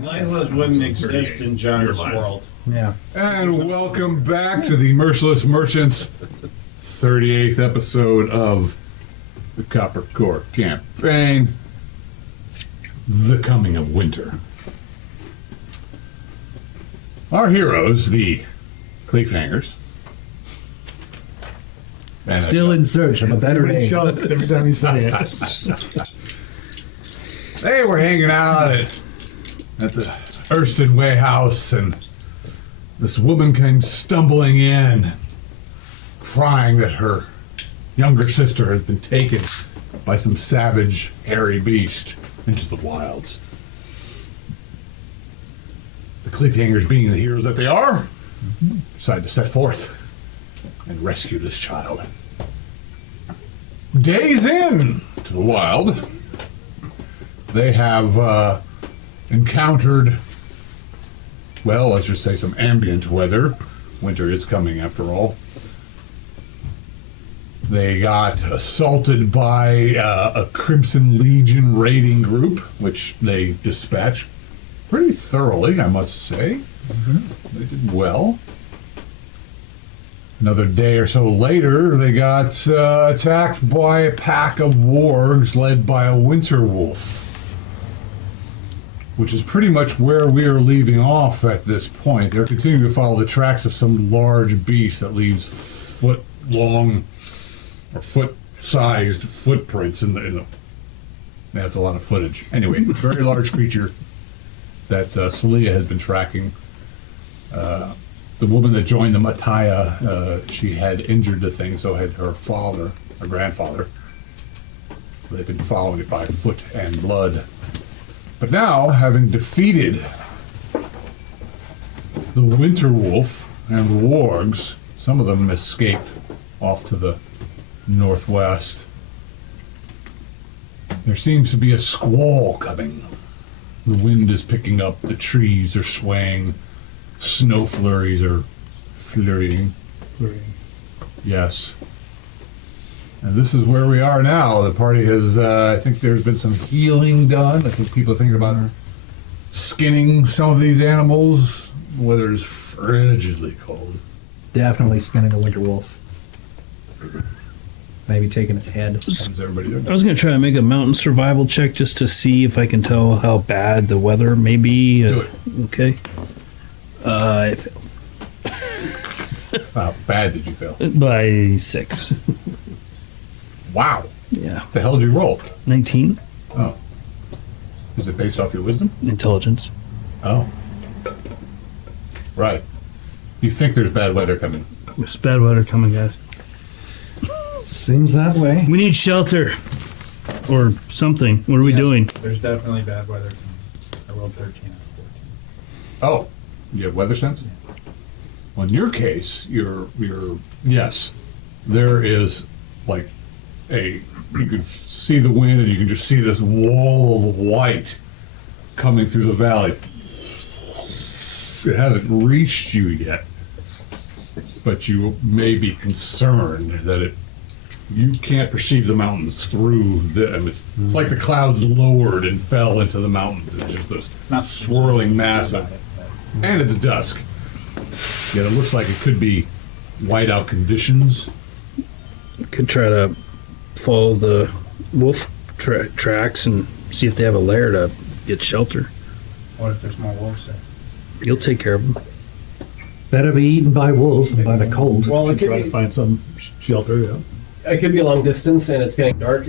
Lilas wouldn't exist in John's world. Yeah. And welcome back to the Merciless Merchants 38th episode of the Copper Core campaign, The Coming of Winter. Our heroes, the Cliffhangers. Still in search of a better name. Every time you say it. They were hanging out at the Erston Way house, and this woman came stumbling in, crying that her younger sister has been taken by some savage, hairy beast into the wilds. The Cliffhangers, being the heroes that they are, decided to set forth and rescue this child. Days in to the wild, they have encountered, well, let's just say some ambient weather. Winter is coming after all. They got assaulted by a Crimson Legion raiding group, which they dispatched pretty thoroughly, I must say. They did well. Another day or so later, they got attacked by a pack of wargs led by a winter wolf, which is pretty much where we are leaving off at this point. They're continuing to follow the tracks of some large beast that leaves foot-long or foot-sized footprints in the. That's a lot of footage. Anyway, very large creature that Celia has been tracking. The woman that joined them, Ataya, she had injured the thing, so had her grandfather. They've been following it by foot and blood. But now, having defeated the winter wolf and the wargs, some of them escaped off to the northwest. There seems to be a squall coming. The wind is picking up, the trees are swaying, snow flurries are flurrying. Yes. And this is where we are now. The party has, I think there's been some healing done. I think people are thinking about skinning some of these animals. The weather is frigidly cold. Definitely skinning a winter wolf. Maybe taking its head. How's everybody doing? I was going to try to make a mountain survival check just to see if I can tell how bad the weather may be. Do it. Okay. I failed. How bad did you fail? By 6. Wow. Yeah. The hell did you roll? 19. Oh. Is it based off your wisdom? Intelligence. Oh. Right. You think there's bad weather coming? There's bad weather coming, guys. Seems that way. We need shelter. Or something. What are we doing? There's definitely bad weather coming. I rolled 13 out of 14. Oh. You have weather sense? Well, in your case, you're yes, there is like you can see the wind and you can just see this wall of white coming through the valley. It hasn't reached you yet, but you may be concerned that you can't perceive the mountains through them. It's like the clouds lowered and fell into the mountains. It's just this swirling mass of. And it's dusk. Yet it looks like it could be whiteout conditions. Could try to follow the wolf tracks and see if they have a lair to get shelter. What if there's more wolves there? You'll take care of them. Better be eaten by wolves than by the cold. Well, it could Try to be, find some shelter, yeah. it could be a long distance and it's getting dark.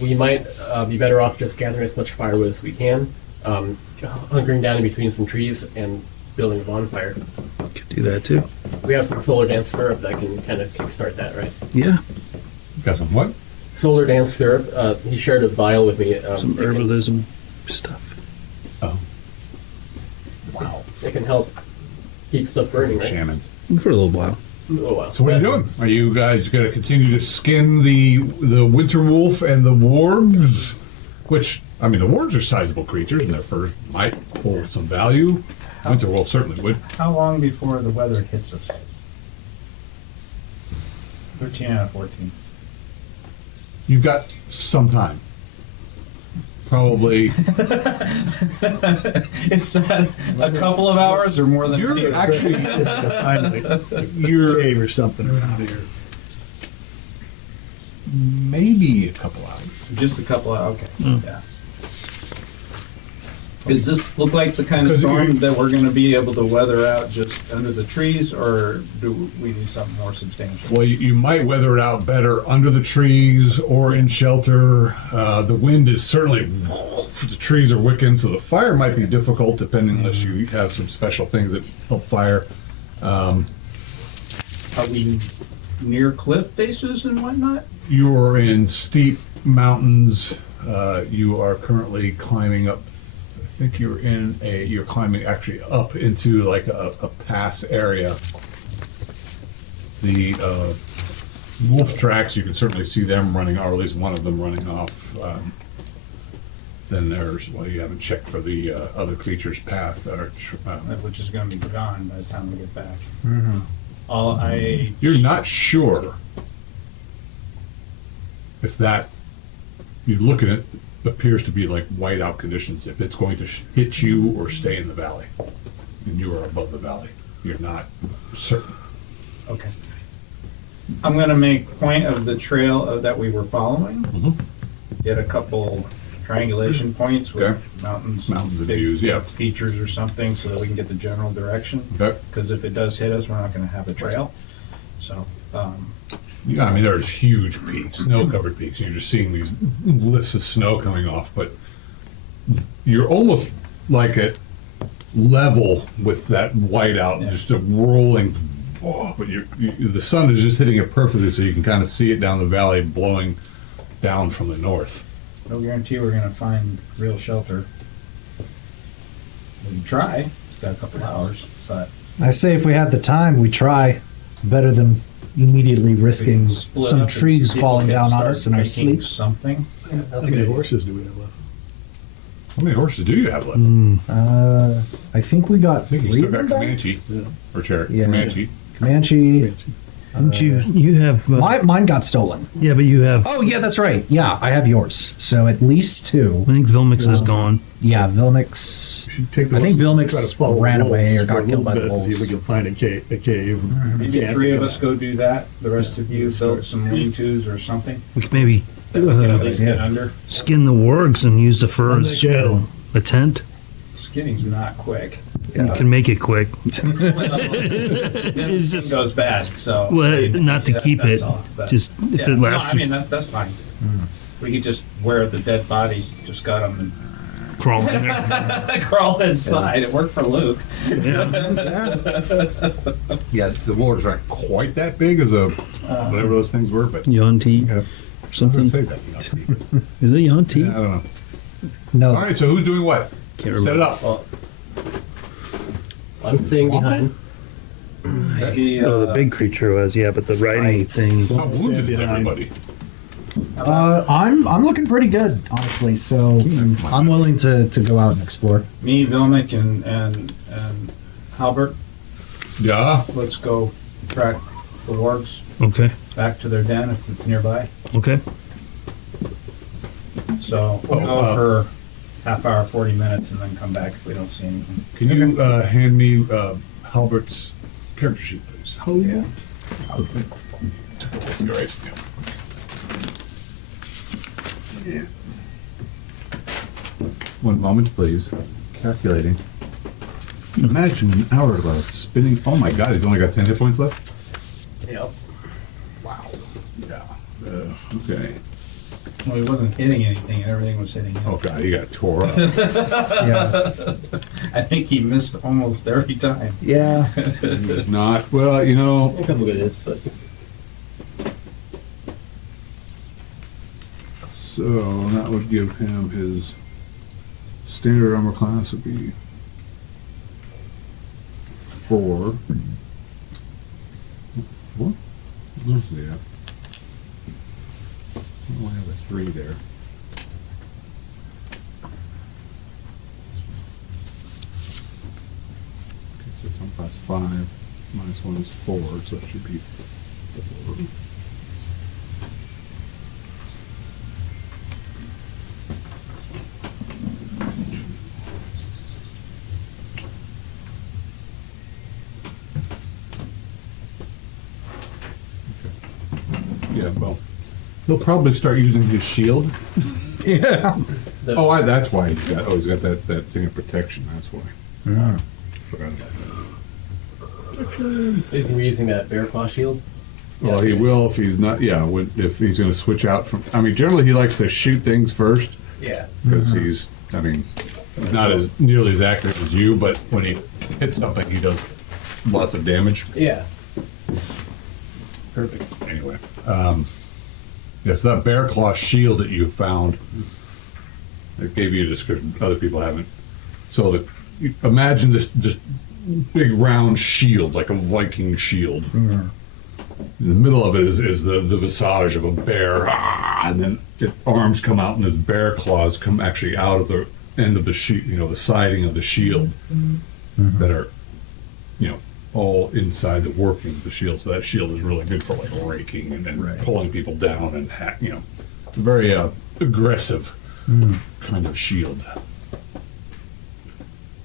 We might be better off just gathering as much firewood as we can, hunkering down in between some trees and building a bonfire. Could do that too. We have some solar dance syrup that can kind of kickstart that, right? Yeah. Got some what? Solar dance syrup. He shared a vial with me. Some herbalism stuff. Oh. Wow. It can help keep stuff burning, right? Shamans. For a little while. A little while. So what are you doing? Are you guys going to continue to skin the winter wolf and the wargs? Which, I mean, the wargs are sizable creatures and their fur might hold some value. Winter wolf certainly would. How long before the weather hits us? 13 out of 14. You've got some time. probably. Is that a couple of hours or more than? You're actually You're you're or something around here. maybe a couple hours. Just a couple of, okay, Mm. yeah. Does this look like the kind of 'Cause storm you- that we're gonna be able to weather out just under the trees, or do we need something more substantial? Well, you might weather it out better under the trees or in shelter. The wind is certainly, the trees are wicking, so the fire might be difficult depending unless you have some special things that help fire. Are we near cliff faces and whatnot? You're in steep mountains. You are currently climbing up. I think you're climbing actually up into like a pass area. The wolf tracks, you can certainly see them running, or at least one of them running off. Then there's, well, you haven't checked for the other creature's path, Which is gonna be gone by the time we get back. Mm-hmm. you're not sure if that, you look at it, appears to be like whiteout conditions, if it's going to hit you or stay in the valley. And you are above the valley. You're not certain. Okay. I'm gonna make point of the trail that we were following. Mhm. Get a couple triangulation points Okay. with mountains. Mountains and big views, yeah. Features or something so that we can get the general direction. Okay. Because if it does hit us, we're not gonna have a trail. So, Yeah, I mean, there's huge peaks, snow-covered peaks. You're just seeing these lifts of snow coming off, but you're almost like at level with that whiteout, Yeah. just a rolling. Oh, but the sun is just hitting it perfectly, so you can kind of see it down the valley, blowing down from the north. no guarantee we're gonna find real shelter. We can try, got a couple hours, but I say if we had the time, we try. Better than immediately risking split some up and trees people falling can down on start us in our making sleep. Something. How many horses do we have left? How many horses do you have left? I think we got I think you 3 still of got them back. Comanche, or Cherokee, Yeah. Comanche. Comanche. Don't you have? Mine got stolen. Yeah, but you have. Oh yeah, that's right. Yeah, I have yours. So at least 2. I think Vilmix is gone. Yeah, Vilmix. Should take the I think horses, Vilmix try to follow ran the away or wolves got for a killed by little the bit, See if we wolves. can find a cave. Maybe Can't 3 of get us out. go do that. The rest of you build some lean-tos or something We could maybe that we can at least get yeah. under. skin the wargs and use the fur as Yeah. a tent. Skinning's not quick. You can make it quick. It just- goes bad. So Well, not to keep that's it. all, but- Just if yeah, it no, lasts, I mean that's fine. We could just wear the dead bodies, just got them crawl in there. and crawl inside. It worked for Luke. Yeah. Yeah, the waters aren't quite that big as a whatever those things were, but Yonti or I was something. gonna say that. Is it Yonti? Yeah, I don't know. No. All right, so who's doing what? Can't Set it remember. up. Well, I'm staying behind. That'd be, Oh, the big creature was, yeah, but the riding thing. How wounded is everybody? I'm looking pretty good, honestly. So I'm willing to go out and explore. me, Vilmic, and Halbert. Yeah. Let's go track the wargs Okay, back to their den if it's nearby. okay. So we'll Oh, go for half hour, 40 minutes, and then come back if we don't see anything. Can you hand me Halbert's character sheet, please? Yeah. All right. Yeah. One moment, please. Calculating. Imagine an hourglass spinning. Oh my God, he's only got 10 hit points left? Yep. Wow. Yeah. Okay. Well, he wasn't hitting anything, and everything was hitting him. Oh God, he got tore up. Yeah. I think he missed almost every time. Yeah. He was not. Well, you know. A couple good hits, but So that would give him his standard armor class would be 4. What? Where's the at? I only have a 3 there. Okay, so it's 1 plus 5 minus 1 is 4, so it should be 4. He'll probably start using his shield. Yeah. That's why he's got that thing of protection. That's why. Forgot about that. Is he using that bear claw shield? Well, he will if he's not. Yeah, if he's going to switch out from. I mean, generally he likes to shoot things first Yeah. because he's. I mean, he's not as nearly as accurate as you, but when he hits something, he does lots of damage. Yeah. Perfect. Anyway, yes, that bear claw shield that you found. It gave you a description. Other people haven't. So imagine this big round shield, like a Viking shield. In the middle of it is the visage of a bear, and then arms come out, and his bear claws come actually out of the end of the sheet, the siding of the shield, that are, all inside the workings of the shield. So that shield is really good for like raking and pulling people down and very aggressive kind of shield.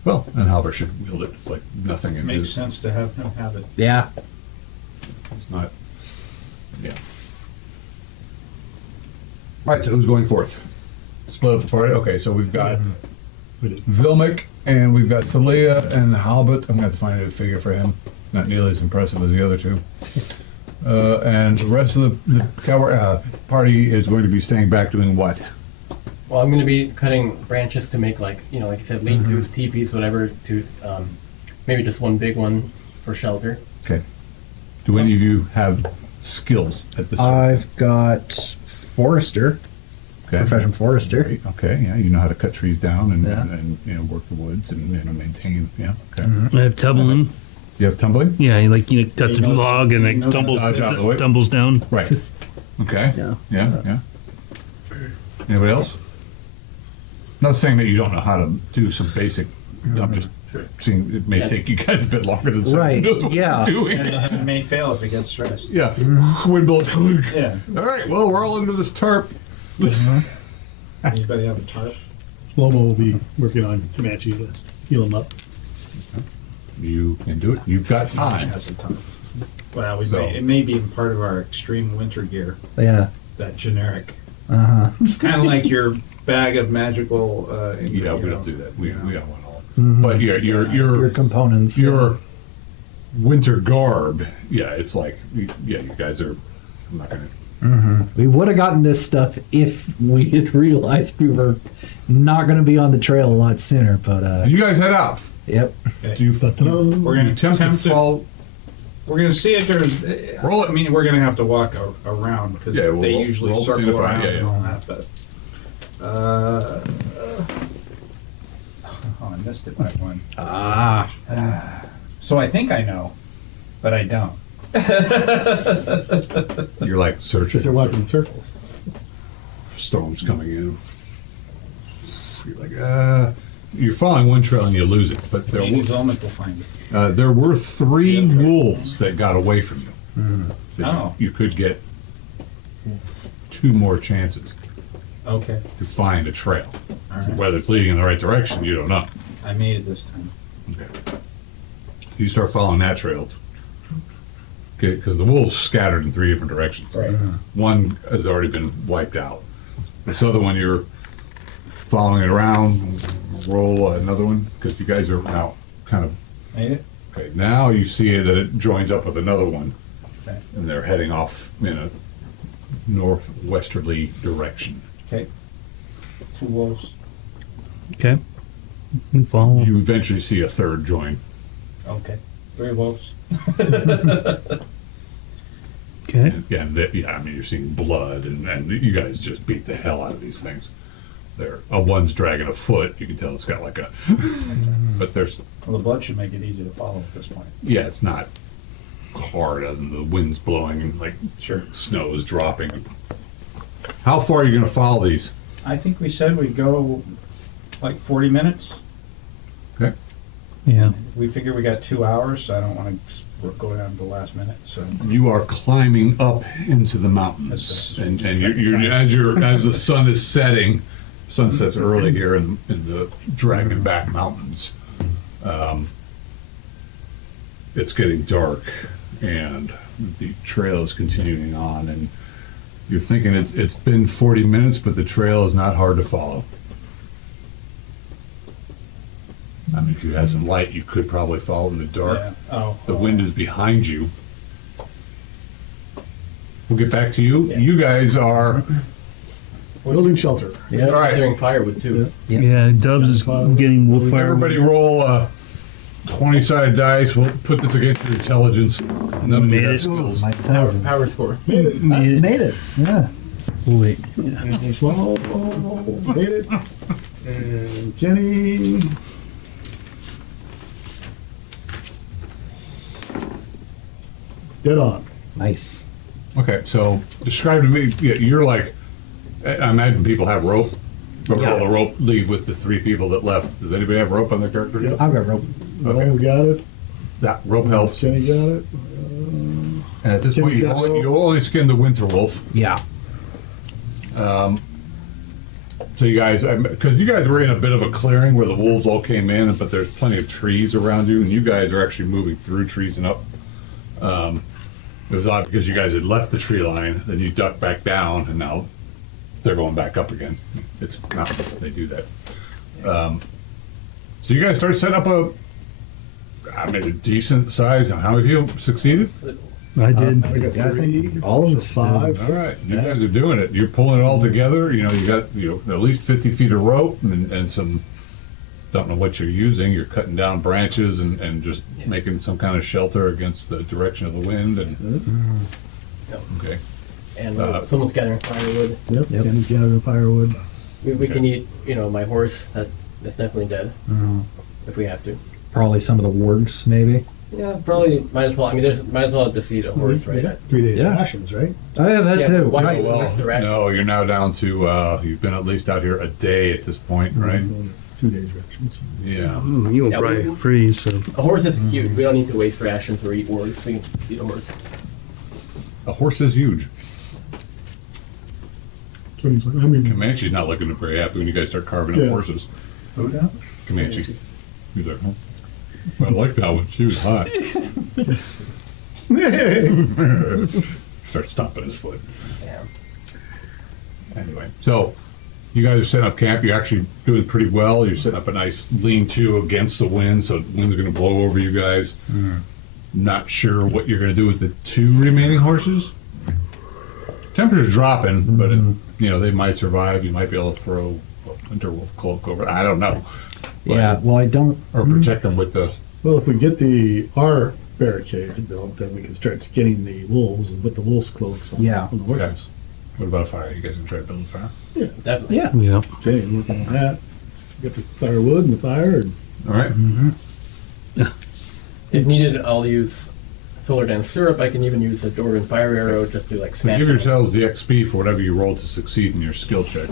Well, and Halbert should wield it. It's like nothing in Makes his. sense to have him have it. Yeah. It's not. Yeah. All right. So who's going forth? Split up the party. Okay. So we've got Vilmik and we've got Celia and Halbert. I'm going to have to find a figure for him. Not nearly as impressive as the other two. And the rest of the party is going to be staying back doing what? Well, I'm going to be cutting branches to make like you said, lean-tos, teepees, whatever. To maybe just one big one for shelter. Okay. Do any of you have skills at this? I've got forester, Okay. professional forester. Great. Okay. Yeah. You know how to cut trees down and Yeah. work the woods and maintain. Yeah. Okay. I have tumbling. You have tumbling. Yeah, cut He the knows- log and he it knows tumbles, how to dodge out of the way. tumbles down. Right. Okay. Yeah. Yeah. Anybody else? Not saying that you don't know how to do some basic. I'm just saying it may take you guys a bit longer than someone Right, who knows what yeah. they're doing. And it may fail if it gets stressed. Yeah. Wind blows. Yeah. All right. Well, we're all into this tarp. Anybody have a tarp? Lomo will be working on Comanche to heal him up. You can do it. You've got time. Has a tarp. Well, So- it may be part of our extreme winter gear. Yeah. That generic. Uh-huh. It's kind of like your bag of magical. Yeah, we don't do that. We don't want all. Mhm. But yeah, Your components. your winter garb. Yeah, it's like you guys are. I'm not gonna. We would have gotten this stuff if we had realized we were not going to be on the trail a lot sooner. But You guys head out. yep. Okay. Do you? We're going to attempt to fall? We're going to see if there's. Roll it. I mean, we're going to have to walk around because Yeah, we'll they roll- usually roll to circle signify, around yeah, and yeah. all that. But oh, I missed it by one. So I think I know, but I don't. You're like searching. Because they're walking in circles. Storms coming in. You're like, you're following one trail and you lose it. But Maybe Vilmik will find it. there were 3 wolves that got away from you. That Oh. You could get 2 more chances Okay, to find a trail. all right. Whether it's leading in the right direction, you don't know. I made it this time. Okay. You start following that trail. Okay, because the wolves scattered in 3 different directions. Right. One has already been wiped out. This other one, you're following it around. Roll another one because you guys are now kind of. Made it. Okay, now you see that it joins up with another one, Okay. and they're heading off in a northwesterly direction. Okay. 2 wolves. Okay. We follow. You eventually see a third join. Okay. 3 wolves. Okay. I mean, you're seeing blood, and you guys just beat the hell out of these things. One's dragging a foot. You can tell it's got like a. But there's. Well, the blood should make it easy to follow at this point. Yeah, it's not hard other than the wind's blowing and like Sure. snow is dropping. How far are you going to follow these? I think we said we'd go like 40 minutes. Okay. Yeah. We figure we got 2 hours, so I don't want to go down to the last minute. So You are climbing up into the mountains, and as the sun is setting, sun sets early here in the Dragonback Mountains. It's getting dark, and the trail is continuing on, and you're thinking it's been 40 minutes, but the trail is not hard to follow. I mean, if you had some light, you could probably follow in the dark. Yeah. Oh. The wind is behind you. We'll get back to you. Yeah. You guys are. Building shelter. Yeah. All right. Doing firewood too. Yeah, Dubs is getting wolf fire. Everybody roll a 20-sided dice. We'll put this against your intelligence. None of you Made have it. skills. My Power, intelligence. power score. Made it. Made it. Yeah. Wait. And Swallow. Made it. And Jenny. Dead on. Nice. Okay, so describe to me. You're like, I imagine people have rope. But will the rope leave with the 3 people that left? Does anybody have rope on their character? Yep. I've got rope. Okay. Noel got it. That rope helps. Jenny got it. And at this point, Jimmy's got rope. you only skin the winter wolf. Yeah. So you guys, because you guys were in a bit of a clearing where the wolves all came in, but there's plenty of trees around you, and you guys are actually moving through trees and up. It was odd because you guys had left the tree line, then you ducked back down, and now they're going back up again. It's mountains; they do that. So you guys started setting up a decent size. How many of you succeeded? I did. I got Yeah, I 3. think all of us did. 5, 6. All right, you guys are doing it. You're pulling it all together. You know, you got at least 50 feet of rope and some. Don't know what you're using. You're cutting down branches and just making some kind of shelter against the direction of the wind. And okay, And someone's gathering firewood. Yep. Yep. Jenny's gathering firewood. We can eat, my horse that is definitely dead Mhm. if we have to. Probably some of the wargs, maybe. Yeah, probably might as well. I mean, might as well just eat a horse, We right? got 3 days Yeah. rations, right? Oh yeah, that Yeah, too. but why Right. don't we- What's the rations? no, you're now down to you've been at least out here a day at this point, right? 2 days rations. Yeah. You will Yeah, probably we- freeze. So A horse is cute. We don't need to waste rations or eat wargs. We can just eat a horse. A horse is huge. So he's like, I mean, Comanche's not looking very happy when you guys start carving up Yeah. horses. Who down? Comanche. He's like, oh, I like that one. She was hot. Start stomping his foot. Yeah. Anyway, so you guys are setting up camp. You're actually doing pretty well. You're setting up a nice lean-to against the wind, so the wind's going to blow over you guys. Not sure what you're going to do with the 2 remaining horses. Temperature's dropping, but they might survive. You might be able to throw a winter wolf cloak over. I don't know. But- Yeah. Well, I don't. or protect them with the. well, if we get our barricades built, then we can start skinning the wolves and put the wolves' cloaks on, Yeah. on the horses. What about a fire? You guys can try to build a fire. Definitely. Yeah. yeah. Jenny, working on that. Get the firewood and the fire. And All right. If needed, I'll use Fullerton syrup. I can even use a Dwarven fire arrow just to like So smash. give it. yourselves the XP for whatever you roll to succeed in your skill check.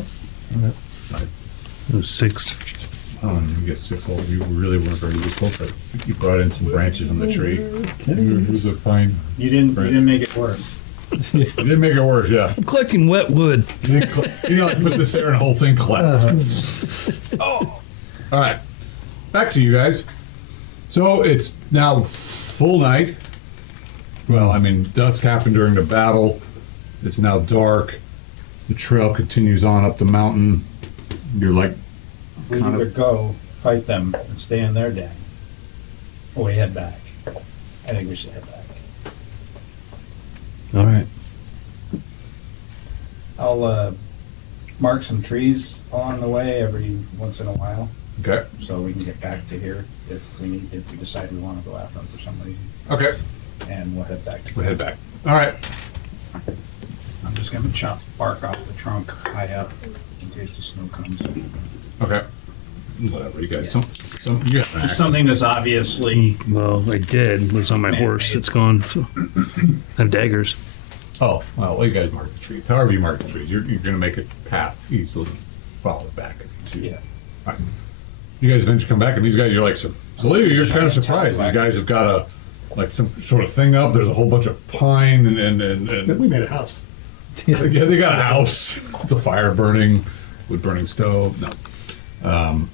It was 6. You get 6. Well, you really weren't very useful, but you brought in some branches on the tree. Who's a pine? You didn't make it worse. You didn't make it worse, yeah. I'm collecting wet wood. You like put this there and the whole thing collapsed. Oh. All right. Back to you guys. So it's now full night. Well, I mean, dusk happened during the battle. It's now dark. The trail continues on up the mountain. You're like, We either go fight them and stay in their den, or we head back. I think we should head back. All right. I'll mark some trees along the way every once in a while, okay. so we can get back to here if we decide we want to go after them for some reason, Okay. and we'll head back. We'll head back. All right. I'm just gonna chop bark off the trunk high up in case the snow comes. Okay. Whatever, you guys. Some you got an Just axe. something that's obviously Well, I did. Was on my horse. It's gone. So. I have daggers. Oh, well, you guys mark the trees. However you mark the trees, you're going to make a path easily. Follow it back. And see. yeah. All right. You guys eventually come back, and these guys, you're like, so Leo, you're kind of surprised. These guys have got some sort of thing up. There's a whole bunch of pine and we made a house. yeah, they got a house. The fire burning, wood burning stove. No.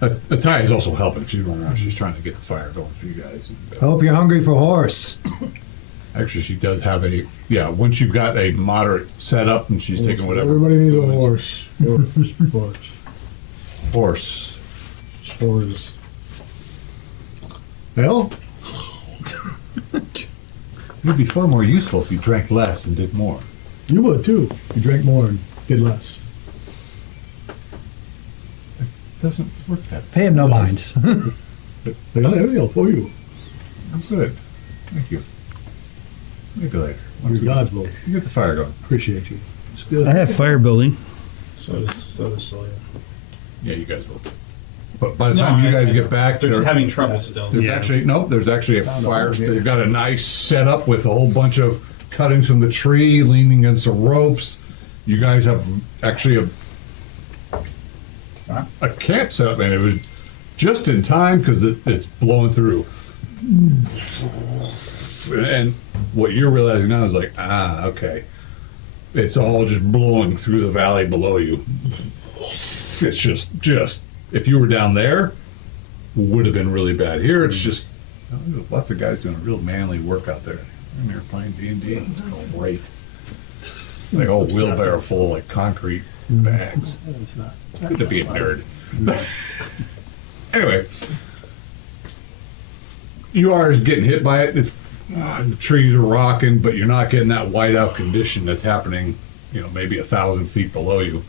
Atai is also helping. She's running around. She's trying to get the fire going for you guys. I hope you're hungry for horse. Actually, she does have a, yeah, once you've got a moderate setup and she's taking whatever. Everybody needs a food is- horse. Horse. Horse. Well, It would be far more useful if you drank less and did more. you would too. You drank more and did less. Doesn't work that. Pay him no mind. I got everything for you. I'm good. Thank you. Maybe later. Your gods will You get the fire going. appreciate you. I have fire building. So does Sawyer. Yeah, you guys will. But by the time you guys get back, They're there- having trouble still. there's Yeah. actually, no, there's actually a fire. They've got a nice setup with a whole bunch of cuttings from the tree, leaning against the ropes. You guys have actually a camp set up, and it was just in time because it's blowing through. And what you're realizing now is like, okay. It's all just blowing through the valley below you. It's just if you were down there, would have been really bad. Here, it's just lots of guys doing a real manly work out there. And they're playing D&D. It's great. Like a whole wheelbarrow full of like concrete bags. It's not. Good to be a nerd. Anyway, you are getting hit by it. The trees are rocking, but you're not getting that whiteout condition that's happening, maybe 1,000 feet below you.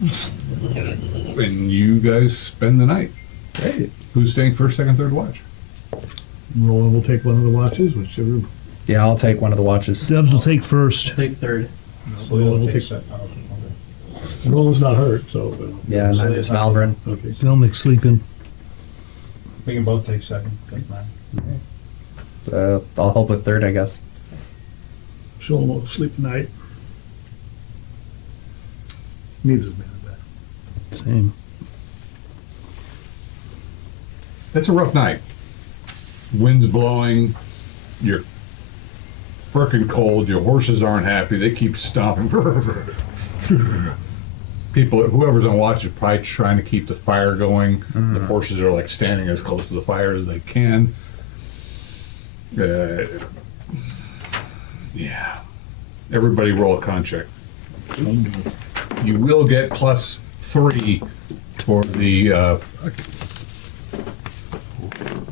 And you guys spend the night. Great. Who's staying first, second, third watch? Roland will take one of the watches, whichever. Yeah, I'll take one of the watches. Dubs will take first. Take third. Roland will takes take- that. Roland's not hurt, so. Yeah, not just Valverin. Okay. Vilmic's sleeping. We can both take second. Doesn't matter. I'll help with third, I guess. Sholem will sleep tonight. Needs his man back. Same. It's a rough night. Wind's blowing. You're frickin' cold. Your horses aren't happy. They keep stomping. People, whoever's on watch is probably trying to keep the fire going. The horses are like standing as close to the fire as they can. Yeah. Everybody roll a con check. You will get +3 for the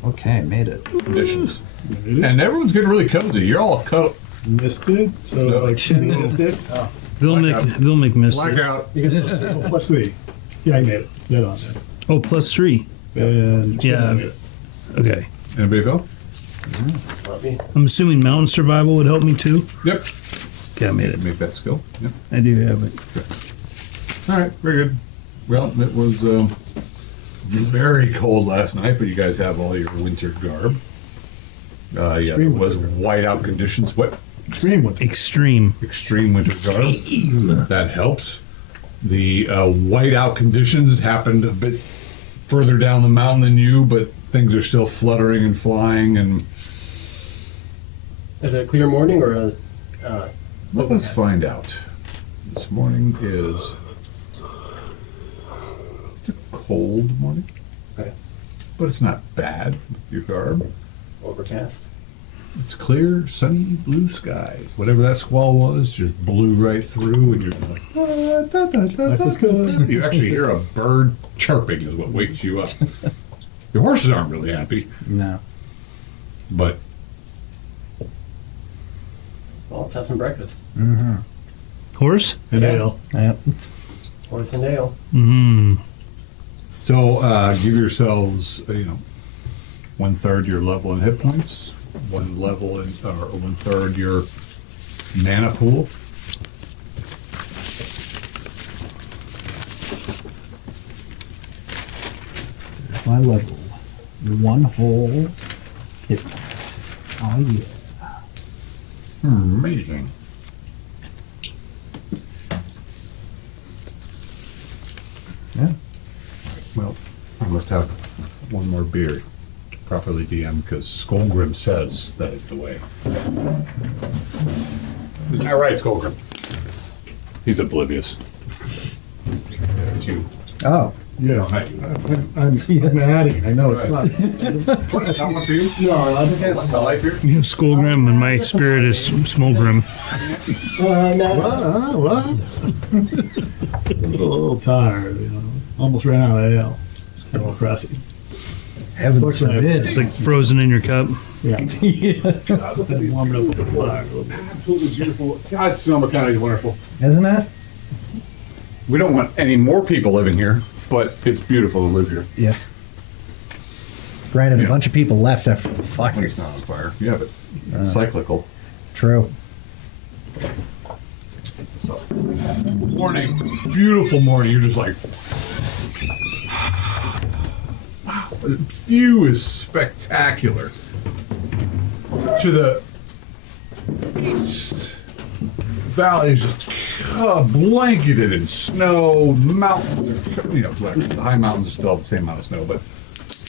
Okay, made it. conditions. And everyone's getting really cozy. You're all cut. Missed it, so No. like he missed it. Vilmic missed it. Blackout. You get +3. Yeah, I made it. Dead on that. Oh, +3. And Yeah. I made it. Okay. Anybody feel? Not me. I'm assuming mountain survival would help me too. Yep. Okay, I made it. Make that skill. Yep. I do have it. All right. Very good. Well, it was very cold last night, but you guys have all your winter garb. Yeah, it Extreme was winter garb. whiteout conditions. What? Extreme winter. Extreme. Extreme winter garb. That helps. The whiteout conditions happened a bit further down the mountain than you, but things are still fluttering and flying. And Is it a clear morning or a? let's find out. This morning is it's a cold morning, Okay. but it's not bad with your garb. Overcast. It's clear, sunny, blue skies. Whatever that squall was just blew right through, and you're like, Life is good. you actually hear a bird chirping is what wakes you up. Your horses aren't really happy, No. but Well, let's have some breakfast. Horse? And Yeah. ale. Yep. Horse and ale. Mm. so give yourselves, 1/3 your level in hit points, 1/3 your mana pool. My level. One whole hit points. Oh yeah. Amazing. Yeah. Well, I must have one more beer to properly DM because Skullgrim says that is the way. Isn't that right, Skullgrim? He's oblivious. It's you. Oh. Yes, Hi. I'm adding, I know it's not. That one for you? No, I think I like here. You have Skullgrim, and my spirit is Smolgrim. What? A little tired, you know. Almost ran out of ale. It's kind of depressing. Heavens forbid. It's like frozen in your cup. Yeah. Warm it up with the fire a little bit. Absolutely beautiful. God, Sonoma County is wonderful. Isn't it? We don't want any more people living here, but it's beautiful to live here. Yeah. Granted, Yeah. a bunch of people left after the It's not fires. on fire. Yeah, but it's cyclical. True. Morning, beautiful morning. You're just like, wow, the view is spectacular. To the east, valley is just blanketed in snow. Mountains are, the high mountains are still have the same amount of snow, but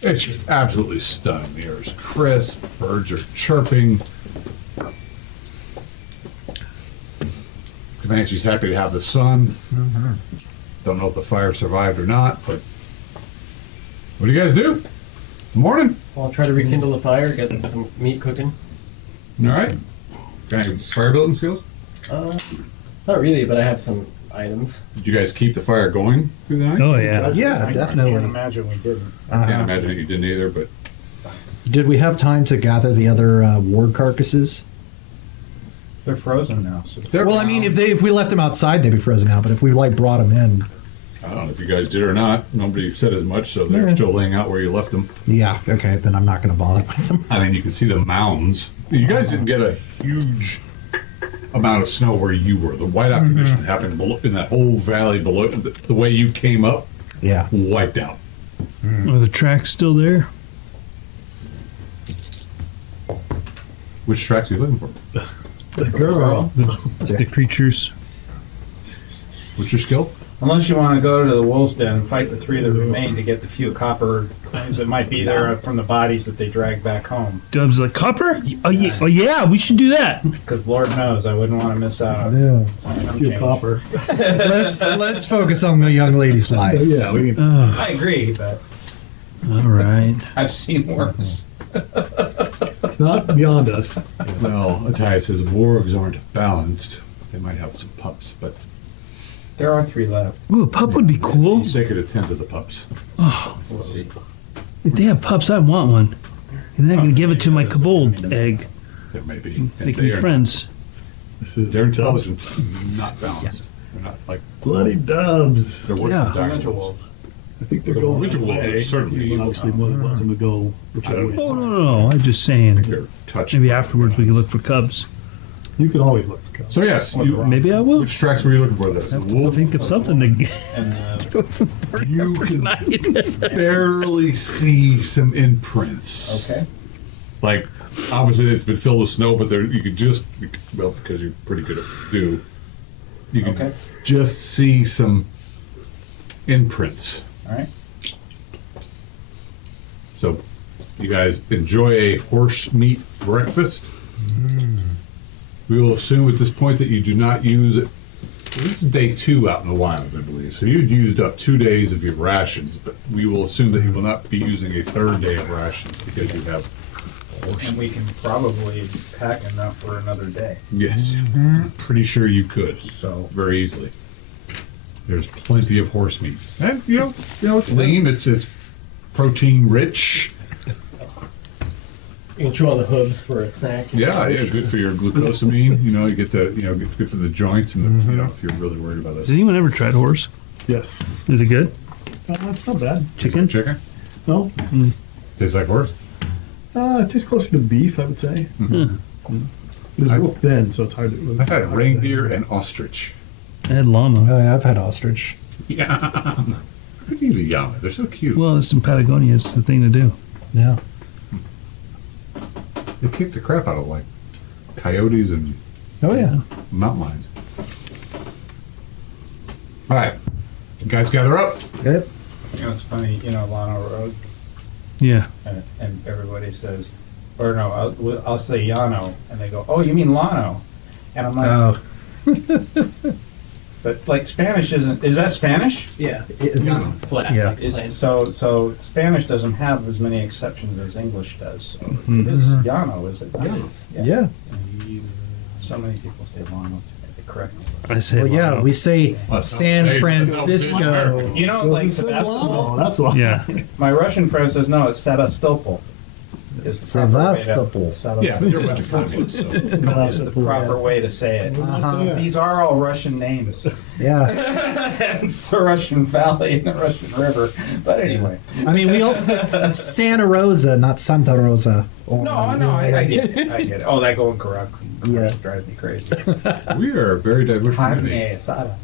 it's just absolutely stunning. The air is crisp, birds are chirping. Comanche's happy to have the sun. Don't know if the fire survived or not, but what do you guys do? Good morning. I'll try to rekindle the fire, get some meat cooking. All right. Got any fire building skills? Not really, but I have some items. Did you guys keep the fire going through the night? Oh yeah. Yeah, I can't definitely. imagine we didn't. Can't imagine that you didn't either, but Did we have time to gather the other ward carcasses? They're frozen now. So Well, I mean, if we left them outside, they'd be frozen out. But if we brought them in, I don't know if you guys did or not. Nobody said as much, so they're Yeah. still laying out where you left them. yeah, okay, then I'm not going to bother with them. I mean, you can see the mounds. You guys didn't get a huge amount of snow where you were. The whiteout condition happened below, in that whole valley below. The way you came up, Yeah. wiped out. Are the tracks still there? Which tracks are you looking for? The girl. The creatures. What's your skill? unless you want to go to the wolf's den and fight the three that remain to get the few copper coins that might be there from the bodies that they drag back home. Dub's like, copper? Oh yeah, we should do that. Because Lord knows I wouldn't want to miss out. Yeah. on some Few change. copper. Let's focus on the young lady's life. Yeah, we can. I agree, but All right. I've seen worse. It's not beyond us. Well, Attias says wargs aren't balanced. They might have some pups, but There are 3 left. Ooh, a pup would be cool. they could attend to the pups. We'll see. If they have pups, I want one. And then I can give it to my kobold egg. There may be. And They can be are- friends. This is Their dubs. intelligence not balanced. They're not like Bloody dubs. they're worse Yeah. than dire Winter wolves. wolves. I think they're The going winter that wolves are way. certainly Everyone evil. obviously wants them to go whichever way. Oh no, I'm just saying. They're touched. Maybe afterwards we can look for cubs. You can always look for cows. So yes, you, Maybe I will. which tracks were you looking for? This wolf. Think of something to And You can tonight. barely see some imprints. okay. Like obviously it's been filled with snow, but there you could just because you're pretty good at do. You can Okay. just see some imprints. All right. So, you guys enjoy a horse meat breakfast. We will assume at this point that you do not use it. This is day 2 out in the wild, I believe. So you'd used up 2 days of your rations, but we will assume that you will not be using a 3rd day of rations because you have horse And meat. we can probably pack enough for another day. Yes, I'm pretty sure you could. So Very easily. There's plenty of horse meat, and you know it's lean. It's protein rich. You can chew on the hooves for a snack. Yeah, good for your glucosamine. You know, you get the it's good for the joints, and the, if you're really worried about Has it. anyone ever tried horse? Yes. Is it good? It's not bad. Chicken? Chicken No, tastes like horse. it tastes closer to beef, I would say. It was real thin, so it's hard to. I've had reindeer and ostrich. I had llama. Oh, yeah, I've had ostrich. Yeah, I can eat a llama. They're so cute. Well, it's in Patagonia. It's the thing to do. Yeah. They kick the crap out of like coyotes and Oh yeah. mountain lions. All right, you guys gather up. Good. you know, it's funny. You know, Lano Road, Yeah. and everybody says, or no, I'll say Yano, and they go, "Oh, you mean Lano?" And I'm like, Oh. But like Spanish isn't, is that Spanish? Yeah. It- Flat. Yeah. Like Is, plain. so Spanish doesn't have as many exceptions as English does. So Mhm. it is Llano, is it? not? It is. yeah. So many people say Llano to be correct. I say, Well, yeah, Lano. we say Well, San hey, Francisco. You know, like Sebastopol, Oh, that's why. Yeah. my Russian friend says, no, it's Sevastopol. Is the Sevastopol. Yeah, but you're a bunch of communists, so. Is the proper way to say it. Uh-huh. These are all Russian names. Yeah. It's the Russian Valley and the Russian River. But anyway. I mean, we also say Santa Rosa, not Santa Rosa. Or- No, I get it. I get it. Oh, that going correct. Yeah. Drives me crazy. We are a very diverse Carne community. asada.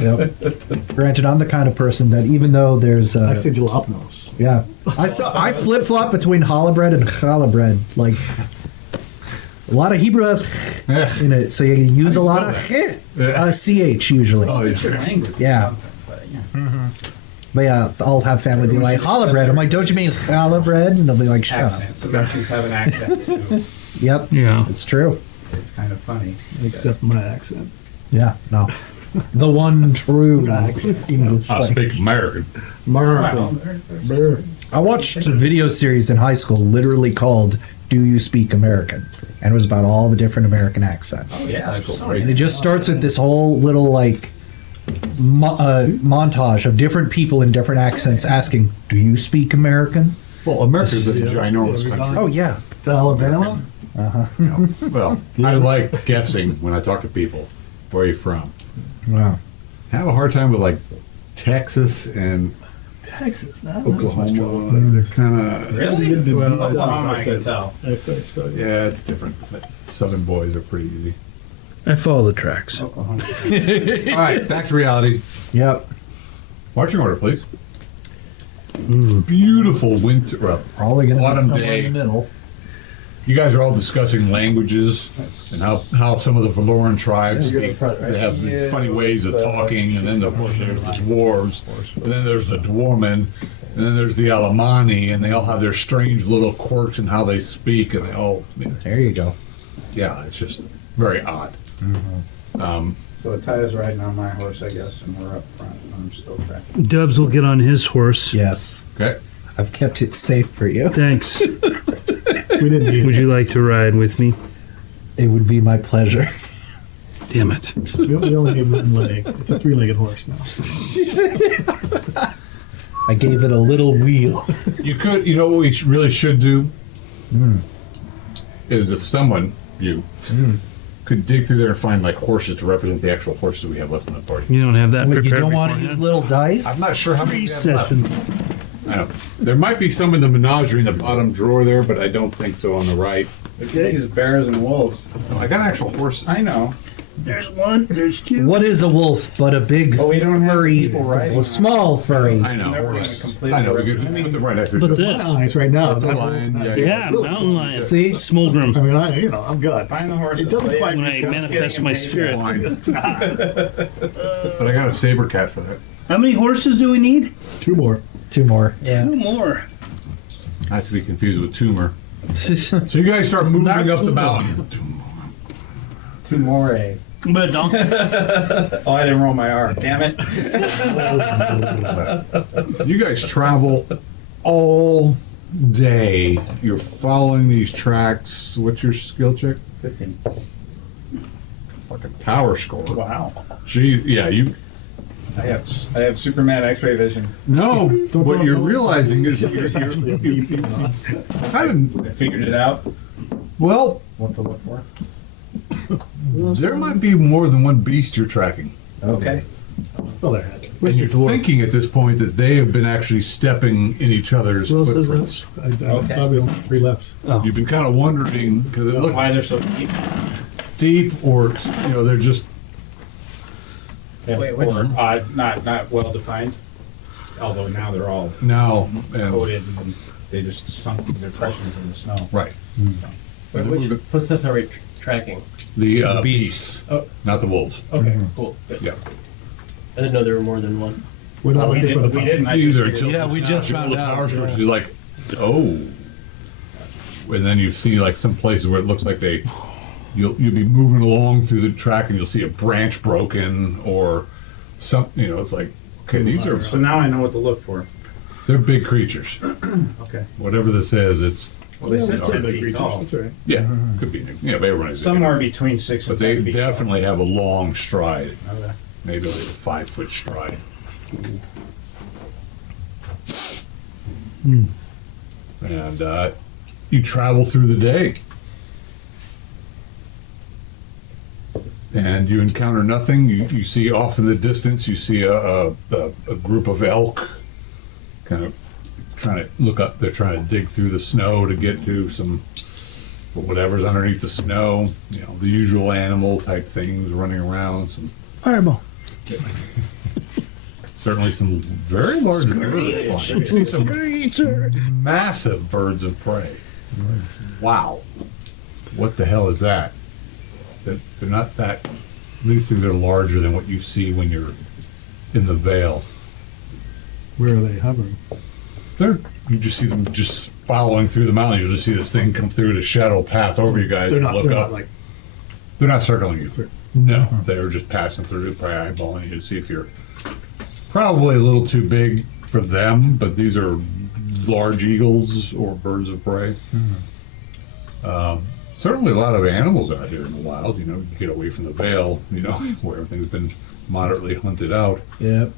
Yep. Granted, I'm the kind of person that even though there's I say jalapenos. yeah, I flip flop between challah bread and challah bread. Like a lot of Hebrew has Yeah. in it, so you use a How lot do you of ch usually. Oh, It's your yeah. language. or Yeah. something, but, yeah. But yeah, I'll have family be like challah bread. I'm like, don't you mean challah bread? And they'll be like, shut up. Accent. Sebastians have an accent too. Yep, Yeah. it's true. It's kind of funny. Except my accent. Yeah, no, the one true English. I speak American. Wow. American. Brr. I watched a video series in high school literally called "Do You Speak American?" and it was about all the different American accents. Oh, yeah. That's so great. And it just starts with this whole little like montage of different people in different accents asking, "Do you speak American?" Well, America's a Yeah. ginormous Yeah, we country. Oh yeah. To Alabama? Well, I like guessing when I talk to people, where are you from? Wow. I have a hard time with like Texas and Texas. Not Oklahoma. They're kind of, Really? Well, Oklahoma, I can tell. yeah, it's different. But Southern boys are pretty easy. I follow the tracks. Oklahoma. All right, back to reality. Yep. Marching order, please. Beautiful winter. Well, Probably gonna Autumn be somewhere day. in the middle. you guys are all discussing languages and how some of the Verloran tribes You're in speak. front, right? They have these Yeah, funny ways of talking, and then of course there's the dwarves, and then there's the dwarmen, and then there's the Alemanni, and they all have their strange little quirks in how they speak, and they all, There you go. yeah, it's just very odd. So Ty's riding on my horse, I guess, and we're up front, and I'm still tracking. Dubs will get on his horse. Yes. Okay. I've kept it safe for you. Thanks. We didn't need Would you like to ride with me? It would be my pleasure. Damn it. we only need one leg. It's a three-legged horse now. I gave it a little wheel. You could, you know what we really should do? Is if someone, you, could dig through there and find like horses to represent the actual horses we have left in the party. You don't have that Wait, you prepared don't want to beforehand? use little dice? I'm not sure how many we have left. Session. I know. There might be some in the menagerie in the bottom drawer there, but I don't think so on the right. The gig is bears and wolves. I got actual horses. I know. There's one, there's two. What is a wolf but a big But we don't have furry, people riding well, on small furry? I know. Never gonna horse. completely I know. We could represent- put them right after But each other. this- My eyes right now. That's a that lion, wolf- yeah, Yeah, really mountain lion. See? Smoldrum. I mean, I'm good. Find the horses. It doesn't please. quite When I manifest my spirit. Fine. But I got a saber cat for that. How many horses do we need? Two more. Two more. Two more. Not to be confused with tumor. So you guys start moving not up the tumor. mountain. Two more, eh? But don't. Oh, I didn't roll my R. Damn it. You guys travel all day. You're following these tracks. What's your skill check? 15. Fucking power score. Wow. Gee, yeah, you. I have Superman X-ray vision. No, what you're realizing is There's actually a beep. kind of, I figured it out. well, What to look for. there might be more than one beast you're tracking. Okay. Well, they're happy. And you're thinking at this point that they have been actually stepping in each other's Who else is footprints. I Okay. probably only three left. You've been kind of wondering because it looked Why they're so deep. deep, or they're just Wait, which- Or not well defined. Although now they're all now. coated and they just sunk their pressures in the snow. Right. Wait, which footsteps are we tracking? The The beasts, Oh, not the wolves. okay, cool. Good. Yeah. I didn't know there were more than one. We're not We looking for the didn't. We didn't. I just Either figured- until Yeah, we just found out. Power source is like, oh. And then you see like some places where it looks like they you'll be moving along through the track and you'll see a branch broken or some, it's like, okay, these are, So now I know what to look for. they're big creatures. Okay. Whatever this is, it's, Well, they said Yeah, 10 Big feet creatures, tall. that's right. yeah, could be, but everyone's. Somewhere between 6 But and they 10 feet definitely have a long stride, tall. Okay. maybe like a 5-foot stride. And you travel through the day. And you encounter nothing. You see off in the distance, you see a group of elk kind of trying to look up. They're trying to dig through the snow to get to some whatever's underneath the snow. The usual animal type things running around. Some Fireball. certainly some very large birds. flying. You see some massive birds of prey. Wow. What the hell is that? They're not that. These things are larger than what you see when you're in the Vale. Where are they hovering? You just see them just following through the mountain. You'll just see this thing come through the shadow path over you guys. They're and not. look They're up. not like. They're not circling you. Cir- No, they're just passing through, probably eyeballing you to see if you're probably a little too big for them. But these are large eagles or birds of prey. Certainly a lot of animals out here in the wild. You get away from the Vale, where everything's been moderately hunted out. Yep.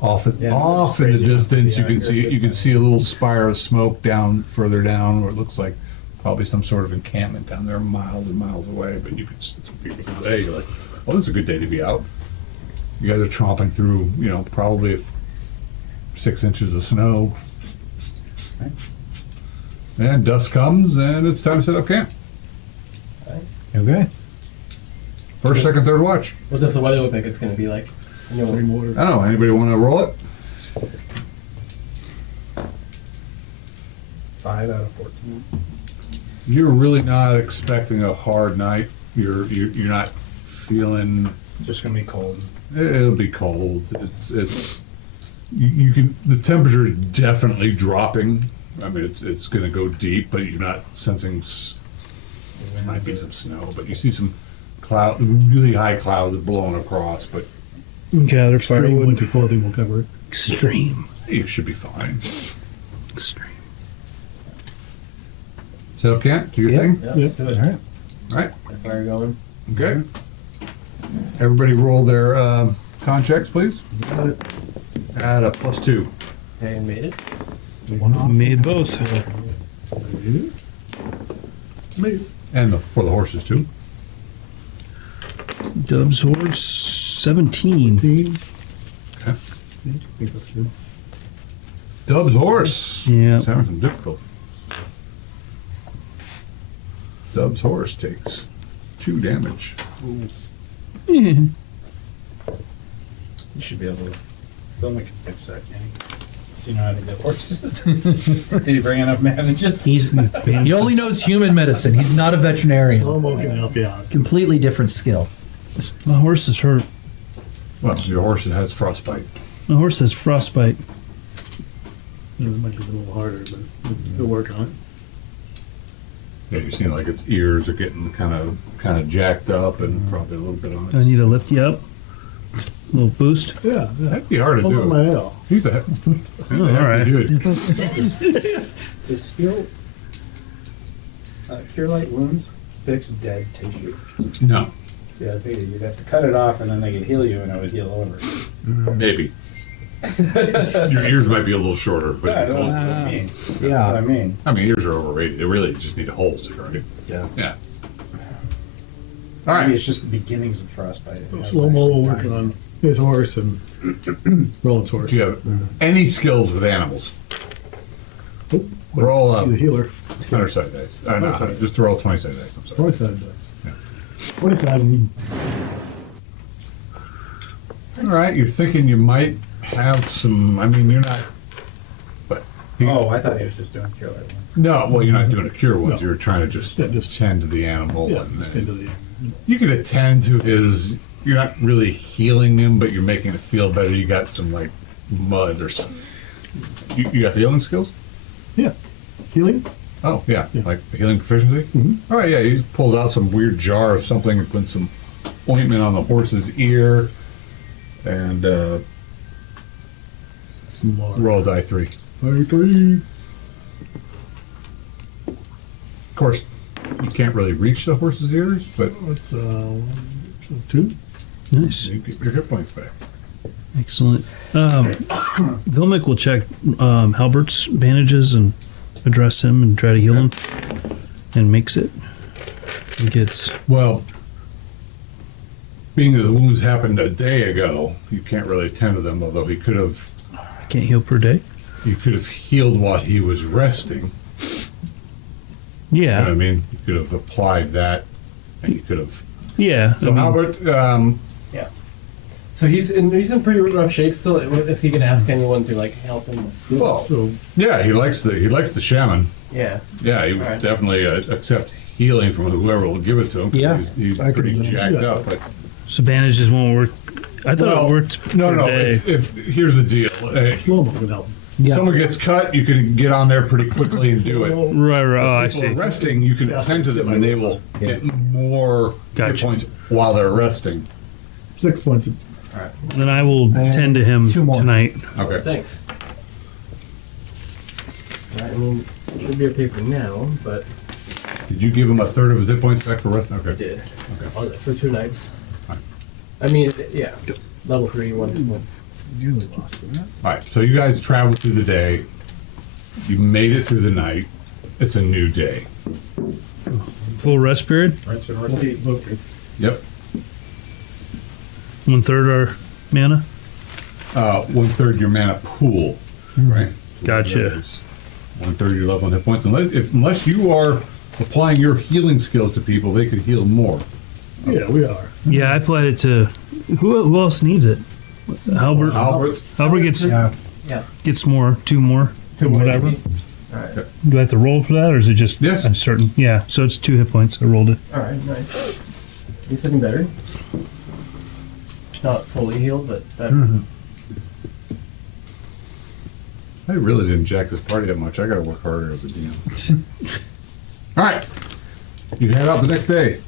Off in Yeah, the it's crazy distance, enough you to can be out here see this a little spire of smoke further down, where it looks like probably some sort of encampment down there, miles and miles away. But it's a beautiful day. You're like, well, this is a good day to be out. You guys are tromping through, probably 6 inches of snow. And dusk comes, and it's time to set up camp. Okay. First, second, third watch. What does the weather look like it's going to be like? Same water. I don't know. Anybody want to roll it? 5 out of 14. You're really not expecting a hard night. You're not feeling. Just gonna be cold. It'll be cold. You can. The temperature is definitely dropping. I mean, it's going to go deep, but you're not sensing. There might be some snow, but you see some really high clouds blowing across. But Gather Extreme firewood. winter clothing will cover it. Extreme. you should be fine. Extreme. So, Kent, do your Yep. thing. Yeah, Yeah. let's do it. All right. All right. Get fire going. Okay. Everybody roll their con checks, please. Add a +2. Okay, made it. Made both. And for the horses, too. Dub's horse 17. Team. Okay. I think that's good. Dub's horse. Yeah. It's having some difficulty. Dub's horse takes 2 damage. You should be able to. Don't make a fix that, Kenny. So you know how to get horses. Did he bring enough manages? He only knows human medicine. He's not a veterinarian. Elmo can help you out. Completely different skill. My horse is hurt. Well, your horse has frostbite. My horse has frostbite. It might be a little harder, but we'll work on it. Yeah, you seem like its ears are getting kind of jacked up and probably a little bit on I it. need to lift you up. A little boost. Yeah. That'd be hard to Hold on my do. head off. He's a all right. hefty dude. Is cure light wounds fix dead tissue? No, See, I figured you'd have to cut it off and then they could heal you and it would heal over. maybe. Your ears might be a little shorter, but Yeah, that's what I mean. That's what I mean. I mean, ears are overrated. They really just need a holster, right? Yeah. Yeah. All Maybe right. it's just the beginnings of frostbite. It hasn't Slow Mo will actually working died. on his horse and Roland's horse. Do you have any skills with animals? Oh, Roll up. He's a healer. 100-side dice. No, just to roll 20-side dice. I'm sorry. 27 dice. 27. All right. You're thinking you might have some. I mean, you're not. But Oh, I thought he was just doing cure light ones. no. Well, you're not doing a cure once. No. You're trying to just Yeah, just- tend to the animal. Yeah, and just then- into the. you could attend to his. You're not really healing him, but you're making it feel better. You got some like mud or something. You got healing skills? Yeah. Healing? Oh, yeah, like healing proficiency? Mhm. All right, yeah, he pulls out some weird jar of something and puts some ointment on the horse's ear and Some more. roll die 3. Die 3. Of course, you can't really reach the horse's ears, but It's 2. Nice. you get your hit points back. Excellent. Vilmic will check Halbert's bandages and address him and try to heal him, and makes it. He gets. Well, being that the wounds happened a day ago, you can't really attend to them, although he could have Can't heal per day. healed while he was resting. You know what I Yeah. mean? You could have applied that, and you could have. Yeah. So, Albert, So he's in pretty rough shape still. Is he gonna ask anyone to like help him? well, So yeah, he likes the shaman. Yeah. Yeah, he would Alright. definitely accept healing from whoever will give it to him. 'Cause Yeah, he's I could pretty do that. jacked Yeah. up. But So bandages won't work. I thought Well, it worked no, per no. day. If here's the deal: Shlomo can help. Yeah. someone gets cut, you can get on there pretty quickly and do it. Right. Oh, I People see. are resting, you can attend to them, and they will get more hit Gotcha. points while they're resting. 6 points. Then I will And tend to him 2 more. tonight. Okay. Thanks. Alright, I mean, it should be okay for now, but Did you give him a third of his hit points back for resting? I Okay. did. Okay. For 2 nights. Alright. I mean, yeah. Level 3, 1. Nearly lost that. All right. So you guys traveled through the day. You made it through the night. It's a new day. Full rest period. Rinse and repeat. Yep. 1/3 our mana. 1/3 your mana pool, right? Gotcha. 1/3 your level 1 hit points. Unless you are applying your healing skills to people, they could heal more. Yeah, we are. Yeah, I applied it to. Who else needs it? Albert. Albert, Albert gets Yeah. gets more. 2 more. Whatever. Alright. Do I have to roll for that, or is it just Yes. a certain? Yeah. So it's 2 hit points. I rolled it. Alright, nice. He's looking better. Not fully healed, but better. I really didn't jack this party that much. I got to work harder as a DM. All right, you head out the next day.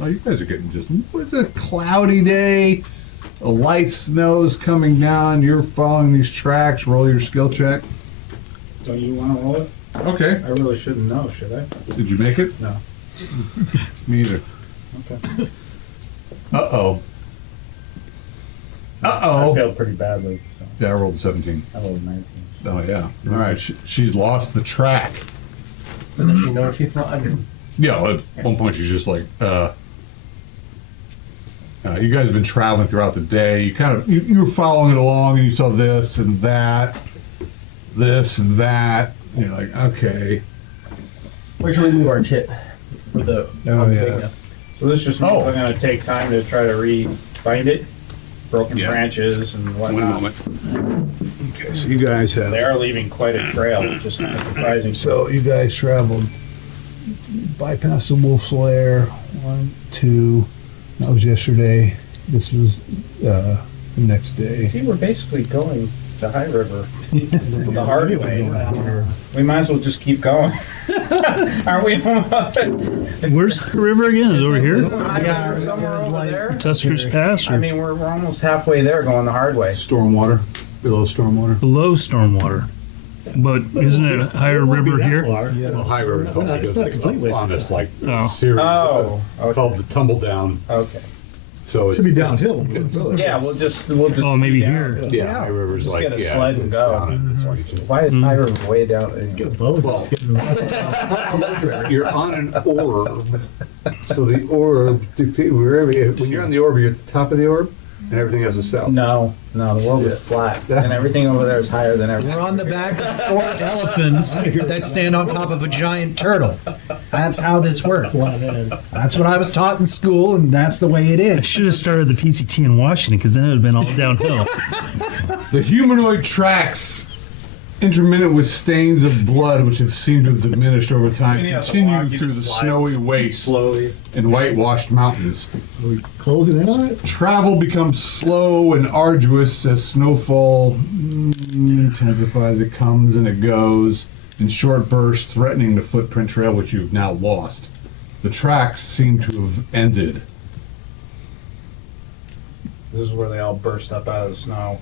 Oh, you guys are getting just. It's a cloudy day. The light snow's coming down. You're following these tracks. Roll your skill check. So you want to roll it? Okay. I really shouldn't know, should I? Did you make it? No. Me either. Okay. Uh-oh. I Uh-oh. failed pretty badly, so Yeah, I rolled a 17. I rolled 19. Oh, yeah. All right. She's lost the track. But does she know she's not? I mean, Yeah, at one point she's just like, you guys have been traveling throughout the day. You were following it along and you saw this and that. You're like, okay. where should we move our chit for the? Oh, on the yeah. big enough? So this just means Oh. I'm going to take time to try to re-find it. Broken Yeah. branches and whatnot. Okay, so you guys have. They are leaving quite a trail, which is kind of surprising. So you guys traveled, bypassed the Wolf's Lair, 1, 2. That was yesterday. This was the next day. See, we're basically going to High River the hard way. We might as well just keep going. Aren't we? Where's the river again? Is it over here? Yeah, somewhere over there. Tusker's Pass I or mean, we're almost halfway there going the hard way. Stormwater, below stormwater. below Stormwater? But isn't it a higher river here? Well, High River is It's because not it's completely. on this like Oh. series Oh, called okay. the Tumble Down. Okay. So Should be downhill. Yeah, we'll just. Oh, maybe yeah. here. Yeah, High River's Just like get a sled and it's go. down in this way. Why is High River way down? Get a boat. Well, Let's get You're on an orb, so the orb, wherever when you're on the orb, you're at the top of the orb, and everything else is south. No, the world is flat, and everything over there is higher than everything. We're on the back of 4 elephants that stand on top of a giant turtle. That's how this works. That's what I was taught in school, and that's the way it I is. should have started the PCT in Washington because then it would have been all downhill. The humanoid tracks intermittent with stains of blood which have seemed to have diminished over time, And you have to continue walk, you through the just slide snowy wastes Slowly. and whitewashed mountains. Are we closing in on it? Travel becomes slow and arduous as snowfall intensifies. It comes and it goes in short bursts, threatening the footprint trail which you've now lost. The tracks seem to have ended. This is where they all burst up out of the snow.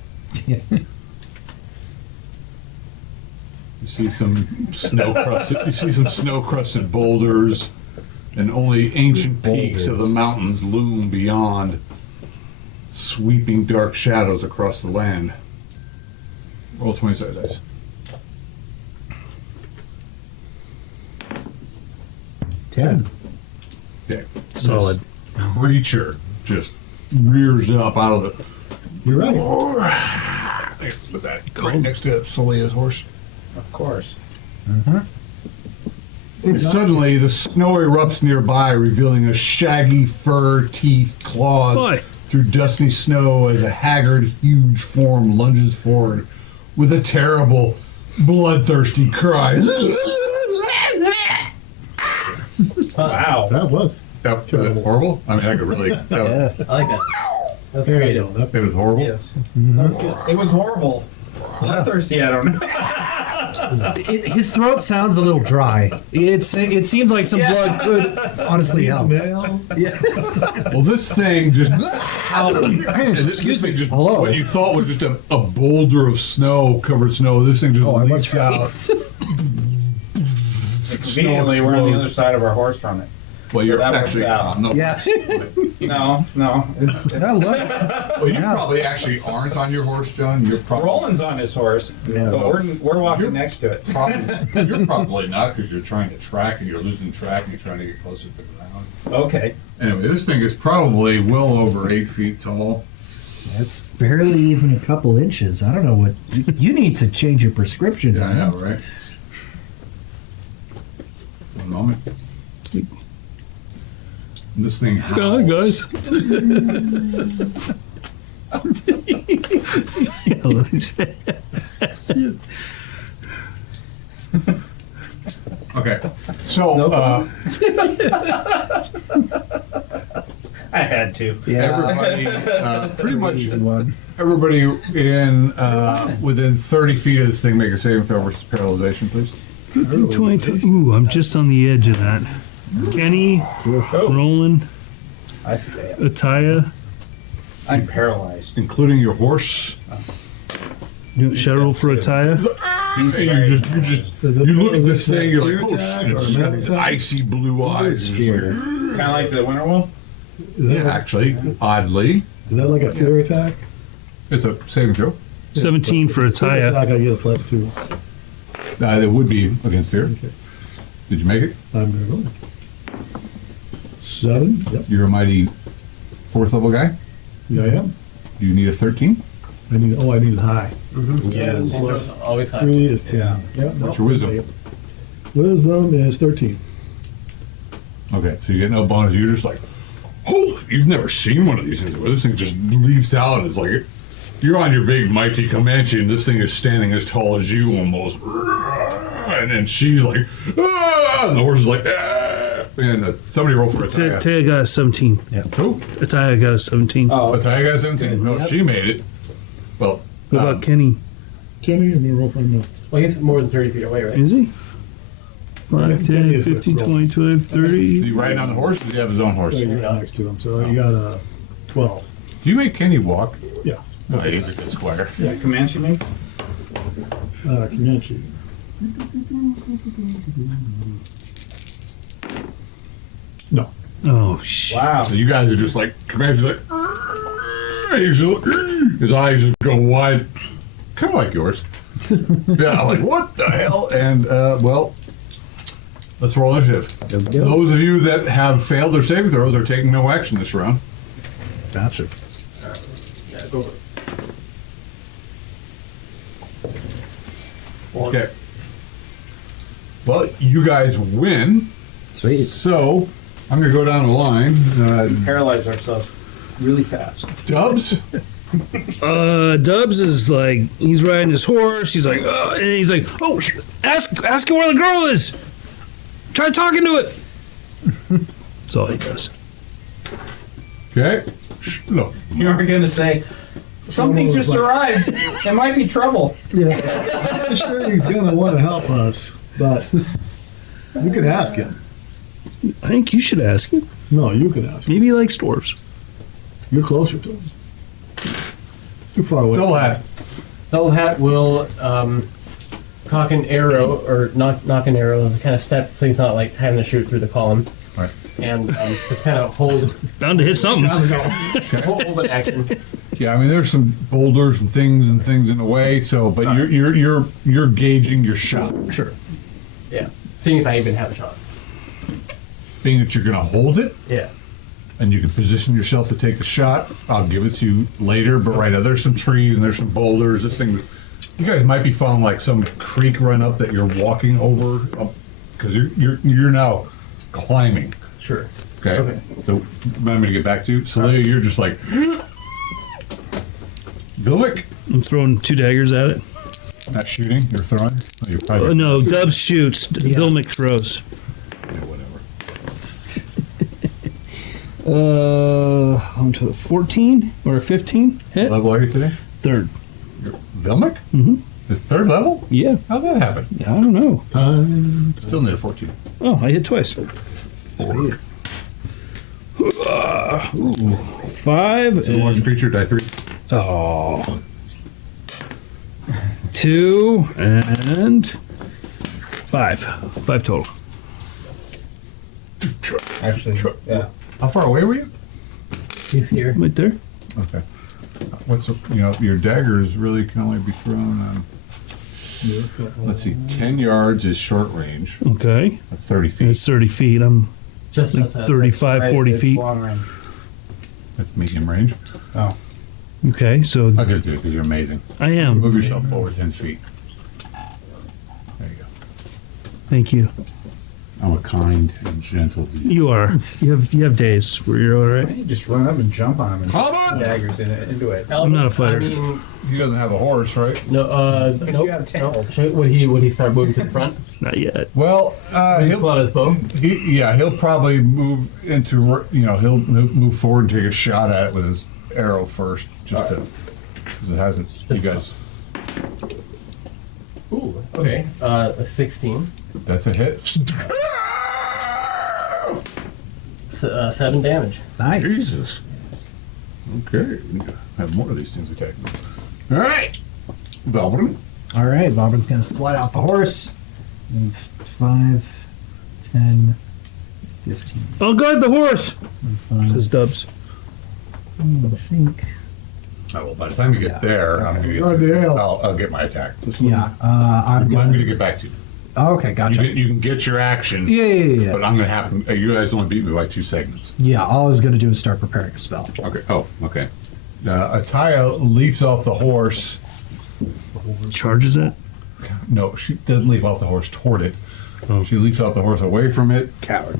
You see some snow-crusted boulders, and only ancient peaks of the mountains loom beyond, sweeping dark shadows across the land. Roll 20 dice. Ten. Okay. Solid. This creature just rears up out of the. You're right. Put that right next to Solia's horse. Of course. And suddenly, the snow erupts nearby, revealing a shaggy fur, teeth, claws Boy. through dusty snow as a haggard, huge form lunges forward with a terrible, bloodthirsty cry. Wow. That was That horrible? I mean, I could really. I like that. That's there you creative. go. That's It was horrible. Yes. That was good. It was horrible. Bloodthirsty, I don't know. His throat sounds a little dry. It seems like some blood could honestly help. Male. Well, this thing just. Excuse me. Just Hello. what you thought was just a boulder of snow, covered snow. This thing just leaps out. Conveniently, we're on the other side of our horse from it. Well, So you're that actually. works out. No. Yeah. No. Well, you probably actually aren't on your horse, John. You're probably. Roland's on his horse, Yeah. but we're walking next to it. You're probably not because you're trying to track and you're losing track and you're trying to get closer to the ground. Okay. Anyway, this thing is probably well over 8 feet tall. That's barely even a couple inches. I don't know what. You need to change your prescription. Yeah, I man. know, right? One moment. And this thing Hi, howls. guys. Okay, so I had to. everybody, pretty much Easy one. everybody in within 30 feet of this thing, make a saving throw versus paralyzation, please. 15, 20. Ooh, I'm just on the edge of that. Kenny, Roland, I failed. Ataya. I'm paralyzed. Including your horse. Should I roll for Ataya? He's And very you Is look at this is it thing, you're like, fear oh attack shit, or it's got mental these attack? icy blue eyes. kind of like the winter wolf. Yeah, actually, oddly, Is that like a fear attack? it's a saving throw. 17 for Fear Ataya. attack, I get a +2. It would be against fear. Okay. Did you make it? I'm gonna roll. 7. Yep. You're a mighty 4th level guy. Yeah, I am. Do you need a 13? I need high. Yeah. Always high. 3 is 10. Yeah. Yep, What's your wisdom? Wisdom is 13. Okay, so you get no bonus. You're just like, holy! You've never seen one of these things where this thing just leaps out and it's like you're on your big mighty Comanche and this thing is standing as tall as you almost, and then she's like, ah! And the horse is like, ah! And somebody roll for Ataya. Ataya got a 17. Who? Ataya got a 17. Oh, Ataya got 17. No, Yep. she made it. Well, What about Kenny? Kenny, I'm gonna roll for him. Well, he's more than 30 feet away, right? Is he? 5, Kenny 10, is with 15, Roll. 20, 25, 30. is he riding on the horse or does he have his own horse? So you're next to him. So you got a 12. Do you make Kenny walk? Yes. No, he's a good squire. yeah, Comanche me. Comanche. No. Oh, shit. Wow. So you guys are just like, Comanche's like, his eyes just go wide, kind of like yours. Yeah, like, what the hell? And, well, let's roll initiative. Those of you that have failed their saving throws are taking no action this round. Gotcha. Yeah, go for it. Okay. Well, you guys win. Sweet. So, I'm going to go down the line. Paralyze ourselves really fast. Dubs, Dubs is like, he's riding his horse. He's like, and he's like, oh, ask her where the girl is. Try talking to it. That's all he does. Okay. Look. You were going to say, something just arrived. There might be trouble. I'm not sure he's gonna want to help us, but you could ask him. I think you should ask him. No, you could ask him. Maybe he likes dwarves. You're closer to him. It's too far away. Double hat. Double hat will cock an arrow, or knock an arrow, kind of step so he's not like having to shoot through the column. Right. And just kind of hold Bound to hit something. hold an action. Yeah, I mean, there's some boulders and things in the way. So, but you're gauging your shot. Sure. Yeah. Seeing if I even have a shot. Being that you're gonna hold it, Yeah. and you can position yourself to take the shot. I'll give it to you later. But right now, there's some trees and there's some boulders. This thing, you guys might be following like some creek run up that you're walking over, because you're now climbing. Sure. Okay. Okay. So, remind me to get back to you. Celia, you're just like, Vilmic, I'm throwing 2 daggers at it. not shooting. You're throwing. Oh, you're probably No, Dubs shoots. Vilmic throws. whatever. On to 14 or 15 hit. Level are you today? 3rd. Vilmic? Mm-hmm. It's 3rd level? Yeah. How'd that happen? I don't know. Still need a 14. Oh, I hit twice. 5 It's a large and creature, die 3. 2 and 5. 5 total. Actually, yeah. How far away were you? He's here. Right there. Okay. Your daggers really can only be thrown on, let's see, 10 yards is short range. Okay. That's 30 And feet. it's 30 feet. I'm Just like outside. 35, Right, 40 it's feet. long range. That's medium range. Oh. Okay, so I'll give it to you because you're amazing. I am. Move yourself forward 10 feet. There you go. Thank you. I'm a kind and gentle dude. You are. You have days where you're all right. You just run up and jump on him and Come on! daggers into it. I'm not a fighter. I mean, He doesn't have a horse, right? no, But nope. you have tails. Would he start moving to the front? Not yet. Well, He'll pull out his bow. he'll probably move into, he'll move forward and take a shot at it with his arrow first, just to, because it hasn't, you guys, Ooh. Okay. A 16. that's a hit. 7 damage. Nice. Jesus. Okay, we gotta have more of these things attacking. All right, Valbrin. All right, Bobrin's gonna slide off the horse. Move 5, 10, 15. I'll guard the horse, 5. says Dubs. I think. Oh, well, by the time you get there, I'm gonna Oh, dear. I'll get my attack. Yeah. I'm Remind me to gonna. get back to you. Oh, okay, gotcha. You can get your action, Yeah. but I'm gonna have to. You guys only beat me by 2 segments. Yeah, all I was gonna do is start preparing a spell. Okay. Oh, okay. Ataya leaps off the horse. Charges it. No, she doesn't leap off the horse toward it. Oh. She leaps off the horse away from it. Coward.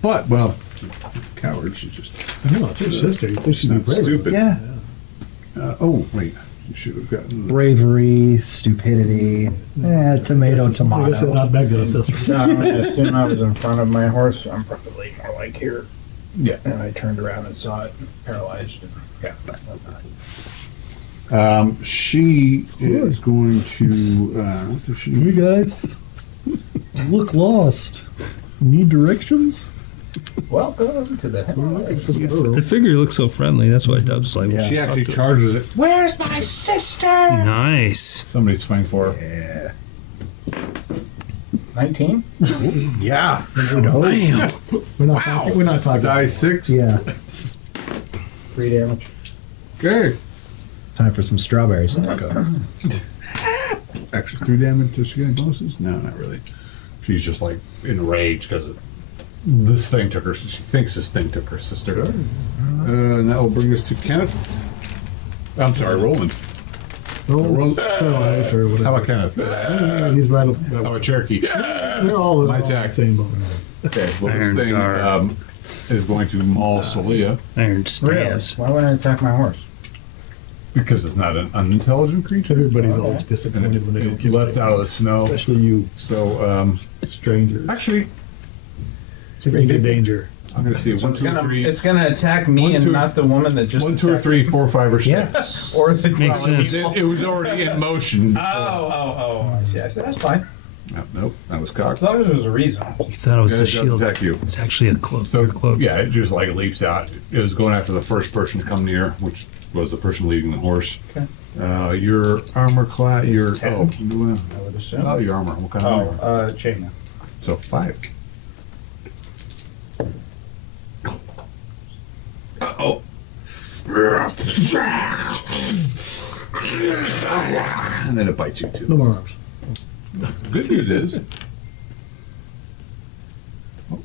But, well, coward, she's just No, it's your sister. You think she's she'd be not brave. stupid. Yeah. Oh, wait. You should have gotten. Bravery, stupidity. Tomato, Like I said, tomato. not that good a sister. I assume I was in front of my horse. I'm probably more like here. Yeah. And I turned around and saw it paralyzed. Yeah. She is going to. What does she? You guys look lost. Need directions? Welcome to the Himalayas. The figure looks so friendly. That's why Dubs like. She actually charges it. Where's my sister? Nice. Somebody swing for her. 19? Yeah. Bam. We're not talking. Die 6. Yeah. 3 damage. Okay. Time for some strawberries. Tacos. Actually, 3 damage. Does she get any bonuses? No, not really. She's just like enraged because this thing took her. She thinks this thing took her sister. And that will bring us to Kenneth. I'm sorry, Roland. Paralyzed or whatever. How about Kenneth? He's right up. How about Cherokee? They're all My the attack. same boat. Okay, well, this Iron thing, guard. is going to maul Celia Iron Really? stance. Why wouldn't I attack my horse? because it's not an unintelligent creature. Everybody's always And disappointed when they don't it get left out of the snow. especially you So strangers. actually, Stranger danger. I'm going to see So one, two, or three. it's gonna attack me One, and two- not the woman that just 1, 2, or attacked 3, me. 4, 5, or 6. Yeah. Or the Makes sense. It was already in motion. I see. I said that's fine. No, nope, that was cocked. As long as there's a reason. You thought it was Yeah, a it does shield. attack you. It's actually a cloak. So cloak. yeah, it just like leaps out. It was going after the first person to come near, which was the person leading the horse. Okay. Your armor class. Your Ten. I would assume. your armor. What kind of armor? Chain. So 5. Uh-oh. And then it bites you No too. more arms. Good news is.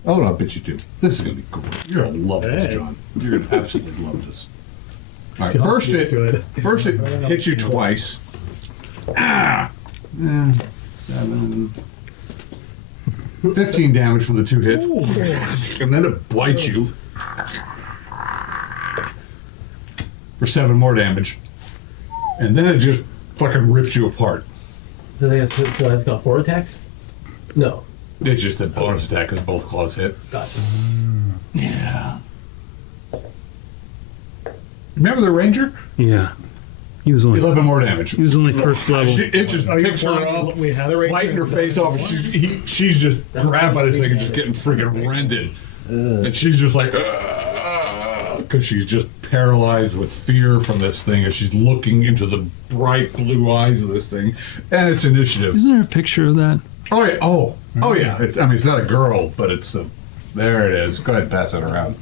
Oh, no, I bet you do. This is going to be great. You're going to love this, Hey. John. You're going to absolutely love this. All right, John first used to it hits you twice. Ah! 7. 15 damage from the 2 hits. And then it bites you for 7 more damage. And then it just fucking rips you apart. So it's got 4 attacks? No. It's just a bonus attack because both claws hit. Gotcha. Yeah. Remember the ranger? Yeah. He was only 11 more damage. he was only first level. It just Are you picks her implying up, we had a ranger? lighting her face off, and she's just grabbed by this thing and just getting freaking rended. And she's just like, because she's just paralyzed with fear from this thing as she's looking into the bright blue eyes of this thing. And it's initiative. Isn't there a picture of that? Oh, yeah. Oh yeah. It's not a girl, but it's a. There it is. Go ahead and pass it around.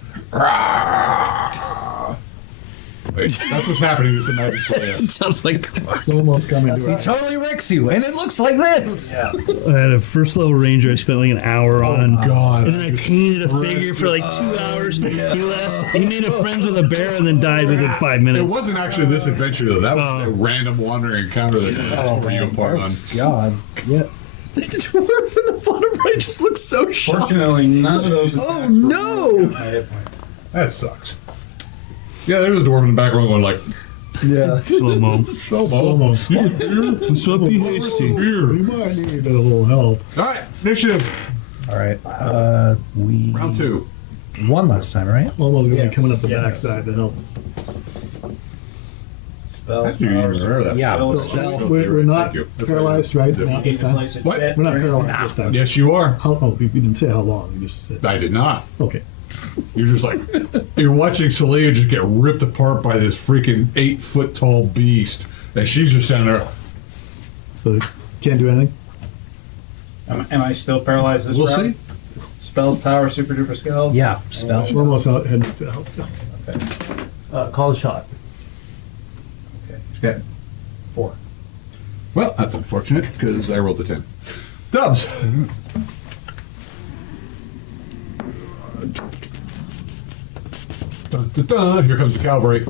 Wait, that's what's happening. Just imagine Slayer. Sounds like It's almost coming to He us. totally wrecks you, and it looks like this. I had a first level ranger. I spent like an hour on. God. And then I painted a figure for like 2 hours. He left. He made a friends with a bear and then died within 5 It minutes. wasn't actually this adventure though. That was Oh. a random wandering encounter that tore you apart on. God. Yeah. The dwarf in the bottom right just looks so shocked. Fortunately, none of those. Oh, attacks were no. really my hit points. That sucks. Yeah, there's a dwarf in the background going like, Yeah. Slow mo. Almost. What's up, you hasty? beer. We might need a little help. All right, initiative. All right. We Round 2. won last time, right? Almost gonna Yeah. be coming up the backside to help. Spell, You didn't even remember that. Yeah. Spell, Spell. We're not Thank you. That's paralyzed, right? Not this time. place a What? jet We're not during- paralyzed this time. Yes, you are. You didn't say how long. You just said. I did not. Okay. You're just like, you're watching Celia just get ripped apart by this freaking 8-foot tall beast. And she's just standing there. So can't do anything. Am I still paralyzed this We'll round? see. Spell, power, super duper skill. Yeah. Spell. We're almost out. Had to help. Call a shot. Yeah. 4. Well, that's unfortunate because I rolled a 10. Dubs. Dun, dun, dun. Here comes the cavalry.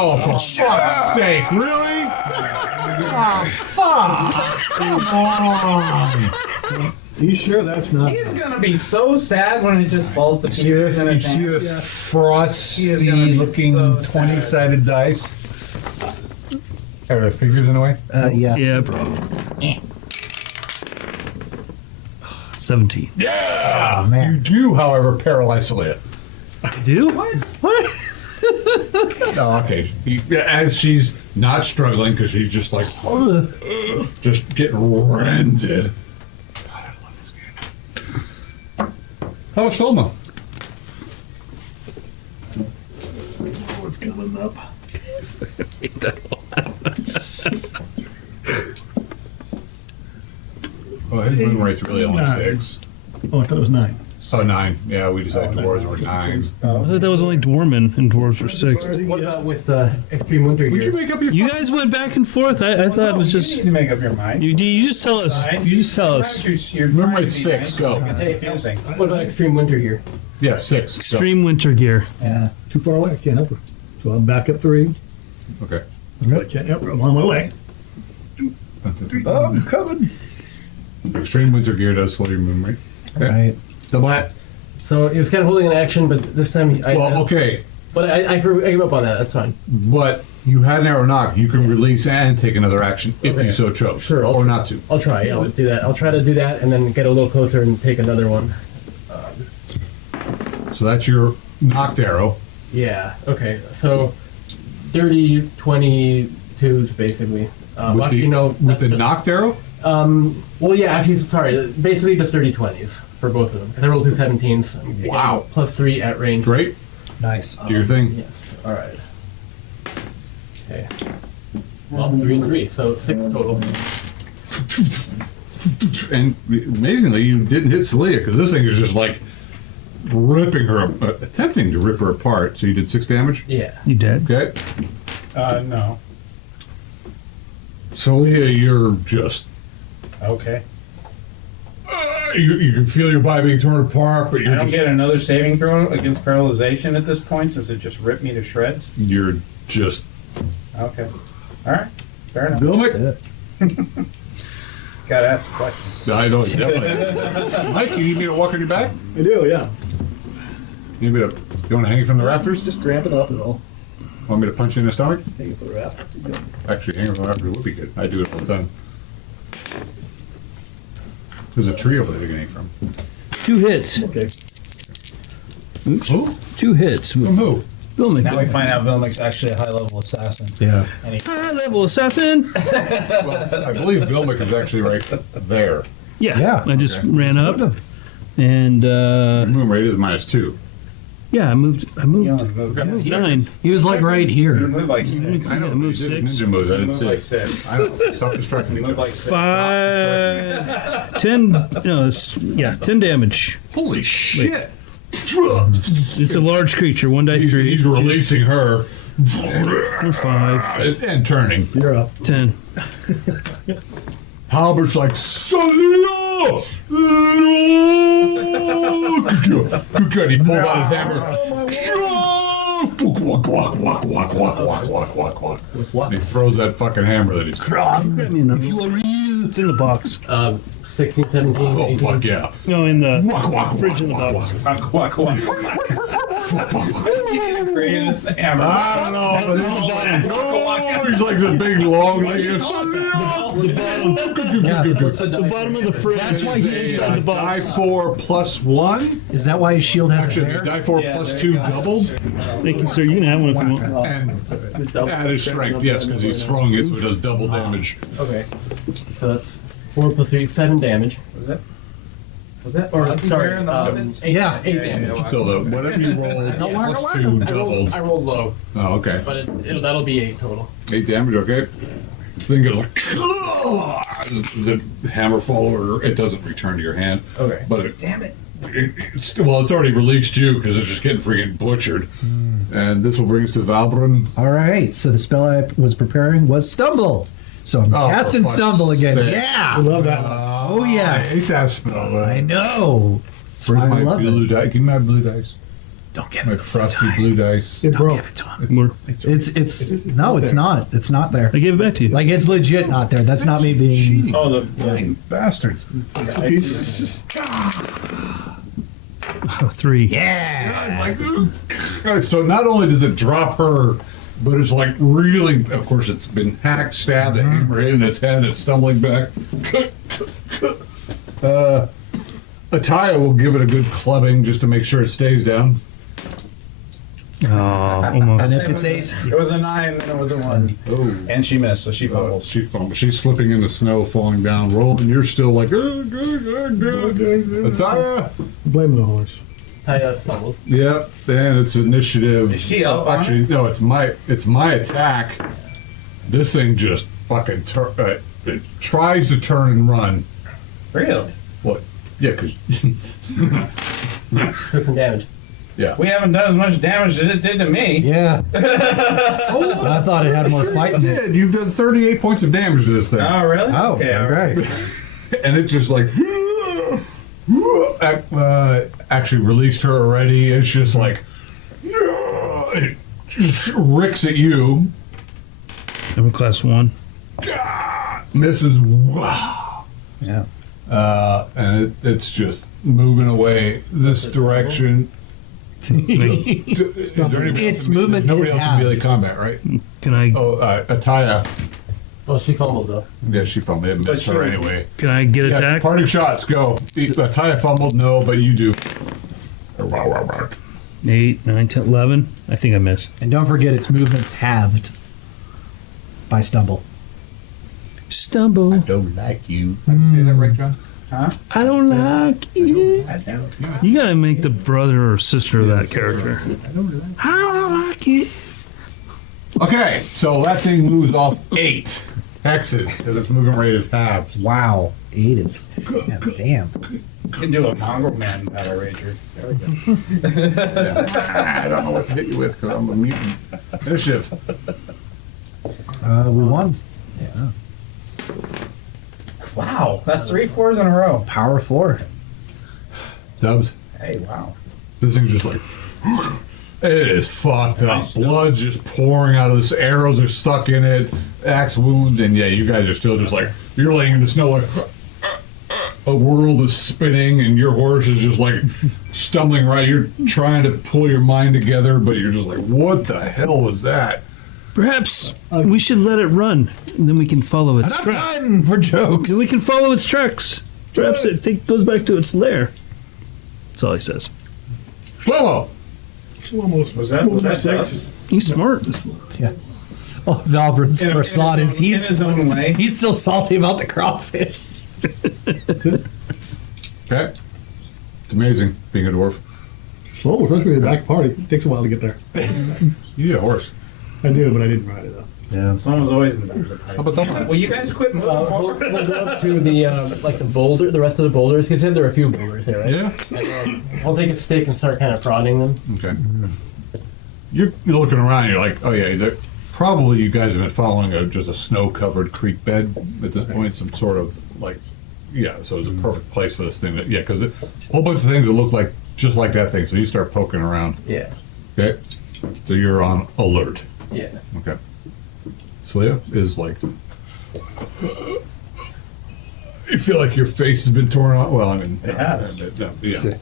Oh, for fuck's sake! Really? Oh, fuck! Come on! You sure that's not? He's gonna be so sad when it just falls to pieces in his hand. He is gonna frosty be looking so sad. 20-sided dice? Are there figures in a way? Yeah. Yeah, bro. 17. Yeah! Oh, man. You do, however, paralyze Celia. I do? Oh, okay. As she's not struggling, because she's just like, just getting rented. God, I love this game. How about Stolma? What's coming up? Oh, his win rate's really only 6. Oh, I thought it was 9. Oh, 9. Yeah, we decided dwarves were 9. I thought that was only Dwarman and dwarves were 6. What about with extreme winter Would you gear? make up your You guys went back and forth. I thought it was You just. need to make up your mind. You just tell us. You just tell us. You're Remember trying it's to be 6, nice, go. so it's Hey, confusing. What about extreme winter gear? Yeah, 6. Go. Extreme winter gear. Yeah. Too far away. I can't help her. So I'm back up 3. Okay. I can't help her. I'm on my way. Oh, I'm coming. Extreme winter gear does slow your movement rate. Right. Double hat. So he was kind of holding an action, but this time Okay, But I gave up on that. That's fine. but you had an arrow knock. You can release and take another action if Okay. you so chose. Sure, or not to. I'll try. Yeah, I'll do that. I'll try to do that and then get a little closer and take another one. So that's your knocked arrow. Yeah. Okay. So dirty 22s basically. With Actually, the, no. with that's the just- knocked arrow? Well, yeah. Actually, sorry. Basically, just dirty 20s for both of them. Because I rolled two 17s. Again, Wow. +3 at range. Great. Nice. Do your thing. Yes. All right. Okay. Well, 3 and 3, so 6 total. And amazingly, you didn't hit Celia because this thing is just like ripping her, attempting to rip her apart. So you did 6 damage. Yeah. You dead? Okay. No. Celia, you're just. Okay. You can feel your body being torn apart, but I you're don't just. get another saving throw against paralyzation at this point since it just ripped me to shreds. You're just. Okay. All right. Fair enough. Bilmick? Gotta ask the question. I know, definitely. Mike, you need me to walk on your back? I do, yeah. You need me to. You want to hang it from the rafters? Just grab it up and I'll Want me to punch you in the stomach? take it for the wrap. Actually, hanging from the rafters would be good. I do it all the time. There's a tree over there you can hang from. 2 hits. Okay. Oops. Who? 2 hits. From who? Bill Now we McGovern. find out Vilmic's actually a high-level assassin. Yeah. And he, High level assassin. Well, I believe Vilmic is actually right there. Yeah. Yeah. I just Okay. ran up and Moon rate is -2. yeah, I moved. you only moved, I moved 9. He was like right you here. moved like 6. I know. I moved you did 6. Ninja moves. I You did moved like 6. 6. I know. Stop distracting me. You moved Jeff. like 6. 5, 10. No, yeah, 10 damage. Holy shit! It's a large creature. 1d3. He's releasing her 5, and turning. You're up. 10. Halbert's like, Celia! No! Good job. He pulls out his hammer. And he throws that fucking hammer that he's. It's in the box. 16, 17, Oh 18. fuck yeah! No, in the Fridge in the box. Quack, quack, quack. You can create this hammer. I don't know. Oh, he's like the big long leg. The bottom of the fridge. That's why he's inside the Die box. 4 +1. Is that why his shield has a Actually, bear? die 4 +2 doubled. Thank you, sir. You can have one if you want. And add his strength, yes, because he's throwing it, so it does double damage. Okay. So that's 4 + 3, 7 damage. Was that? Or Fuzzy sorry, Bear in the Muppets? 8, Yeah. 8 damage. So the whatever you roll +2 doubled. I rolled low, Oh, okay. but that'll be 8 total. 8 damage, okay. The thing goes like the hammer follower. It doesn't return to your hand. Okay. But it, Damn it. it's already released you because it's just getting freaking butchered. And this will bring us to Valbrun. All right. So the spell I was preparing was Stumble. So I'm Oh, casting for fuck's Stumble again. sake. I Yeah. love that. Oh, yeah. I hate that spell. I know. That's Where's why I my love blue it. dice? Give me my blue dice. Don't give My it. frosty blue dice. It broke. Give it to him. More. It's no, it's not. It's not there. I gave it back to you. Like it's legit not there. That's not me being. Oh, the Fucking bastards. Oh, 3. Yeah. It's like, so not only does it drop her, but it's like really, of course, it's been hacked, stabbed, a hammer hit in its head, it's stumbling back. Ataya will give it a good clubbing just to make sure it stays down. Oh, almost. And if it's ace, It was a 9, then it was a 1. Oh. And she missed, so she fumbles. She fumbles. She's slipping in the snow, falling down, rolling. You're still like, Ataya. Blame the horse. I stumbled. Yep, and it's initiative. Is she up on Actually, no, it's my attack. This thing just fucking it tries to turn and run. Really? What? Yeah, because Took some damage. yeah. We haven't done as much damage as it did to me. yeah. Oh, I thought it had more Sure fight you in it. did. You've done 38 points of damage to this thing, Oh, really? Oh, okay, all right. and it's just like actually released her already. It's just like it just ricks at you, I'm a class 1. misses. Wow. Yeah. and it's just moving away this direction. Is there anybody Its else movement nobody is else in melee combat, right? Can I Ataya. Well, she fumbled though. Yeah, she fumbled. It missed her anyway. can I get Yes, attacked? parting shots, go. Ataya fumbled, no, but you do. 8, 9, 10, 11. I think I missed. And don't forget its movement's halved by stumble. Stumble. Don't like you. Did I say that right, John? Huh? I don't like you. I don't. You gotta make the brother or sister of that character. I don't like it. Okay, so that thing moves off 8 hexes because its movement rate is halved. Wow. 8 is. Yeah, damn. You can do a mongrel man battle rager. There we go. I don't know what to hit you with because I'm a mutant. Initiative. We won. Wow, that's 3 4s in a row. Power 4. Dubs. Hey, wow. This thing's just like, it is fucked up. Blood's just pouring out of this. Arrows are stuck in it. Axe wound, and yeah, you guys are still just like, you're laying in the snow like, a world is spinning, and your horse is just like stumbling right. You're trying to pull your mind together, but you're just like, what the hell was that? Perhaps we should let it run, and then we can follow its Enough tracks. time for jokes. Then we can follow its tracks. Perhaps it goes back to its lair. That's all he says. Slow-mo. Was that 6? He's smart. Yeah. Oh, Valbrun's first thought is in his own way. he's still salty about the crawfish. Okay. It's amazing being a dwarf. Slow, especially in the back party. It takes a while to get there. You need a horse. I do, but I didn't ride it though. Yeah. Someone's always in the back of the party. How about that one? Will you guys quit moving We'll forward? go up to the like the boulder, the rest of the boulders. He said there are a few boulders there, right? Yeah. And, I'll take a stick and start kind of prodding them. Okay. You're looking around. You're like, oh yeah. Probably you guys have been following just a snow-covered creek bed at this point. Some sort of like, yeah. So it's a perfect place for this thing. Yeah, because a whole bunch of things that look like just like that thing. So you start poking around. Yeah. Okay. So you're on alert. Yeah. Okay. Slia is like, you feel like your face has been torn off. Well, I mean, It has. Yeah.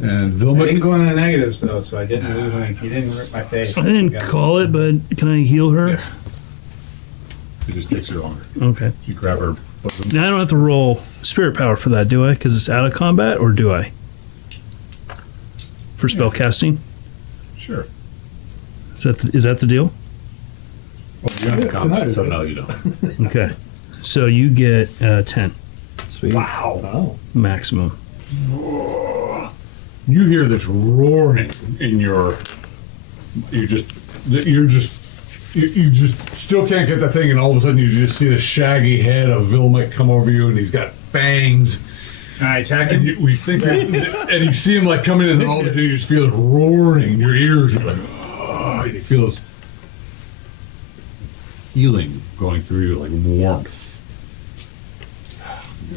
And I Vilma. didn't go into the negatives though, so I didn't lose any. He didn't rip my face. I didn't call it, but can I heal her? Yes. It just takes you longer. Okay. You grab her bosom. Now I don't have to roll spirit power for that, do I? Because it's out of combat, or do I? For spell casting? Sure. Is that the deal? Well, you're not in Yeah, combat, tonight so it no, is. you don't. Okay. So you get 10 Sweet. Oh. maximum. You hear this roaring in you just still can't get the thing, and all of a sudden you just see the shaggy head of Vilmec come over you, and he's got fangs. Can I attack And him? we think, and you see him like coming in, and all of a sudden you just feel it roaring in your ears. You're like, oh, and you feel this healing going through you, like warmth. You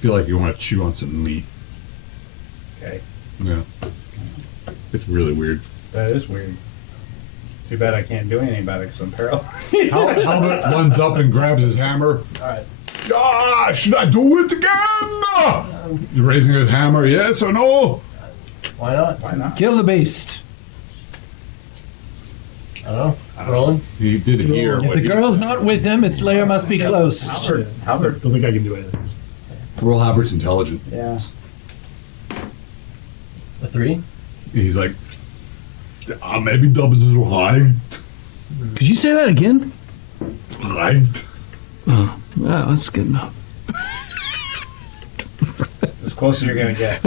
feel like you want to chew on some meat. Okay, Yeah, it's really weird. that is weird. Too bad I can't do anything about it because I'm paralyzed. Halbert runs up and grabs his hammer. All right. Ah, should I do it again? He's raising his hammer. Yes or no? Why not? Why not? Kill the beast. I don't know. Rolling. He did hear. If what the he girl's said. not with him, its lair must be close. Halbert. Don't think I can do anything. Roll Halbert's intelligent. Yeah. A 3. He's like, maybe Dubbins is right. Could you say that again? Right. Oh, wow, that's good enough. As close as you're gonna get.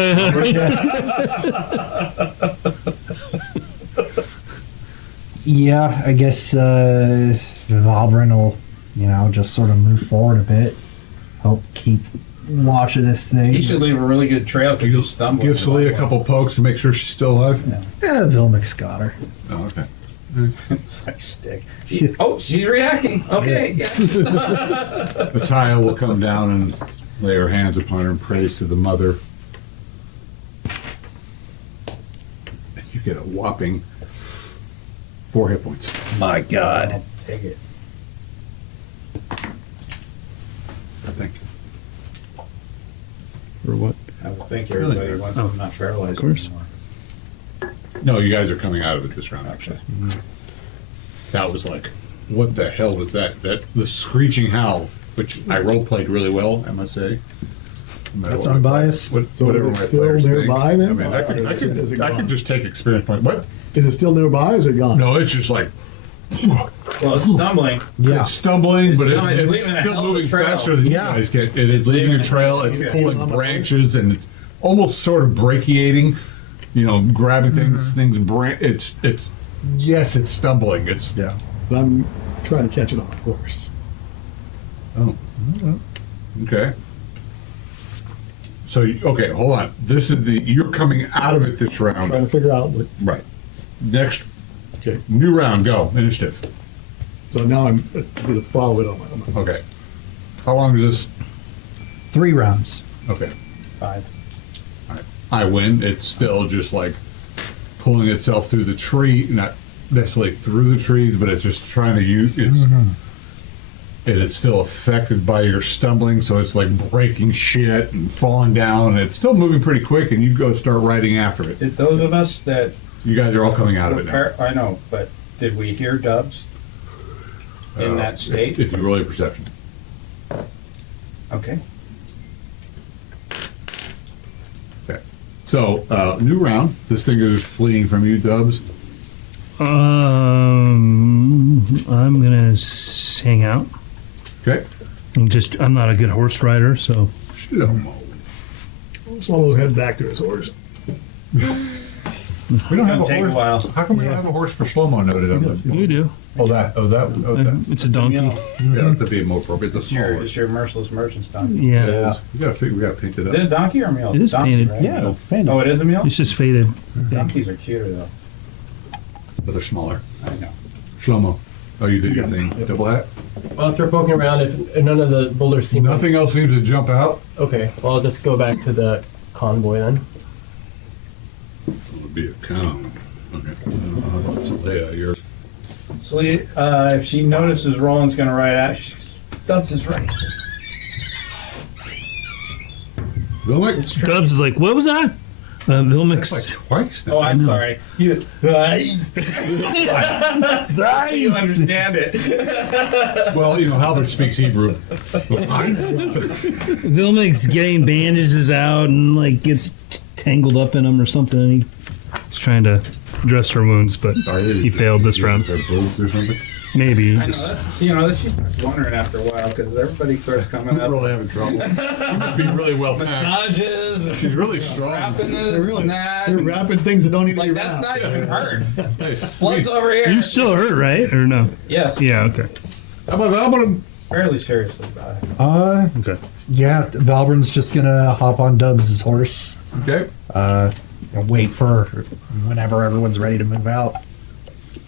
Yeah, I guess Valbrun will, just sort of move forward a bit, help keep watch of this thing. He should leave a really good trail because you stumble. Give Celia a couple pokes to make sure she's still alive. Yeah, Vilmic's got her. Oh, okay. It's like stick. Oh, she's reacting. Okay. Yeah. Mattia will come down and lay her hands upon her and praise to the mother. And you get a whopping 4 hit points. My God. I'll take it. I think. would think everybody wants them not paralyzed Of course. anymore. No, you guys are coming out of it this round, actually. That was like, what the hell was that? The screeching howl, which I role played really well, I must say. That's unbiased. So Whatever is it my still players think. nearby then? I mean, I Or is it could gone? just take experience point. What? Is it still nearby or is it gone? No, it's just like Well, it's stumbling. Yeah. it's stumbling, but It's it's leaving a still hell of a moving trail. faster than Yeah. you guys get. It is leaving a leaving a trail. trail. It's Yeah. pulling branches and it's almost sort of brachiating. You know, grabbing things. It's yes, it's stumbling. It's Yeah. But I'm trying to catch it on a horse. oh, okay. So okay, hold on. This is you're coming out of it this round. Trying to figure out what. Right. Next, Okay. new round, go. Initiative. So now I'm going to follow it on my. Okay. How long is this? 3 rounds. Okay. 5. I win. It's still just like pulling itself through the tree, not necessarily through the trees, but it's just trying to use it's. And it's still affected by your stumbling, so it's like breaking shit and falling down. And it's still moving pretty quick, and you go start riding after it. Did those of us that You guys are all coming out of it now. I know, but did we hear dubs in that state? If you roll your perception. Okay. Okay. So, new round. This thing is fleeing from you, Dubs. I'm gonna hang out. Okay. I'm not a good horse rider, so Shlomo. Slomo's head back to his horse. We don't have It'll a take a horse. while. How come we don't have a horse for Shlomo noted on this? you do. That. It's a donkey. Yeah, that'd be more appropriate. It's a small It's horse. your merciless merchant's donkey. Yeah, It is. We gotta paint it Is it up. a donkey or a mule? It is Donkey, painted. right? Yeah, it's painted. Oh, it is a mule? it's just faded. Donkeys are cuter, though. But they're smaller. I know. Shlomo. Oh, you did your thing. Double hat. Well, after poking around, if none of the boulders seem Nothing else seems to jump out. Okay, well, I'll just go back to the convoy then. It would be a cow. Okay. Leia, you're. So, if she notices Roland's going to ride out, Dubs is right. Vilmix? Dubs is like, what was that? Vilmix. That's like twice now. Oh, I'm sorry. You, so you understand it. Well, Halbert speaks Hebrew. Vilmix getting bandages out and like gets tangled up in them or something. And he's trying to dress her wounds, but he failed this round. Their boobs or something? Maybe I know, just that's, she starts wondering after a while because everybody starts coming I'm up. really having trouble. She must be really well packed. Massages. And She's really strong. wrapping They're this really, and that. they're wrapping things that don't need It's to like, be that's wrapped. not even hurt. Hey, Blood's over here. you still hurt, right? Or no? Yes. Yeah. Okay. How about him? Fairly seriously about it. Okay. Yeah, Valbrun's just gonna hop on Dubs' horse. Okay. And wait for whenever everyone's ready to move out.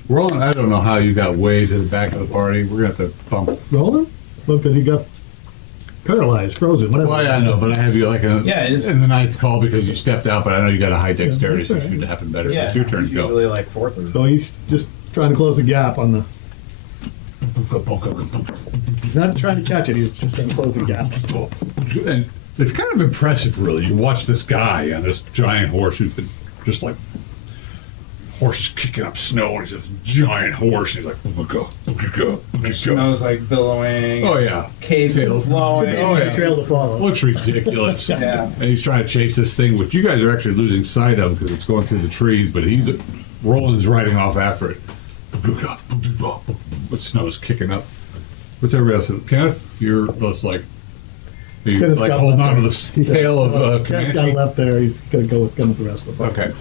Roland, I don't know how you got way to the back of the party. We're going to have to bump. Roland? Well, because he got paralyzed, frozen, whatever. Well, yeah, I know, but I have you like Yeah, it is. in the ninth call because you stepped out, but I know you got a high dexterity, so it that's right. should happen better. Yeah, It's your turn it's to go. usually like fourth. So he's just trying to close the gap on the. He's not trying to catch it. He's just trying to close the gap. And it's kind of impressive, really. You watch this guy on this giant horse who's been just like horse is kicking up snow, and he's this giant horse. And he's like, The snow's like billowing. oh yeah, Caves Tail. are flowing. Oh, yeah. Trail to follow. looks ridiculous. Yeah. And he's trying to chase this thing, which you guys are actually losing sight of because it's going through the trees. But Roland's riding off after it. But snow's kicking up. What's everybody else? Kenneth, you're just like. You Kenneth's like got holding on to the left tail of Kenneth got Comanche? left there. He's going to go with the rest of the party. Okay.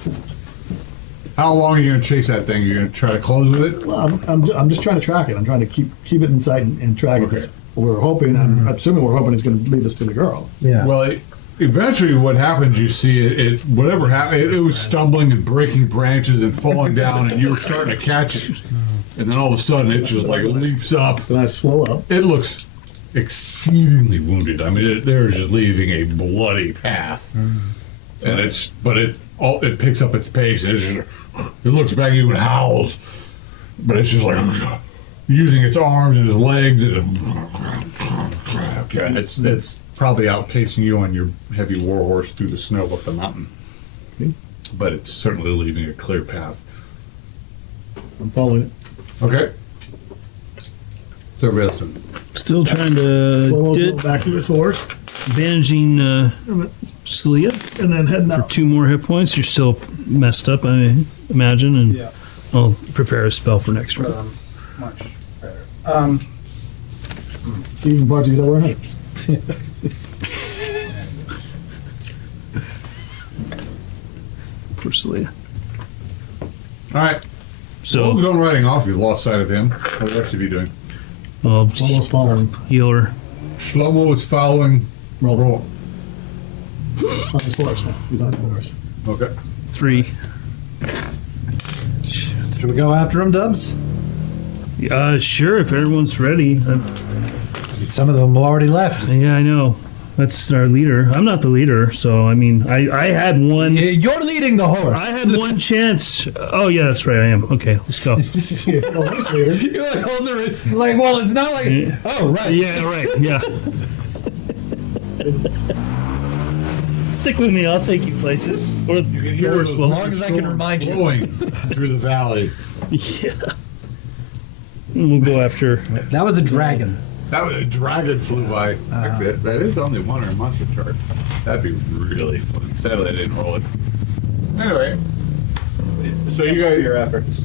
How long are you going to chase that thing? You're going to try to close with it? Well, I'm just trying to track it. I'm trying to keep it in sight and track Okay. it. We're hoping. I'm assuming we're hoping it's going to lead us to the girl. Yeah. Well, eventually what happens, you see it whatever happened, it was stumbling and breaking branches and falling down, and you were starting to catch it. And then all of a sudden, it just like leaps up. Then I slow up. It looks exceedingly wounded. I mean, they're just leaving a bloody path. And it picks up its pace, and it looks back at you and howls. But it's just like using its arms and its legs. And it's probably outpacing you on your heavy warhorse through the snow up the mountain. Okay. But it's certainly leaving a clear path. I'm following it. Okay. So everybody else doing? Still trying to We'll get go back to his horse bandaging Celia and then heading for out. 2 more hit points. You're still messed up, I imagine, and Yeah. I'll prepare a spell for next round. Much better. Even budget that we're For Celia. All right. So Who's going riding off? You've lost sight of him. What the rest of you doing? I'll almost following. heal her. Shlomo is following. Roll. On his horse now. He's on his horse. Okay. 3. Should we go after him, Dubs? Sure, if everyone's ready. Some of them already left. Yeah, I know. That's our leader. I'm not the leader, so I mean, I had one. You're leading the horse. I had one chance. Oh yeah, that's right. I am. Okay, let's go. The horse leader. You're like holding the. It's like, well, it's not like. Yeah. Oh, right. Yeah, right. Yeah. Stick with me. I'll take you places. Or Hear As long as I can remind you. blowing through the valley. yeah. And we'll go after. That was a dragon. That was a dragon flew by. Actually, that is only one on our monster chart. That'd be really fun. Sadly, I didn't roll it. Anyway, So you guys- your efforts.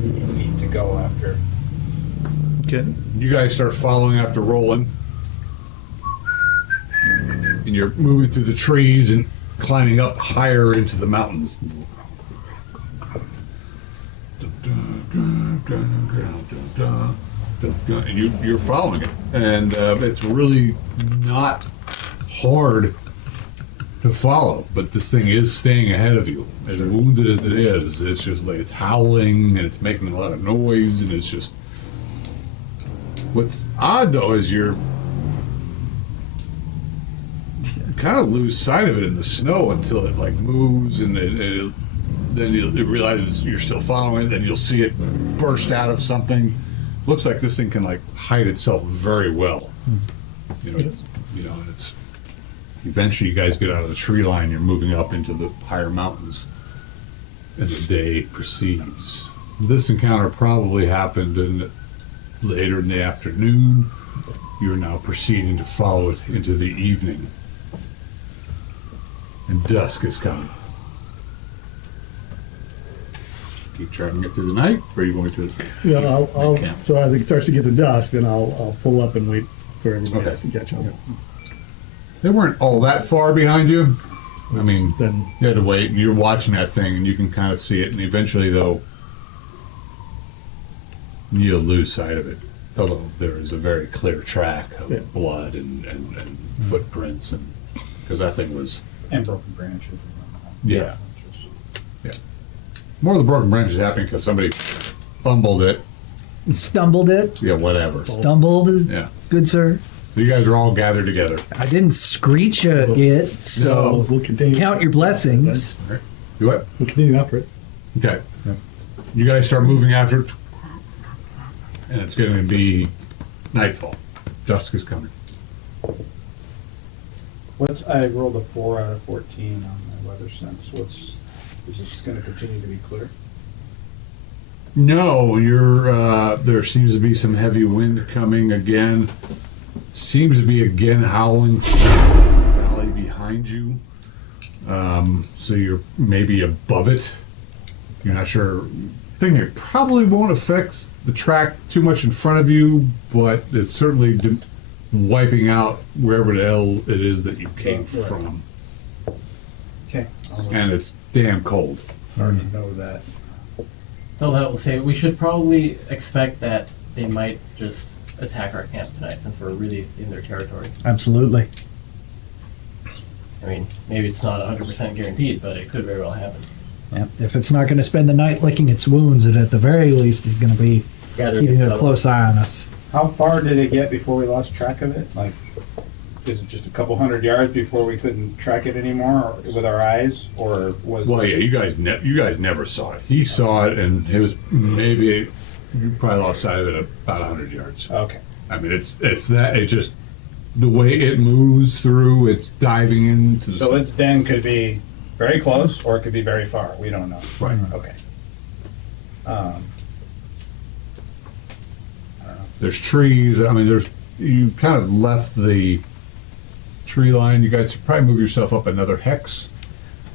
You need to go after. Okay. you guys start following after Roland. And you're moving through the trees and climbing up higher into the mountains. And you're following it. And it's really not hard to follow, but this thing is staying ahead of you. As wounded as it is, it's just like it's howling and it's making a lot of noise, and it's just. What's odd though is you're kind of lose sight of it in the snow until it like moves, and then it realizes you're still following it. Then you'll see it burst out of something. Looks like this thing can like hide itself very well. You know, and it's eventually you guys get out of the tree line. You're moving up into the higher mountains, and the day proceeds. This encounter probably happened later in the afternoon. You're now proceeding to follow it into the evening. And dusk is coming. Keep tracking it through the night, or are you going to? Yeah, I'll camp. so as it starts to get to dusk, then I'll pull up and wait for everybody Okay. else to catch up. They weren't all that far behind you. I mean, Then you had to wait, and you're watching that thing, and you can kind of see it, and eventually, though, you'll lose sight of it. Although there is a very clear track of Yeah. blood and footprints, and because that thing was And broken branches. Yeah. More of the broken branches happening because somebody fumbled it. Stumbled it. Yeah, whatever. Stumbled. Yeah. Good sir. So you guys are all gathered together. I didn't screech it, so we'll continue. count your blessings. Do what? We'll continue after it. Okay. You guys start moving after it, and it's going to be nightfall. Dusk is coming. I rolled a 4 out of 14 on my weather sense. Is this going to continue to be clear? No, there seems to be some heavy wind coming again. Seems to be again howling through the valley behind you. So you're maybe above it. You're not sure. Thing it probably won't affect the track too much in front of you, but it's certainly wiping out wherever the hell it is that you came from. Okay. And it's damn cold. I already know that. So that will say we should probably expect that they might just attack our camp tonight since we're really in their territory. Absolutely. I mean, maybe it's not 100% guaranteed, but it could very well happen. Yeah. If it's not going to spend the night licking its wounds, it at the very least is going to be Gather keeping a together. close eye on us. How far did it get before we lost track of it? Like, is it just a couple hundred yards before we couldn't track it anymore with our eyes, or was? Well, yeah, you guys never saw it. He saw it, and it was maybe you probably lost sight of it about 100 yards. Okay. I mean, it's that it just the way it moves through, it's diving into the. So its den could be very close, or it could be very far, we don't know. Right. Okay. There's trees, I mean, you've kind of left the tree line, you guys should probably move yourself up another hex.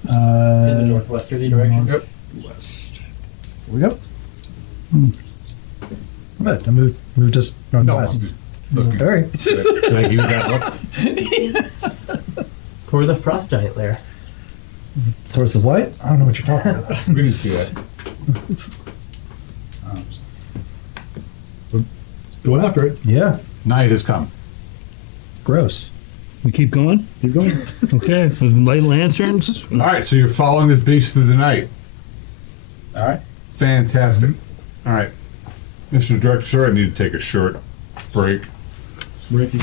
In the northwesterly direction. Yep. Here we go. But I moved us No, northwest. look, All right. can I give you that look? Toward the frost giant lair. Towards the what? I don't know what you're talking about. We didn't see that. Go after it. Yeah. Night has come. Gross. We keep going. Keep going. Okay, with light lanterns. All right, so you're following this beast through the night. All right. Fantastic. All right. Mr. Director, sir, I need to take a short break. Ricky.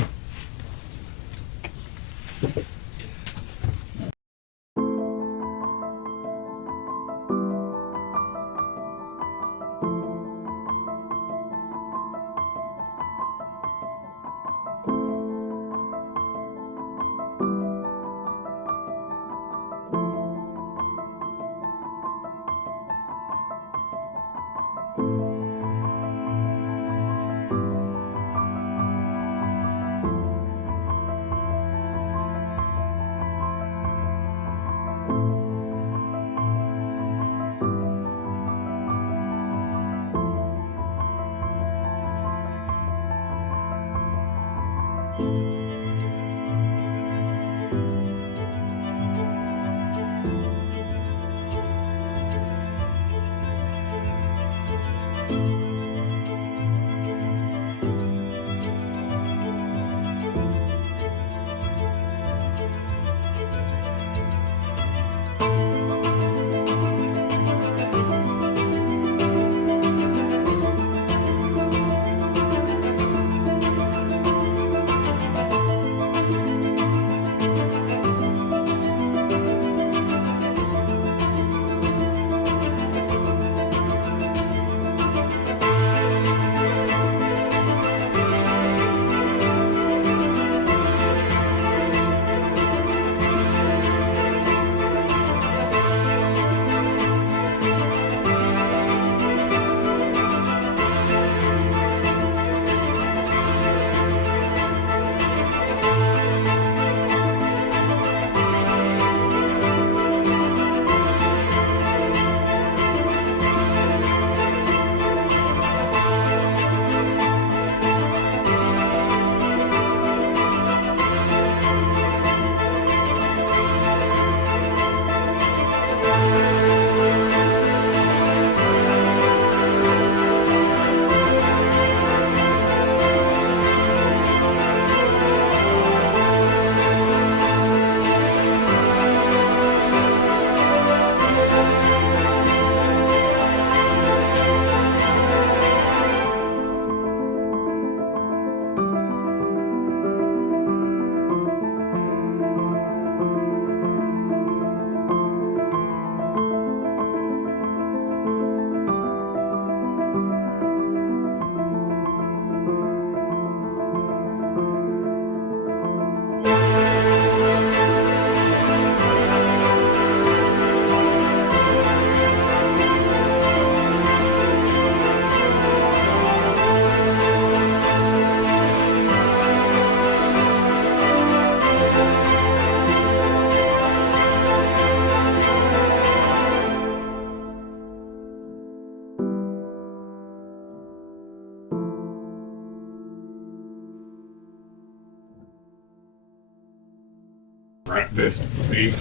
This week.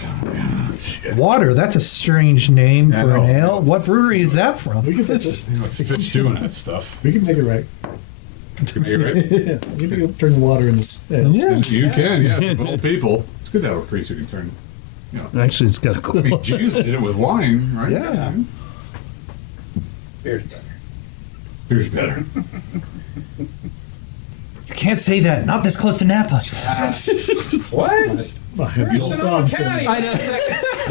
Water, that's a strange name I for an know. ale. What brewery is that from? We can fix it. You know, it's fish doing that stuff. We can make it right. Can you make it right? Yeah, we can turn the water into. Yeah. You can, yeah. For old people, it's good to have a priest who can turn. You know, Actually, it's got a I cool. mean, Jesus did it with wine, right? Yeah. Beer's better. Beer's better. You can't say that. Not this close to Napa. What? I know.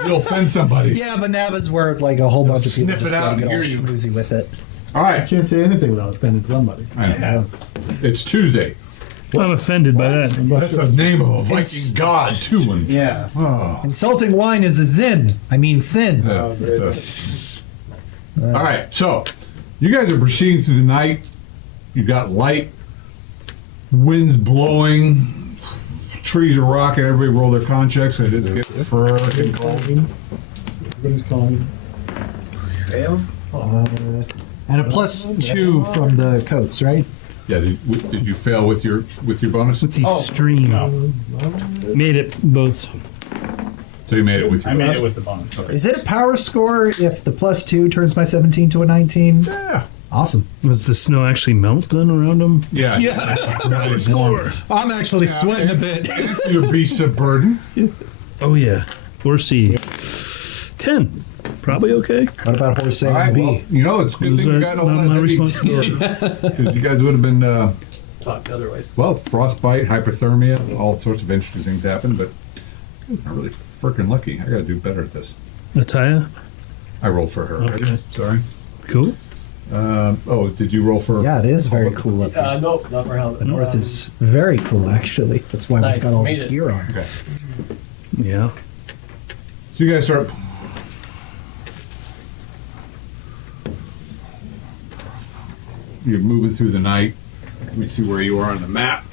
You'll offend somebody. Yeah, but Napa's where like a whole bunch of people sniff just it out gotta and get all hear you. schmoozy with it. All I right. can't say anything without offending somebody. I know. It's Tuesday. I'm offended by that. That's a name of a Viking god, too. And, Yeah. oh. Insulting wine is a sin. I mean sin. Yeah, Oh, it's all right, so you guys are proceeding through the night. You've got light, winds blowing, trees are rocking. Everybody roll their con checks. And it's getting fur and cold. Everybody's calling. Fail? And a +2 from the coats, right? Yeah, did you fail with your bonus? With the Oh, extreme. no. Made it both. So you made it with your I made bonus? it with the bonus. Is it a power score if the +2 turns my 17 to a 19? Yeah. Awesome. Does the snow actually melt then around them? Yeah. Power score. I'm actually sweating a bit. And for your beast of burden. Oh yeah. 4C. 10. Probably okay. What about horse A All right, and B? well, you know, it's a good Those thing you are got all not that my heavy responsibility. because you guys would have been, Fucked otherwise. well, frostbite, hypothermia, all sorts of interesting things happen, but I'm really freaking lucky. I got to do better at this. Ataya? I rolled for her. Okay. Sorry. Cool. Oh, did you roll for? Yeah, it is very cool up here. No, not for helmet. The north is very cool, actually. That's why we've Nice, got all made this it. gear on. Okay. Yeah. So you guys start. You're moving through the night. Let me see where you are on the map.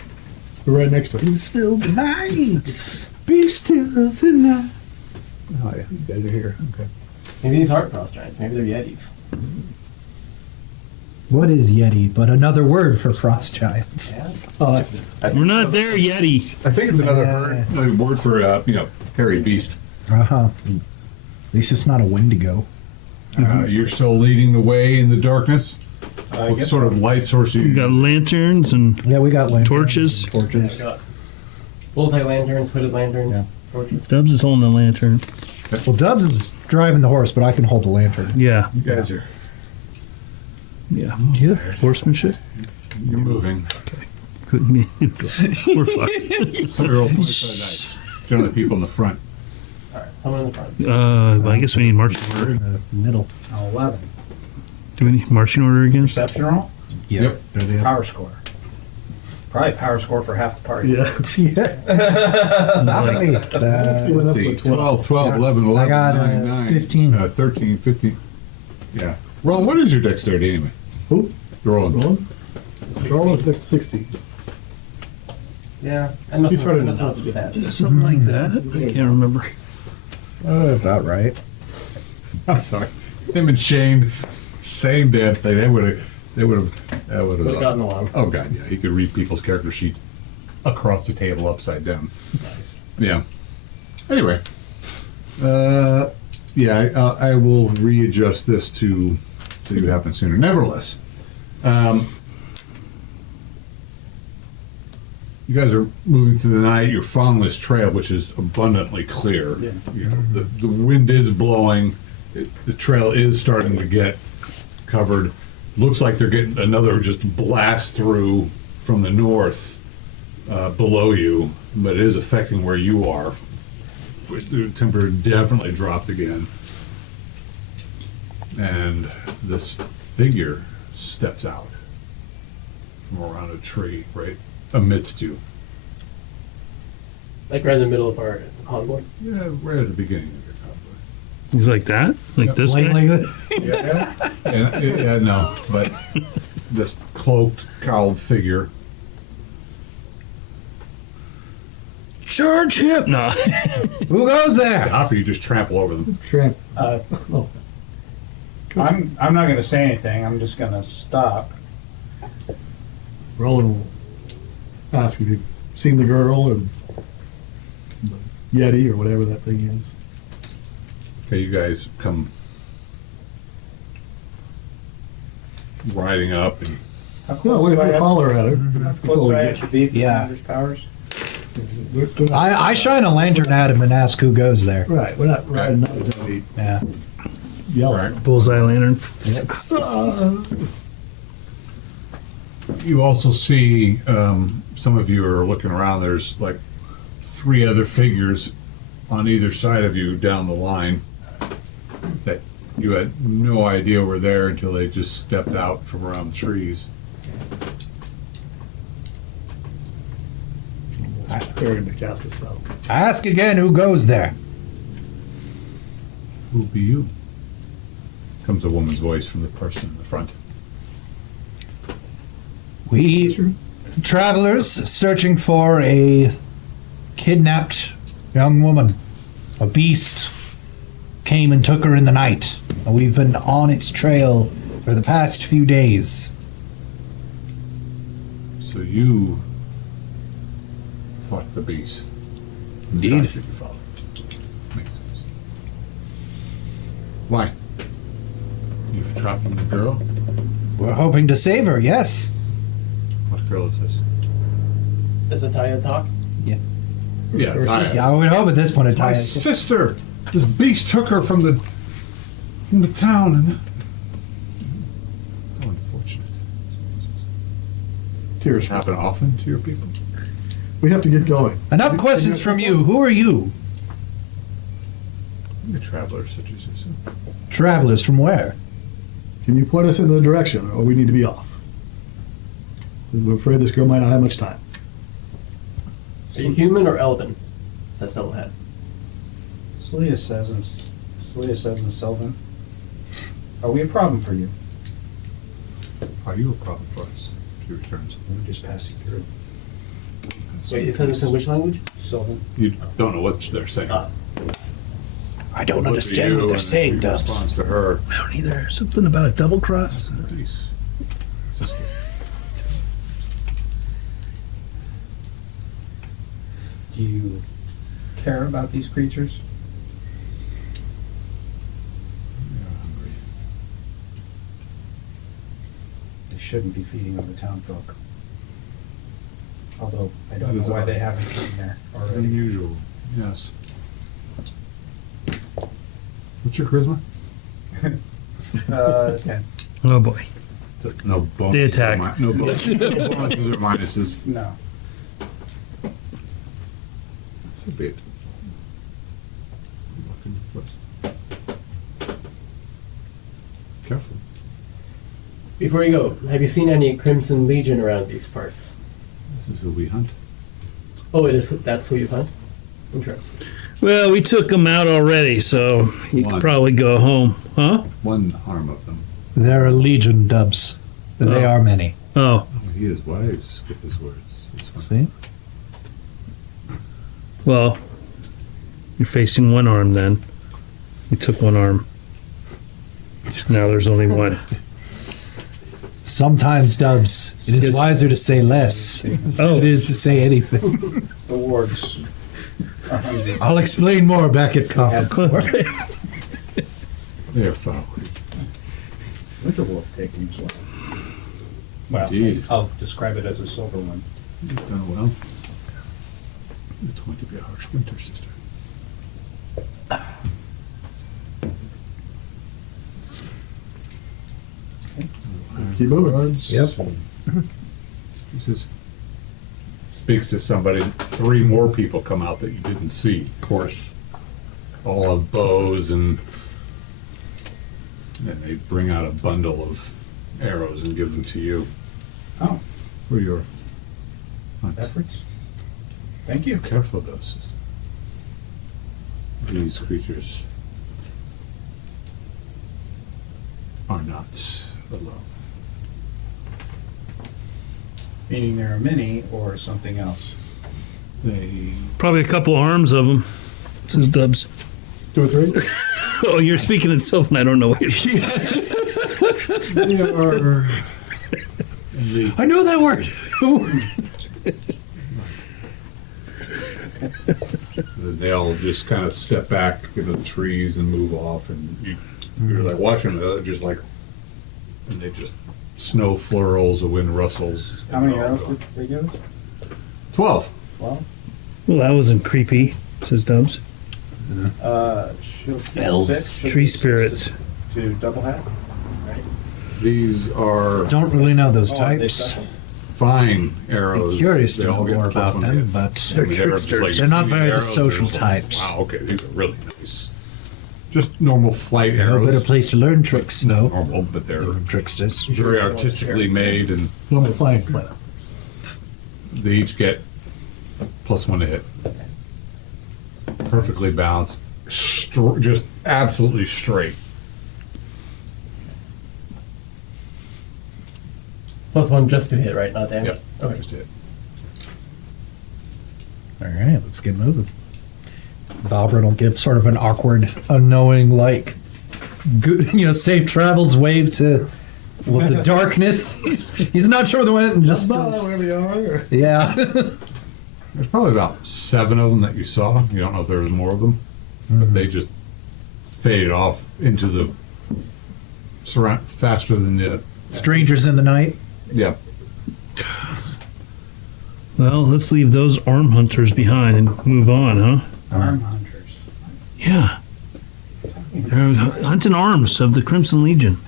We're right next to it. Still the nights. Be still the night. Oh yeah, you guys are here. Okay. Maybe these aren't frost giants. Maybe they're yetis. What is Yeti but another word for frost giants? Yeah. Oh, that's We're not there, Yeti. I think it's another Yeah. word for hairy beast. Uh-huh. At least it's not a Wendigo. You're still leading the way in the darkness. What guess sort of light source are We you? got lanterns and Yeah, we got lanterns. Torches. Torches. Got multi-lanterns, hooded lanterns, Yeah. torches. Dubs is holding the lantern. Well, Dubs is driving the horse, but I can hold the lantern. Yeah. You guys are. Yeah. Horsemanship? You're moving. Couldn't be. We're fucked. So you're all on the side. Generally, people in the front. Alright, someone in the front. Well, I guess we need marching order. In the middle. 11. Do we need marching order again? Perception roll? Yep. There they are. Power score. Probably power score for half the party. yeah. Yeah. Not for me. Went Let's up see, with 12, 12, 11, 11, I got, 9, 9, 15. 13, 15. Yeah. Ron, what is your dexterity anyway? Who? You're rolling. Rolling? Rolling at 60. Yeah. I must He's have running with the stats. Something like that. I can't remember. About right. I'm sorry. Him and Shane, same damn thing. They would have. Would have gotten along. Oh god, yeah. He could read people's character sheets across the table upside down. Yeah. Anyway, yeah, I will readjust this to so you happen sooner. Nevertheless, you guys are moving through the night. You're following this trail, which is abundantly clear. Yeah. You know, the wind is blowing. The trail is starting to get covered. Looks like they're getting another just blast through from the north below you, but it is affecting where you are. The temperature definitely dropped again. And this figure steps out from around a tree right amidst you. Like right in the middle of our convoy. Yeah, right at the beginning of your convoy. He's like that? Like this Like, guy? like, Yeah, no, but this cloaked, cowled figure. Charge him! No. who goes there? Stop, or you just trample over them. Tramp. I'm not going to say anything. I'm just going to stop. Roland will ask if you've seen the girl and the Yeti or whatever that thing is. Okay, you guys come riding up, and How No, close we do I have, holler at her. how close do I have to be for Yeah. Commander's powers? I shine a lantern at him and ask who goes there. Right, we're not riding up until we Yeah. yell. right. Bullseye lantern. You also see some of you are looking around. There's like 3 other figures on either side of you down the line that you had no idea were there until they just stepped out from around the trees. preparing to cast a spell. Ask again who goes there. Who be you? Comes a woman's voice from the person in the front. We travelers searching for a kidnapped young woman. A beast came and took her in the night. And we've been on its trail for the past few days. So you fought the beast. Indeed. Charged with your father. Makes sense. Why? You've trapped the girl? We're hoping to save her, yes. What girl is this? Does Ataya talk? Yeah, Or Taya. Yeah, I would hope at this point in My time. sister! This beast took her from the town and... How unfortunate. Tears Happen often to your people? We have to get going. Enough questions from you. Who are you? You're travelers such as yourself. Travelers from where? Can you point us in the direction, or we need to be off? We're afraid this girl might not have much time. Are you human or elven? Says Snowhead. Celia says in Sylvan, are we a problem for you? Are you a problem for us? She returns. We're just passing through. Wait, you said this in which language? Sylvan. You don't know what they're saying. I don't Look at understand you, what they're and saying, she Dubs. responds to her. I don't either. Something about a double cross. Nice. Sister. Do you care about these creatures? You're hungry. They shouldn't be feeding on the town folk. Although I don't That is know why odd. they haven't eaten there already. Unusual. Yes. What's your charisma? 10. Oh boy. No bonuses. They attack. No bonuses. No bonuses or minuses. No. So be it. Careful. Before you go, have you seen any Crimson Legion around these parts? This is who we hunt. Oh, that's who you hunt? Interesting. Well, we took them out already, so you One. could probably go home. Huh? One arm of them. There are legion, Dubs. They Oh. are many. Oh, Oh, he is wise with his words. That's fine. See? well, you're facing one arm then. We took one arm. Now there's only one. Sometimes, Dubs, it is Yes. wiser to say less than Oh. it is to say anything. The wards are hungry. I'll explain more back at Coffin Court. They are foul. Winter wolf taking as well. Well, Indeed. I'll describe it as a silver one. You've done well. It's going to be a harsh winter, sister. Keep moving. Yep. He says, speaks to somebody. 3 more people come out that you didn't see. Of course. All have bows and they bring out a bundle of arrows and give them to you Oh, for your hunt. efforts. Thank you. Careful though, sister. These creatures are not alone. Meaning there are many or something else. They Probably a couple arms of them. Says Dubs. 2 or 3? Oh, you're speaking in Sylvan. I don't know what you're saying. They are. The, I know that word. they all just kind of step back into the trees and move off, and you're like watching them. They're just like, and they just snow flurls, the wind rustles. How many arrows did they give us? 12. Well, Well, that wasn't creepy. Says Dubs. she'll keep Elves. 6. She'll Tree keep 6 spirits. To double hat. Right. These are Don't really know those Oh, are they types. special? fine arrows. Curious They to know all get more plus about 1 them, hit. but I mean, they're just like they're not shooting very the arrows. social They're just like, types. wow, okay, these are really nice. Just normal flight No arrows. better place to learn tricks, though. Normal, but they're Tricksters. very artistically made, and No, I'm flying planet. they each get +1 to hit. Perfectly balanced. Just absolutely straight. +1 just to hit, right? Not damage? Yep. Okay. Just hit. All right, let's get moving. Valbrin will give sort of an awkward, unknowing, like, good, safe travels wave to with the darkness. He's not sure the way, and just About wherever you are. yeah. There's probably about 7 of them that you saw. You don't know if there was more of them, but they just faded off into the surround faster than the. Strangers in the night. Yeah. Well, let's leave those arm hunters behind and move on, huh? Arm hunters. Yeah. They're hunting arms of the Crimson Legion.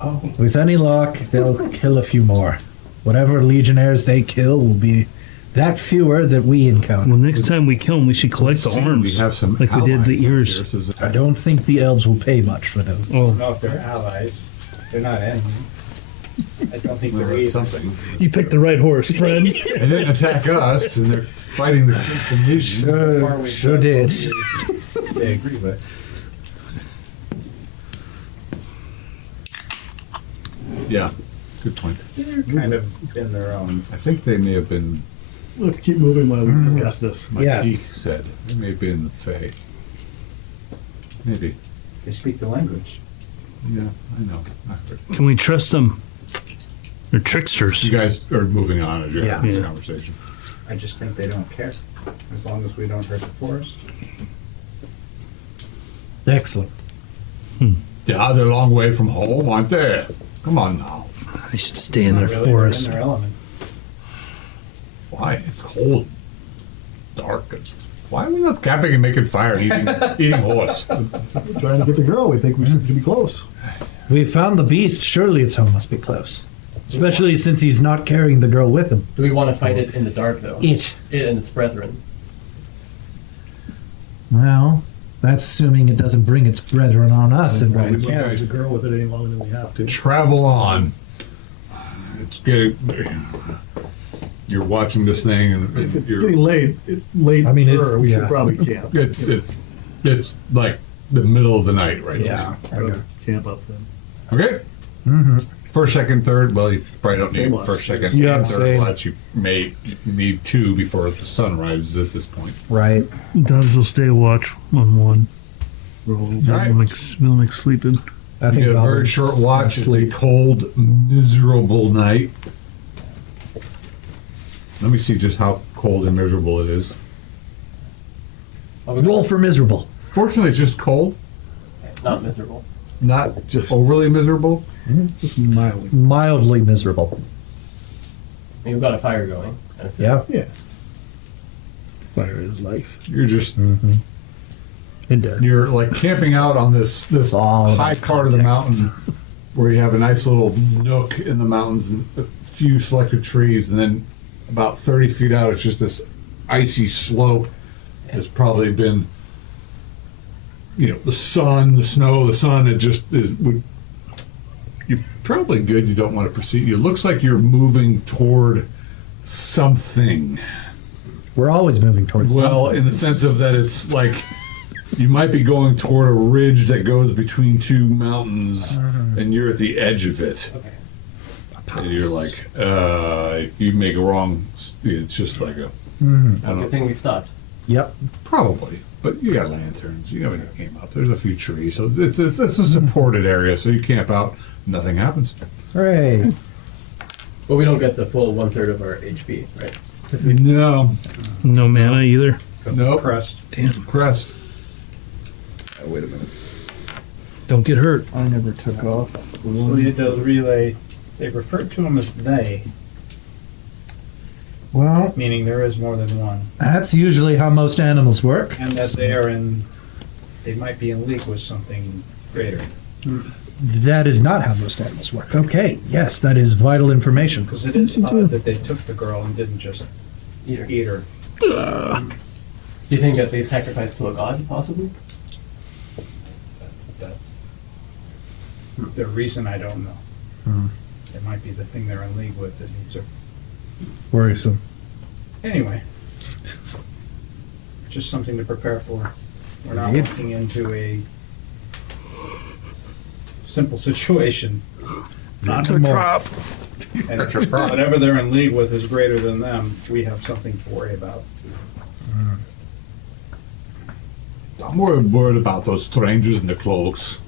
Oh, With any luck, they'll kill a few more. Whatever legionnaires they kill will be that fewer that we encounter. Well, next time we kill them, we should collect the See, arms. We have some like we did allies the out ears. here, so is it- I don't think the elves will pay much for those. I don't know if they're allies. They're not enemies. I don't think Well, they're that's either. something. You picked the right horse, friend. They didn't attack us, and they're fighting the Crimson Legion. Far we've Sure got did. what They agree with. Yeah, good point. They're kind of in their own. I think they may have been, Let's keep moving while we discuss this. like Yes. he said, they may have been the Fae. Maybe. They speak the language. Yeah, I know. I heard. Can we trust them? They're tricksters. You guys are moving on as you're having this Yeah. conversation. I just think they don't care, as long as we don't hurt the forest. Excellent. Yeah, they're a long way from home, aren't they? Come on now. They should stay in Not their really, they're forest. in their element. Why? It's cold, dark. Why are we not camping and making fire, eating horse? We're trying to get the girl. We think we should be close. We found the beast. Surely its home must be close. Especially since he's not carrying the girl with him. Do we want to fight it in the dark, though? It. It and its brethren. Well, that's assuming it doesn't bring its brethren on us and what We we can't carry. have the girl with it any longer than we have to. Travel on. It's getting. You're watching this thing, and If it's you're. getting late I mean, it's- for her, we yeah. should probably camp. It's like the middle of the night right Yeah. Okay, camp up then. now. Okay. Mm-hmm. First, second, third. Well, you probably don't Same need watch. first, second, Yeah, and third same. watch. You need 2 before the sun rises at this point. Right. Dubs will stay watch on one. Roll. All right. We'll make sleeping. I You think get a very Valbrin's short watch. It's a asleep. cold, miserable night. Let me see just how cold and miserable it is. Roll for miserable. Fortunately, it's just cold, Not miserable. not Just- overly miserable. Just mildly. Mildly miserable. I mean, we've got a fire going. and it's- Yeah. Yeah. Fire is life. You're just Mm-hmm. And death. you're like camping out on this all about high part of the context. mountain where you have a nice little nook in the mountains and a few selected trees, and then about 30 feet out, it's just this icy slope. There's probably been, the sun, the snow, the sun. It just is. You're probably good. You don't want to proceed. It looks like you're moving toward something. We're always moving towards Well, something. in the sense of that, it's like you might be going toward a ridge that goes between 2 mountains, and you're at the edge of it. And you're like, if you make a wrong, it's just like a, I don't Good know, thing we stopped. Yep. probably. But you got lanterns. You know when you came out. There's a few trees, so it's a supported area. So you camp out, nothing happens. Hooray. But we don't get the full 1/3 of our HP, right? 'Cause we No, No mana either. Nope. Crust. Damn. crest. wait a minute. Don't get hurt. I never took off. So the relay, they refer to them as they, Well, meaning there is more than one. that's usually how most animals work. And that they might be in league with something greater. That is not how most animals work. Okay, yes, that is vital information. Because it is odd that they took the girl and didn't just Either. eat her. Do you think that they sacrificed to a god, possibly? That, the reason I don't know. Hmm. It might be the thing they're in league with that needs her. Worrisome. Anyway, just something to prepare for. We're not Indeed. walking into a simple situation. Not anymore. And whatever they're in league with is greater than them. We have something to worry about. I'm more worried about those strangers in the cloaks.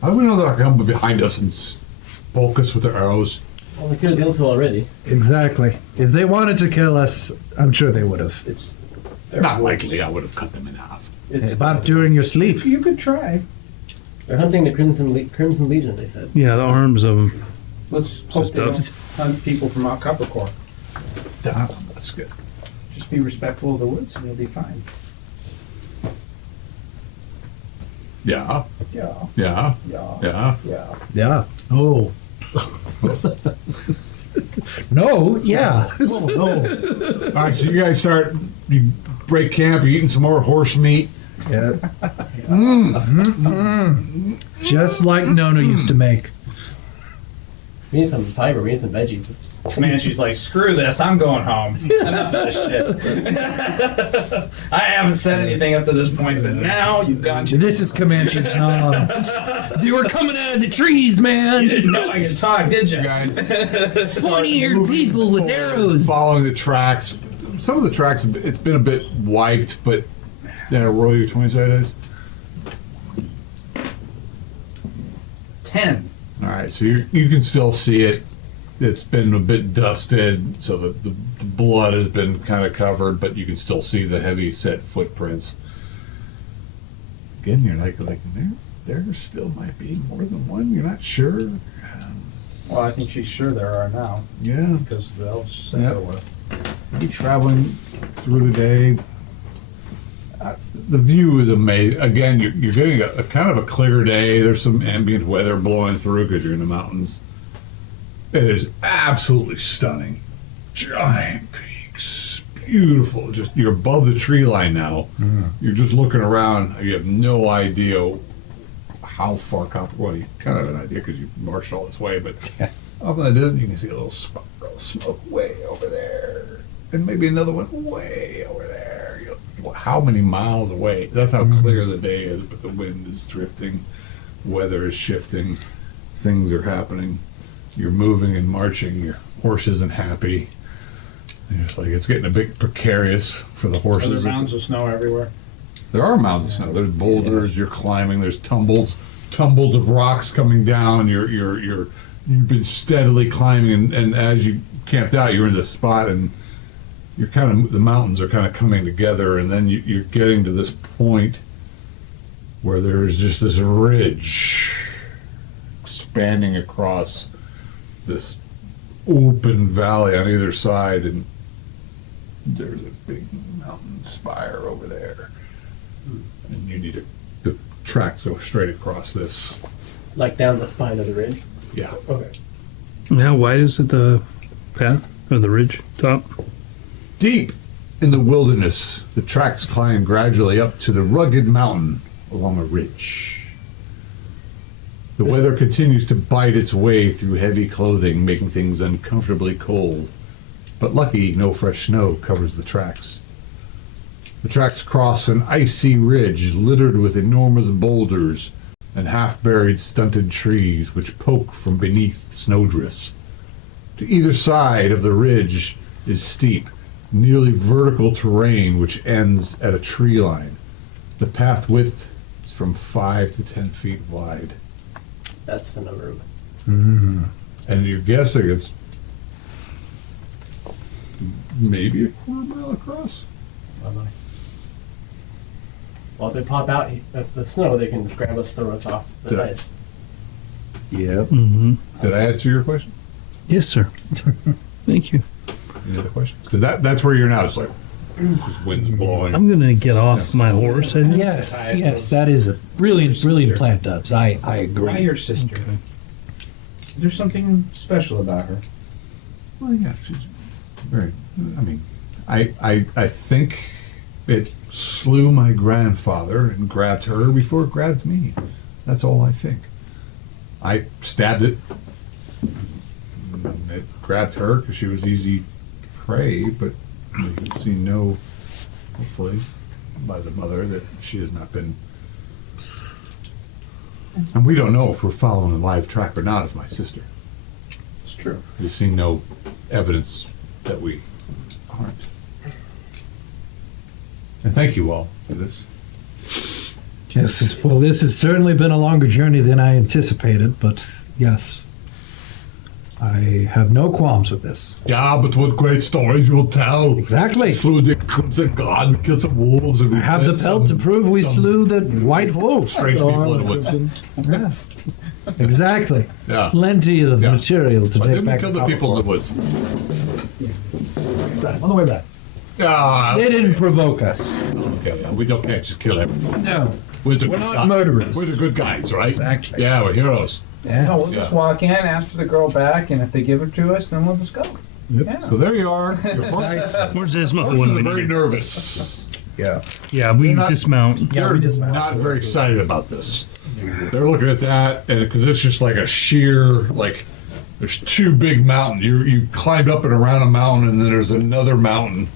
How do we know they're coming behind us and poke us with their arrows? Well, they could have done so already. Exactly. If they wanted to kill us, I'm sure they would have. It's Not likely. I would have cut them in half. About during your sleep. You could try. They're hunting the Crimson Legion, they said. Yeah, the arms of them. Let's hope they don't hunt people from Mount Coppercore. That's good. Just be respectful of the woods and you'll be fine. Yeah, Yeah, yeah, yeah, yeah. yeah. Yeah. Oh, No, yeah. oh no. All right, so you guys you break camp, you're eating some more horse meat. Yeah. Just like Nona used to make. We need some fiber, we need some veggies. Man, she's like, screw this, I'm going home. Enough of this shit. I haven't said anything up to this point, but now you've gone to... This is Comanche's home. They were coming out of the trees, man. You didn't know I could talk, did you? Guys, Pointy-eared people with arrows. following the tracks. Some of the tracks, it's been a bit wiped, but roll your 20 sided. 10. All right, so you can still see it. It's been a bit dusted, so the blood has been kind of covered, but you can still see the heavy set footprints. Again, you're like there still might be more than one. You're not sure. Well, I think she's sure there are now, Yeah, because the elves said Yep. there were. you're traveling through the day. The view is amazing. Again, you're getting a kind of a clear day. There's some ambient weather blowing through because you're in the mountains. It is absolutely stunning. Giant peaks, beautiful. Just you're above the tree line now. You're just looking around. You have no idea how far Well, you kind of have an idea because you marched all this way, but off in the distance you can see a little smoke way over there, and maybe another one way over there. How many miles away? That's how clear the day is, but the wind is drifting, weather is shifting, things are happening. You're moving and marching. Your horse isn't happy. And it's like it's getting a bit precarious for the Are horses. there mounds of snow everywhere? There are mounds of snow. There's boulders. You're climbing. There's tumbles of rocks coming down. You've been steadily climbing, and as you camped out, you're in this spot, and you're the mountains are kind of coming together, and then you're getting to this point where there's just this ridge expanding across this open valley on either side, and there's a big mountain spire over there, and you need the tracks go straight across this. Like down the spine of the ridge. Yeah. Okay. And how wide is it, the path or the ridge top? Deep in the wilderness, the tracks climb gradually up to the rugged mountain along a ridge. The weather continues to bite its way through heavy clothing, making things uncomfortably cold. But lucky, no fresh snow covers the tracks. The tracks cross an icy ridge littered with enormous boulders and half-buried stunted trees which poke from beneath snowdrifts. To either side of the ridge is steep, nearly vertical terrain which ends at a tree line. The path width is from 5 to 10 feet wide. That's the number of. And you're guessing it's maybe a quarter mile across? Well, if they pop out of the snow, they can grab us, throw us off the Did I- ledge. Yep. Mm-hmm. Did I answer your question? Yes, sir. Thank you. Any other questions? Because that's where you're now. It's like, this wind's blowing. I'm gonna get off my horse. I think. Yes, that is a brilliant plan, Dubs. I Why agree. your sister? There's something special about her. Well, yeah, she's very. I mean, I think it slew my grandfather and grabbed her before it grabbed me. That's all I think. I stabbed it. It grabbed her because she was easy prey, but you've seen no hopefully, by the mother that she has not been. And we don't know if we're following a live track or not as my sister. It's true. We've seen no evidence that we aren't. And thank you all for this. Yes, well, this has certainly been a longer journey than I anticipated, but yes. I have no qualms with this. Yeah, but what great stories you'll tell. Exactly. Slew the crimson god, we killed some wolves, and we I have the fed pelt to prove we some slew the white wolf. strange people in the woods. Yes. Exactly. Yeah. Plenty of Yeah. material to But take then we back. killed to the people in the Copperport. woods. Next time, on the way back. Ah, They didn't provoke us. okay, yeah, we don't can't just kill everyone. No. We're We're not murderers. We're the good guys, right? Exactly. Yeah, we're heroes. Yes. No, we'll just walk in, ask for the girl back, and if they give her to us, then we'll just go. Yeah. So there you are. Your horses Where's this are one we very need? nervous. Yeah. Yeah, we They're not- dismount. Yeah, They're we dismount. not very excited about this. They're looking at that, and because it's just like a sheer, like, there's two big mountains. You climbed up and around a mountain, and then there's another mountain,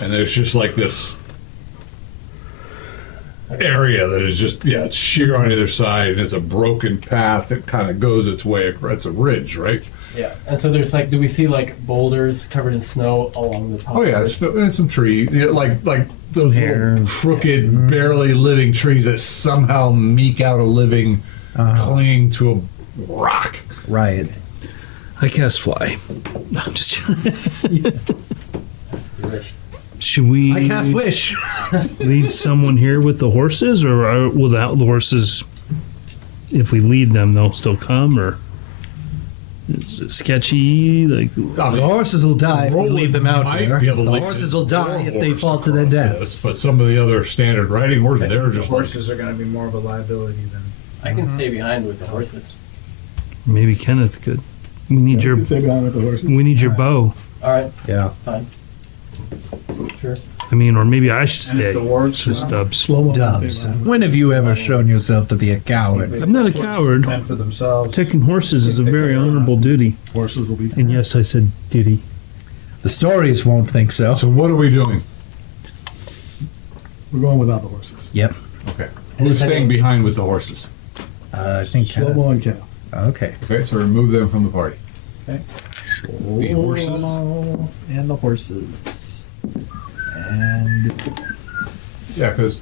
and there's just like this area that is just, yeah, it's sheer on either side, and it's a broken path that kind of goes its way across. It's a ridge, right? Yeah, and so there's like, do we see like boulders covered in snow along the top? Oh yeah, of it's, it? and some tree, yeah, like those hair. little crooked, barely living trees that somehow meek out a living, clinging to a rock. Right. I cast fly. No, I'm just Should we I cast wish. leave someone here with the horses, or will the horses, if we lead them, they'll still come, or is it sketchy? Like, The horses will die if we Roland leave them out might here. be able to The lead horses the will die if they horse fall to their across deaths. this, but some of the other standard riding horses, they're just like, Horses are gonna be more of a liability than. I can stay behind with the horses. maybe Kenneth could. We need your You can stay behind with the horses. we need your bow. All right, Yeah. fine. Sure. I mean, or maybe I should And if stay. the wards Just come, Dubs. Slow-mo. Dubs. Stay behind. When have you ever shown yourself to be a coward? I'm not a coward. fend for themselves. Protecting horses is a very honorable duty. Horses will be. And yes, I said duty. The stories won't think so. so what are we doing? We're going without the horses. Yep. Okay. And We're if staying any- behind with the horses. I think. Slow-mo and cow. Okay. Okay, so remove them from the party. Okay. The horses. And the horses. And Yeah, because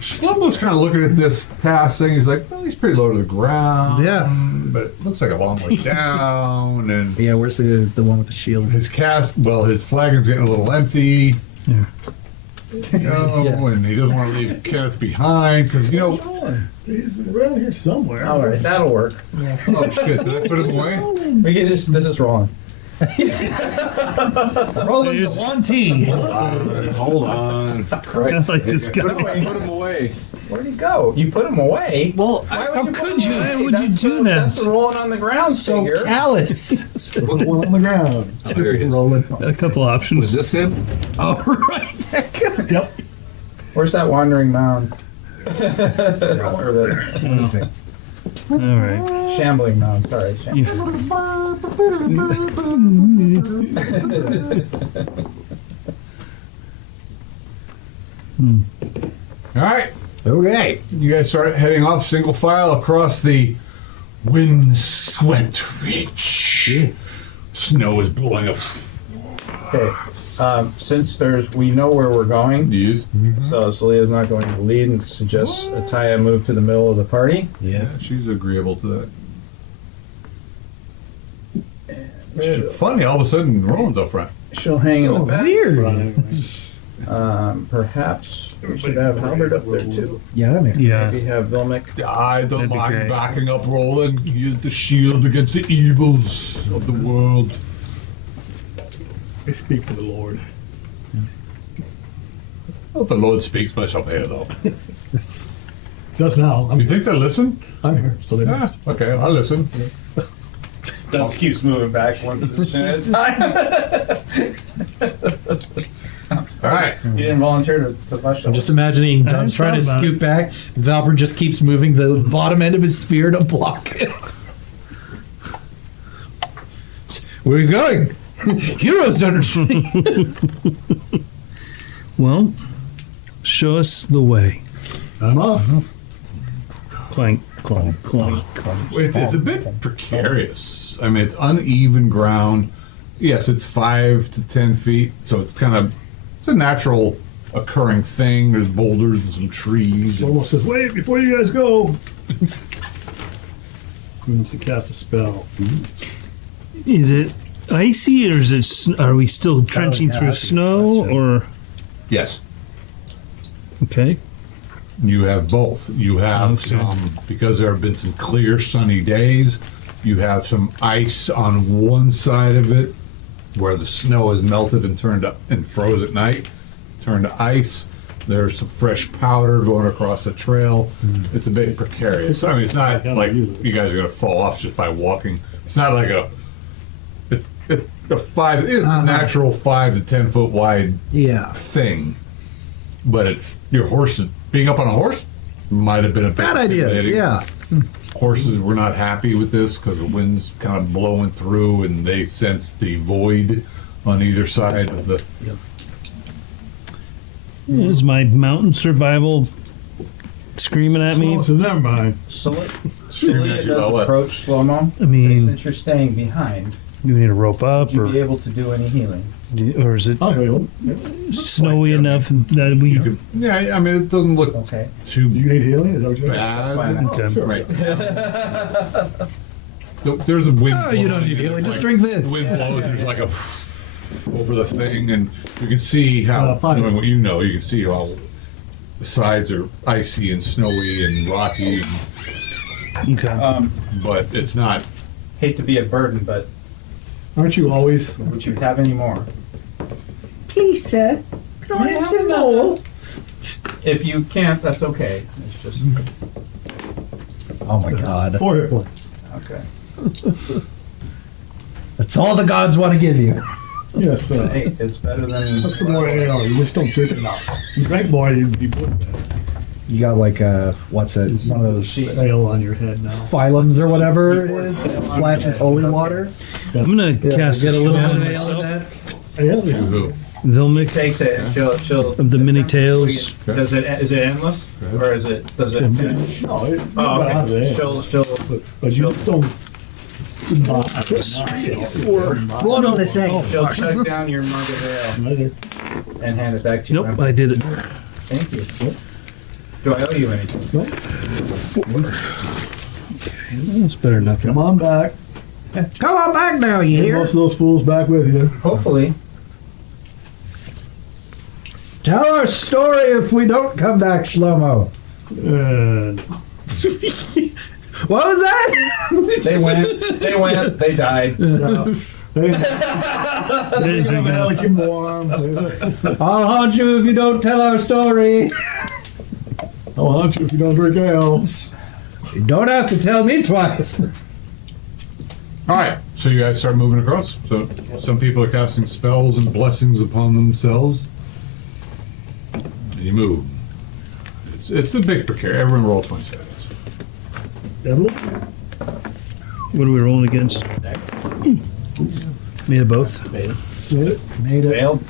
Shlomo's kind of looking at this pass thing. He's like, well, he's pretty low to the ground. Yeah. But it looks like a long way down. And yeah, where's the one with the shield? his his flagon's getting a little empty. Yeah. You know, and he doesn't want to leave Kenneth behind because, He's around here somewhere. All right, that'll work. oh shit, did I put him away? We can just. This is wrong. Roland's a 1T. Hold on. I like this guy. Put him away. Where'd he go? You put him away. Well, Why how put could him you? away? Why would you That's do the- that? That's the rolling on the ground So figure. callous. Put one on the ground. Roland. A couple options. this him? Oh, right. Yep. Where's that wandering mound? Or the All right. shambling mound. Sorry, shambling. All right. Okay. You guys start heading off single file across the windswept ridge. Snow is blowing up. Okay. Since we know where we're going, Yes. so Celia's not going to lead and suggests Ataya move to the middle of the party. Yeah. Yeah, she's agreeable to that. It's funny, all of a sudden, Roland's up front. She'll hang in the back. Weird. Perhaps we should have Halbert up there too. Yeah, that makes sense. Yeah. Maybe have Vilmec. I don't That'd be mind great. backing up Roland. He is the shield against the evils of the world. I speak for the Lord. Well, the Lord speaks much up here, though. Just now. You think they listen? I'm here. So they Ah, okay, I'll listen. Dubs keeps moving back one position at a time. All right. You didn't volunteer to flush I'm just imagining I Dubs trying to thought about scoot back. Valbert just keeps moving the bottom end of his spear to block it. Where are you going? Heroes don't retreat. Well, show us the way. I'm off. Clank, clank, clank, clank. It's a bit precarious. I mean, it's uneven ground. Yes, it's 5 to 10 feet, so it's a natural occurring thing. There's boulders and some trees. It almost says, wait, before you guys go. Who wants to cast a spell? Is it icy or is it? Are we still trenching yeah, through that's a good snow question. or? Yes. Okay. You have both. You have Okay. some, because there have been some clear sunny days, you have some ice on one side of it where the snow has melted and turned up and froze at night, turned to ice. There's some fresh powder going across the trail. It's a bit precarious. I mean, it's not like you guys are going to fall off just by walking. It's not like it's a natural 5 to 10 foot wide Yeah. thing, but it's your horse being up on a horse might have been a bit Bad idea. intimidating. Yeah. Horses were not happy with this because the wind's kind of blowing through and they sense the void on either side of the. Is my mountain survival screaming at me? Oh, so never mind. So Screaming Celia at you about does what? approach slow-mo. I mean, Since you're staying behind, do we need to rope up would you be or able to do any healing? is it I'll heal. snowy enough that we? You could, yeah, I mean, it doesn't look Okay. too You need healing? Is that what you're bad. Okay. Sure. Right. There's a wind. Oh, you don't blowing, need healing. there's Just like- drink this. The wind blows. There's like a over the thing, and you can see how. Fine. Knowing what you know, you can see how the sides are icy and snowy and rocky, Okay. but it's not. Hate to be a burden, but Aren't you always? would you have any more? Please, sir. Can I have some more? If you can't, that's okay. It's just Oh my God. 4 hit points. okay. That's all the gods want to give you. Yes, Hey, it's better than. have some more ale. You just don't drink enough. If you drank more, you'd be good. You got like what's it? One of those Ale on your head now. phylums or whatever it is that splashes holy water. I'm gonna cast a Get a little spell bit on of ale in myself. that. Ale, yeah. Ooh. Vilmic Takes it and she'll of the many tails. Does it? Is it endless, or is it? Does it finish? No, it, Oh, out of okay. there. She'll. But you just don't. Roll on this egg. She'll chug down your mug of ale and hand it back to you. Nope, I did it. Thank you. Do I owe you anything? It's better than nothing. Come on back. Come on back now, you Get hear? most of those fools back with you. Hopefully. Tell our story if we don't come back, Shlomo. What was that? They went, they died. Yeah. They didn't I didn't have drink a enough. like him warm. I'll haunt you if you don't tell our story. I'll hunt you if you don't drink ale. You don't have to tell me twice. All right, so you guys start moving across. So some people are casting spells and blessings upon themselves, and you move. It's a big precarious. Everyone roll 20 seconds. Evelyn? What are we rolling against? Made of both. Made it. Made it. Failed.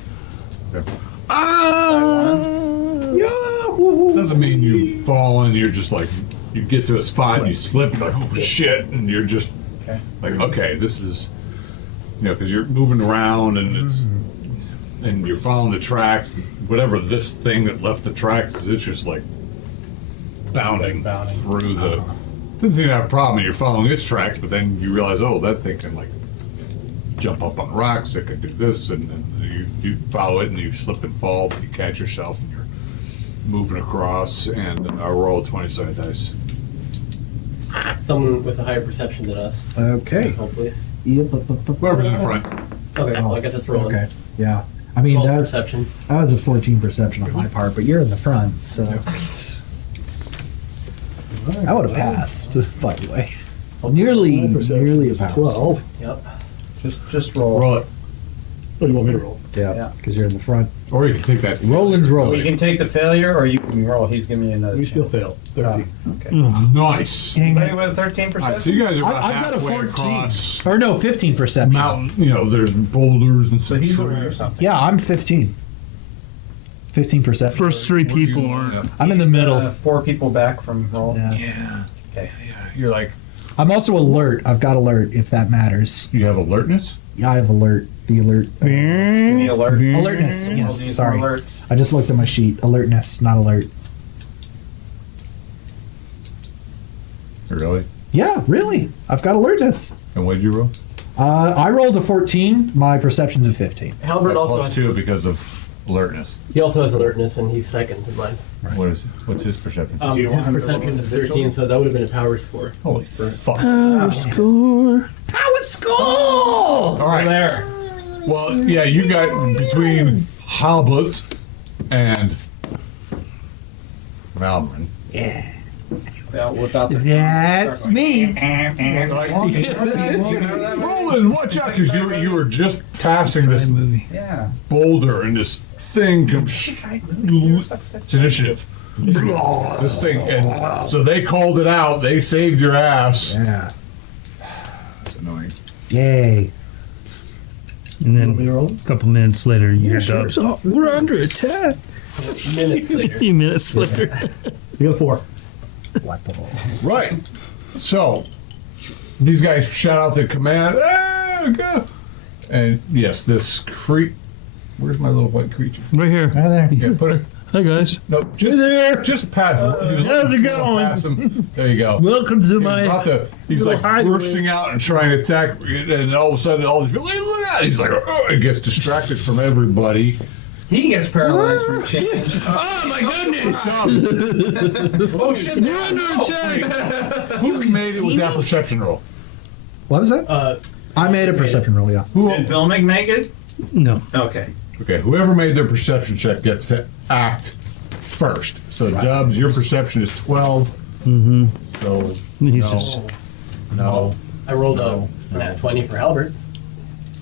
Doesn't mean you fall and you're just like you get to a spot and you slip, you're like oh shit, and you're just Okay. like okay, this is because you're moving around and it's and you're following the tracks. Whatever this thing that left the tracks is, it's just like bounding through the. Doesn't seem to have a problem. You're following its tracks, but then you realize, oh, that thing can like jump up on rocks. It can do this, and then you follow it, and you slip and fall, but you catch yourself, and you're moving across. And roll a 20-sided dice. Someone with a higher perception than us, Okay. hopefully. Whoever's in front. Okay, well, I guess it's rolling. Okay. Yeah. I mean, Roll that's, perception. that was a 14 perception on my part, but you're in the front, so. I would have passed, by the way. Nearly a pass. 12. Yep. Just roll. Roll it, What do you want me to roll? Yeah, Yeah. because you're in the front. or you can take that. Roland's Well, rolling. you can take the failure, or you can roll. He's giving you another. We still chance. failed. 13. Okay. Nice. Anybody with a 13%? All right, so you guys are about I've got a halfway 14. across Or no, 15 perception. mountain. There's boulders and So some he's aware of trees. something. Yeah, I'm 15. 15%. First three people aren't. I'm in the middle. 4 people back from roll. Yeah. Okay. You're like, I'm also alert. I've got alert, if that matters. you have alertness? Yeah, I have alert. The alert. Give me alert. Alertness. We'll Yes, need sorry. more alerts. I just looked at my sheet. Alertness, not alert. Really? Yeah, really. I've got alertness. And what did you roll? I rolled a 14. My perception's a 15. Halbert also Plus has, 2 because of alertness. he also has alertness, and he's second in mine. What's his perception? Do you want His him to perception roll is individually? 13, so that would have been a power score. Holy fuck. Power score. Power score! All right. There. Well, yeah, you got between Halbut and Valbrun. Yeah. Yeah, without the That's me. Roland, watch out, because you were just passing this Yeah. boulder and this thing comes. It's initiative. This thing, and so they called it out. They saved your ass. Yeah. That's annoying. Yay. And Want me to then roll? a couple minutes later, you hear Dubs. Oh, we're under attack. Minutes A later. few minutes later. You got 4. What the? Right. So these guys shout out the command. Ah, go. And yes, this Where's my little white creature? Right here. Right there. Yeah, put it. Hi, guys. No, just pass him. How's it going? Pass him. There you go. Welcome to my. He's little like hideaway. bursting out and trying to attack, and all of a sudden, all these people, "Hey, look at it!" He's like, oh, and gets distracted from everybody. He gets paralyzed from change. Oh my goodness! Oh shit! You're under attack. Who made it with that perception roll? What was that? I made a perception roll, yeah. Did Vilmic make it? No. Okay. Okay, whoever made their perception check gets to act first. So, Dubs, your perception is 12. Mm-hmm. So, He's no, just. no. I rolled a nat 20 for Halbert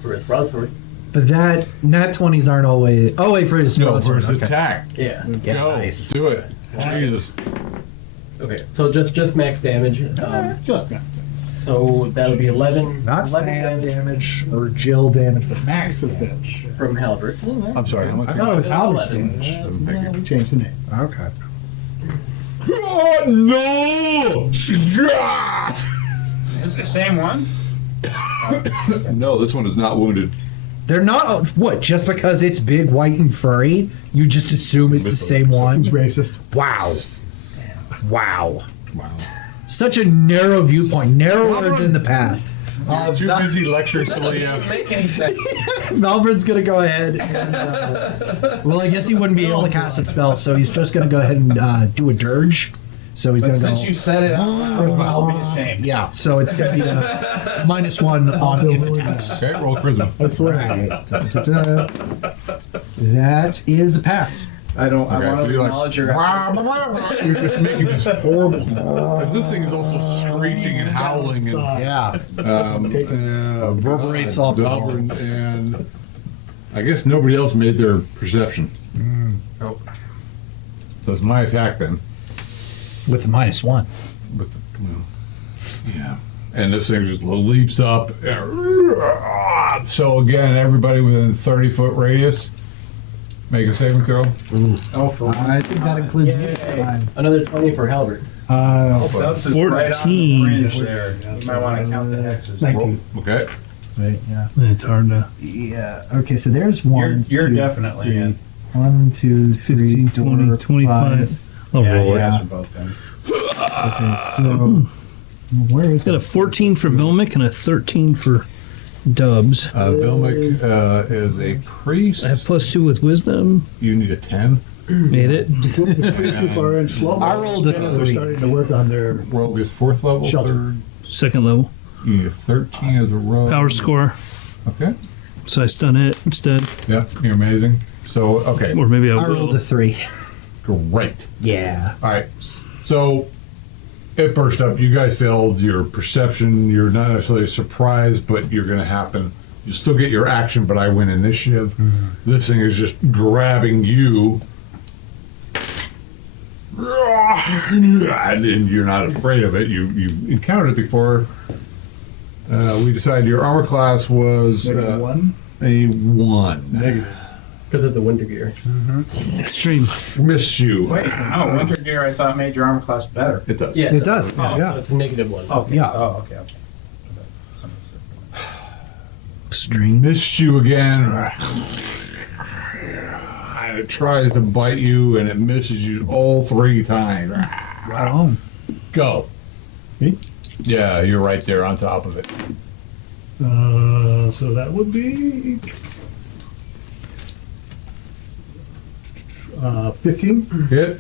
for his broadsword. But that nat 20s aren't always. Oh, wait, for his No, broadsword, first okay. attack. Yeah. Yeah, Go, nice. do it. Jesus. Okay, so just max damage. Just now. So that would be 11. Not 11 Sam damage or Jill damage, but max This is damage. that. from Halbert. I'm sorry, how much? I thought it was Halbert's 11. damage. Well, we changed the name. Okay. Oh, no! It's the same one. No, this one is not wounded. They're not. What? Just because it's big, white, and furry, you just assume it's the same one? Seems racist. Wow. Wow. Wow. Such a narrow viewpoint, narrower than the path. You're too busy lecturing Celia. Make any sense? Malvern's gonna go ahead and, well, I guess he wouldn't be able to cast a spell, so he's just gonna go ahead and do a dirge. So he's But gonna since go. you said it, I'll be ashamed. Yeah, so it's gonna be a -1 on its attacks. Okay, roll charisma. I swear. Right. Da-da-da. That is a pass. I don't. Okay, I want so to you're acknowledge your. like, you're just making this horrible. Because this thing is also screeching and howling and Yeah. reverberates off the Valbrun, walls. and I guess nobody else made their perception. Nope. So it's my attack then. With the -1. With the, well, yeah. And this thing just leaps up. So again, everybody within 30-foot radius, make a saving throw. Oh, for I think that includes me this time. Another 20 for Halbert. That's just right on 14. the fringe there. You might want to count the hexes. Thank you. Okay. Right, yeah. It's hard to. Yeah. Okay, so there's one. You're two, definitely three. in. 1, 2, 3, 15, 20, 4, 25. 5. I'll Yeah, roll you it. guys are both in. Okay, so where is Got a 14 for Vilmic and a 13 for Dubs. Vilmic is a priest. I have +2 with Wisdom. You need a 10. Made it. Way too far in slow. I rolled a They're 3. starting to work on their Rogue is 4th level. Shelter. Third. Second level. You need a 13 as a rogue. Power score. Okay. So I stun it instead. Yeah, you're amazing. So, okay. Or maybe I I'll rolled a 3. Great. Yeah. All right. So it burst up. You guys failed your perception. You're not necessarily surprised, but you're going to happen. You still get your action, but I win initiative. This thing is just grabbing you. And you're not afraid of it. You encountered it before. We decided your armor class was -1. a 1. Negative. because of the winter gear. Extreme. Missed you. Wait, no, winter gear I thought made your armor class better. It does. Yeah, It does, Oh, yeah. So it's a negative one. Okay. Yeah. Oh, okay. Extreme. Missed you again. And it tries to bite you, and it misses you all 3 times. Right on. Go. Me? Yeah, you're right there on top of it. So that would be 15. Hit.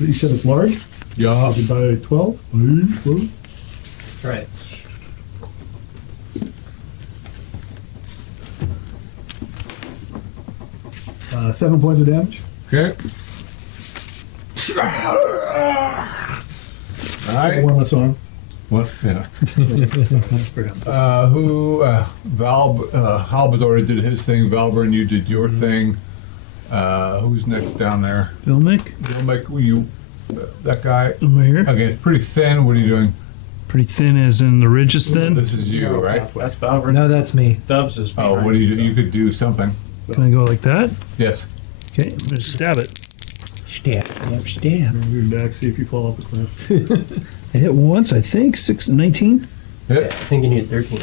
You said it's large. Yeah. By 12. 12. Right. Uh, 7 points of damage. Okay. All right. One less arm. What? Yeah. Halbador did his thing. Valburn, you did your thing. Who's next down there? Vilmic, You'll make you. That guy. over here. Okay, it's pretty thin. What are you doing? Pretty thin, as in the ridge is thin. This is you, right? That's Valverde. No, that's me. Dubs is Oh, what do you do? You could do something. Can I go like that? Yes. Okay, I'm gonna stab it. Stab, stab, stab. Move back, see if you fall off the cliff. I hit once, I think. 19? I Hit. think you need 13.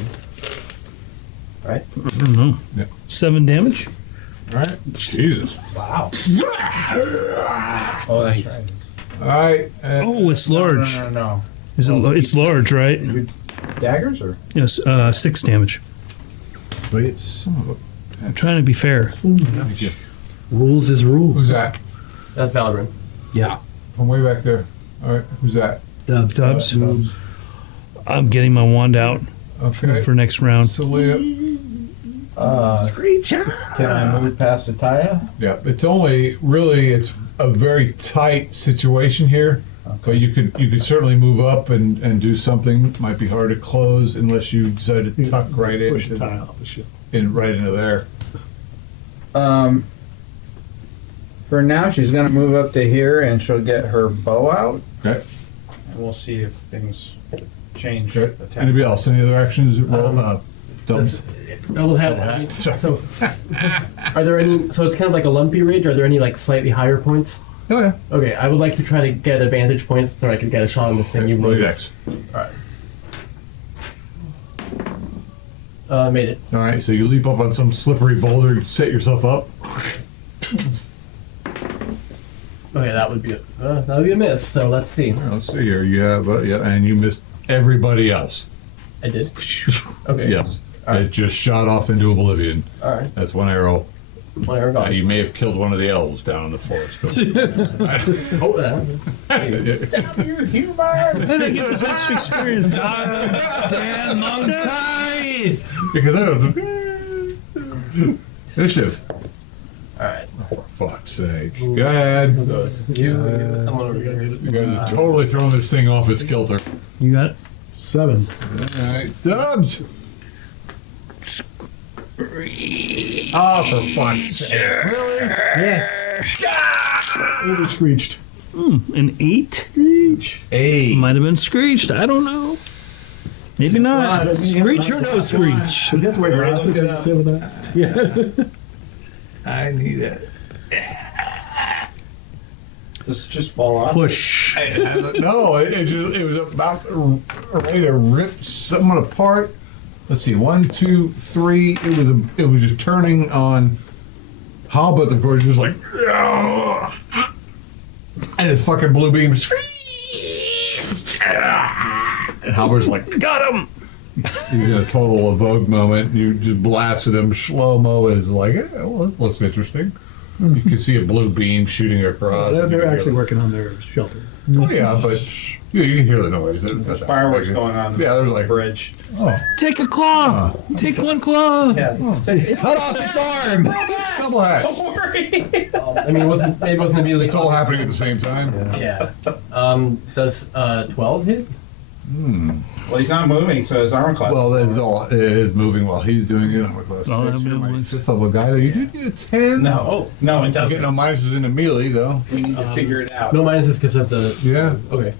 Right? I don't know. Yeah. 7 damage? All right. Jesus. Wow. Oh, that's right. All right. Oh, it's large. No. Is it? It's large, right? Daggers or? Yes. 6 damage. Wait, son of a. I'm trying to be fair. Thank you. Rules is Who's rules. that? That's Valorant. Yeah. From way back there. All right. Who's that? Dubs. Dubs. I'm getting my wand out Okay. for next round. Celia. Can I move past Ataya? Yeah. It's only really. It's a very tight situation here. But you could certainly move up and do something. Might be hard to close unless you decide to tuck right Push the into tile off the ship. right into there. For now, she's gonna move up to here and she'll get her bow out. Okay. And we'll see if things change. Okay. attack. Anybody else? Any other actions? Roll. Dubs. Double hat. Double hat. So, are there any? So it's kind of like a lumpy ridge. Are there any like slightly higher points? Oh yeah. Okay, I would like to try to get a vantage point so I could get a shot on this thing. Roll your dex. Made it. All right. So you leap up on some slippery boulder, you set yourself up. Okay, that would be a miss. So let's see. Let's see here. Yeah, and you missed everybody else. I did. Okay. Yes. All right. It just shot off into oblivion. All right. That's one arrow. One arrow gone. You may have killed one of the elves down in the forest. But Oh, that. You humor! And I get this extra experience. Stand monkey! because I don't. Initiative. All right. For fuck's sake. Go ahead. Who goes? You. Someone over here. You guys are totally throwing this thing off its kilter. You got it? 7. All right. Dubs. Oh, for fuck's sake. Over screeched. An 8? Screech. Hey. Might have been screeched. I don't know. Maybe not. Screech or no screech? Does he have to wear glasses when you say with that? I need it. Does it just fall off? Push. No, it was about ready to rip someone apart. Let's see, 1, 2, 3. It was just turning on Hobbit, of course, just like, and his fucking blue beam. And Hobbert's like, got him. He's in a total evoke moment. You just blasted him. Slow-mo is like, well, this looks interesting. You can see a blue beam shooting across. They're actually working on their shelter. Oh, yeah, but you can hear the noise. There's fireworks going on. Yeah, there's the like, bridge. Take a claw. Take one claw. Yeah. Cut off its arm. double hats. Don't worry. I mean, it wasn't immediately. It's all happening at the same time. Yeah. Does 12 hit? Well, he's not moving, so his armor class. Well, that's all. It is moving while he's doing it. I'm like, well, I'll have 6, it you're my once. 5th level guy. You did get a 10. no, no, it I'm doesn't. getting no minuses in the melee, though. We need to figure it out. No minuses because of the. Yeah. Okay.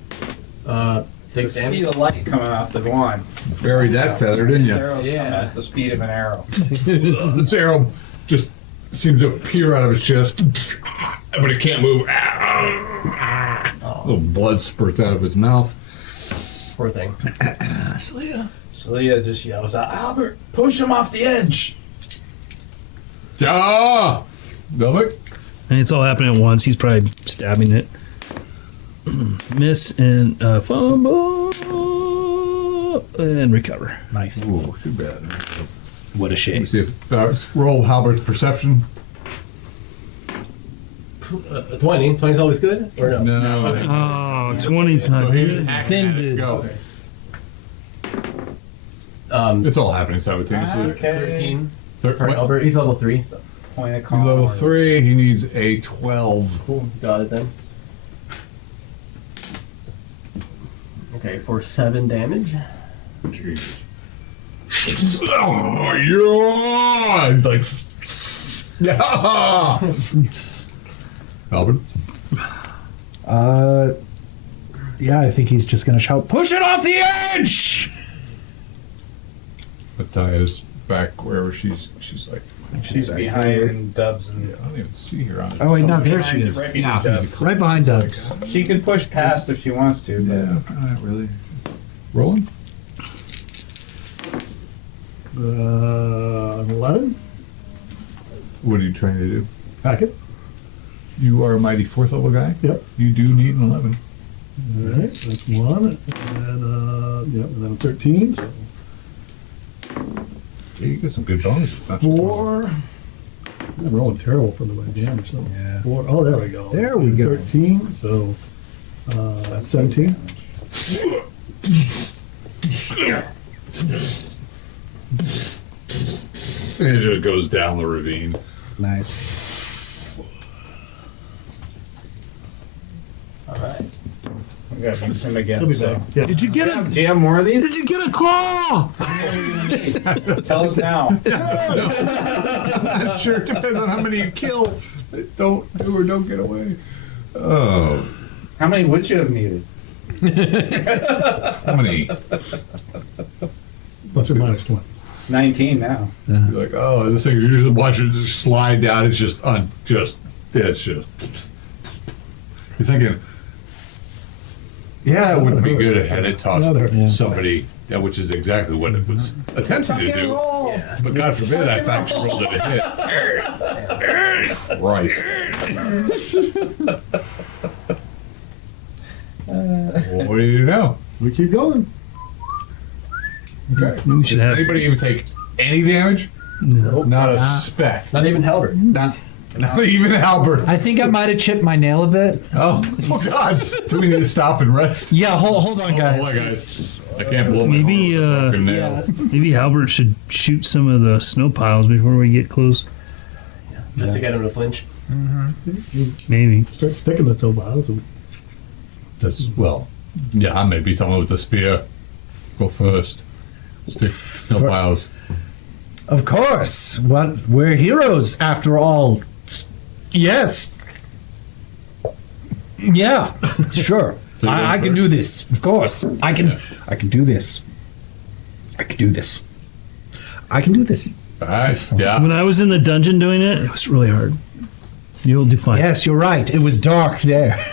the 6 speed damage. of light coming off the wand. Buried that feather, didn't His you? arrows come Yeah. at the speed of an arrow. This arrow just seems to appear out of his chest, but it can't move. Little blood spurts out of his mouth. Poor thing. Celia just yells out, Albert, push him off the edge. Ah! Velvet? And it's all happening at once. He's probably stabbing it. Miss and fumble and recover. Nice. Ooh, too bad. What a Let shame. me see if roll Halbert's perception. 20. 20's always good? Or no? No. Okay. Oh, 20's So not he's good. hacking at it. Go. It's all happening simultaneously. Okay. 13 Thir- for what? Albert. He's level 3. So. Point of He's calm. level 3. He needs a 12. Cool. Got it then. Okay, for 7 damage. Jesus. Oh, yeah! He's like, yeah! Albert? Yeah, I think he's just gonna shout, "Push it off the edge!" Mataya's back wherever she's like, She's behind Dubs I and don't even see her on it. Oh wait, no, there she is. right behind Dubs. Right behind Doug's. She can push past if she wants to, but Not really. Rolling? 11. What are you trying to do? Hack it. You are a mighty 4th level guy? Yep. You do need an 11. All right, that's 1. And, yep, and then 13. So Yeah, you get some good bonuses. That's 4. I'm rolling terrible for the way damage. So Yeah. 4. Oh, there we go. There we go. 13. So 17. It just goes down the ravine. Nice. Alright. we gotta use him He'll again. be So. back. Yeah. Did you get a? Do you have more of these? Did you get a claw? Tell us now. Sure, it depends on how many you kill. Don't do or don't get away. Oh, How many would you have needed? how many? Plus or minus 20. 19 now. You're like, oh, this thing, you just watch it just slide down. It's just, it's just. You're thinking, yeah, it would be good had it tossed Another. somebody, yeah, which is exactly what it was attempting to do. But God forbid I fact rolled it a hit. Right. What do you do now? We keep going. Okay. We should Did have. anybody even take any damage? No. Not a speck. Not even Halbert. Not even Albert. I think I might have chipped my nail a bit. Oh God! Do we need to stop and rest? Yeah, hold on, guys. Hold on, guys. I can't blow my Maybe, fucking nail. Maybe Halbert should shoot some of the snow piles before we get close. Just to get him to flinch. Maybe. Start sticking the toe bows. And That's, well, yeah, maybe someone with a spear. Go first. Stick snow piles. Of course. What? We're heroes after all. Yes. Yeah. Sure. So you're I going can first? do this. Of course. I can. Yeah. I can do this. I can do this. I can do this. Alright, yeah. When I was in the dungeon doing it, it was really hard. You'll do fine. Yes, you're right. It was dark there.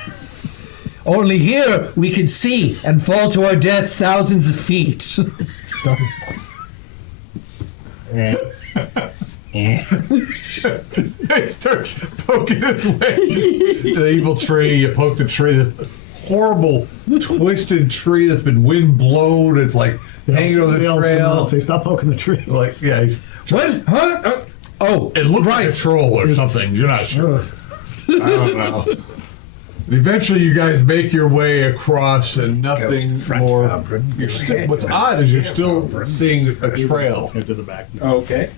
Only here we can see and fall to our deaths thousands of feet. I start poking his way. The evil tree, you poke the tree, the horrible, twisted tree that's been wind blown. It's like hanging over the Yells come out trail. and say, "Stop poking the tree." Like, yeah, he's, What? Huh? Oh, it looks like a troll or something. You're not sure. I don't know. Eventually, you guys make your way across, and nothing more. You're still, what's odd is you're still seeing a trail Into the back. Okay.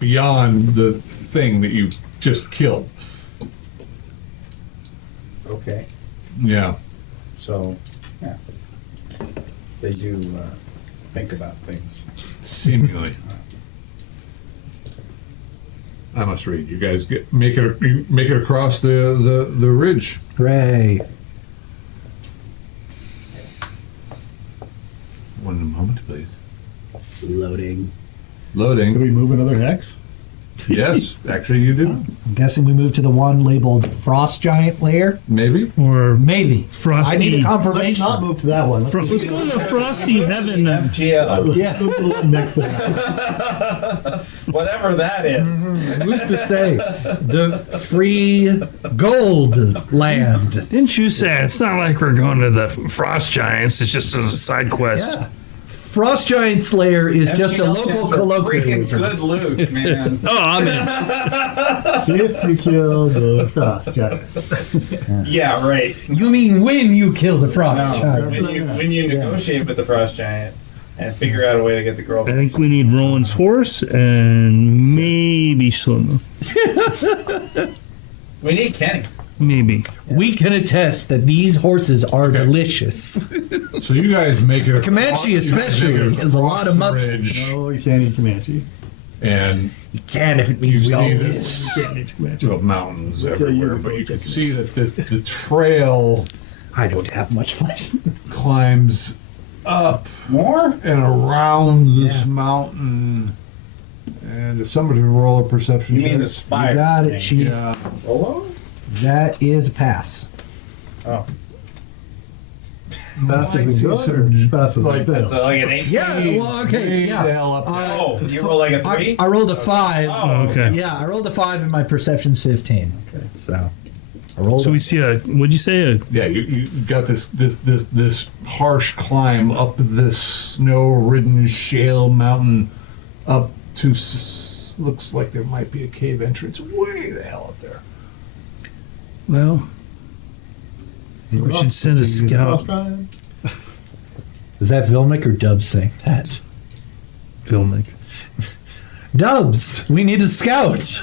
beyond the thing that you just killed. Okay. Yeah. So, yeah. They do think about things. Seemingly. I must read. You guys make it across the ridge. hooray. One moment, please. Loading. Can Loading. we move another hex? Yes, actually you do. I'm guessing we move to the one labeled Frost Giant Lair. Maybe. Or Maybe. Frosty. I need a Let's confirmation. not move to that one. Let's go to Frosty Heaven. FGL. Yeah. Move to the one next to that. Whatever that is. Who's to say? The free gold land. Didn't you say it's not like we're going to the Frost Giants? It's just as a side quest. Yeah. Frost Giant Slayer is just a FGL local stands for colloquialism. freaking good loot, man. Oh, I mean, If you kill the frost giant. Yeah, right. You mean when you kill the Frost No, Giant? when you negotiate with the Frost Giant and figure out a way to get the girl. I think we need Roland's horse and maybe Slim. We need Kenny. Maybe. We can attest that these horses are delicious. So you guys make it a Comanche especially is a lot of across the muscle. ridge, No, you can't eat Comanche. and You can if it you means we all see live. this You can't eat Comanche. well, mountains you everywhere, would but you go can check see that the trail I don't have much flesh. climbs up More? and around this Yeah. mountain. And if somebody would roll a perception You check. mean the spire? You got it, thing. Chief. Yeah. Rolo? That is a pass. Oh. Fast Might as see a good some, or fast as like, a fail? So like an 8? Yeah, well, okay, Way yeah. the hell up there. Oh, you roll like a 3? I rolled a 5. Oh, Okay. Yeah, I rolled a 5 and my perception's 15. Okay. So, I rolled So we see a, what'd you say? Yeah, you got this harsh climb up this snow-ridden shale mountain up to looks like there might be a cave entrance way the hell up there. Well, I think we should send a See the scout. frost giant? Is that Vilmic or Dubs saying that? Filmic. Dubs, we need a scout.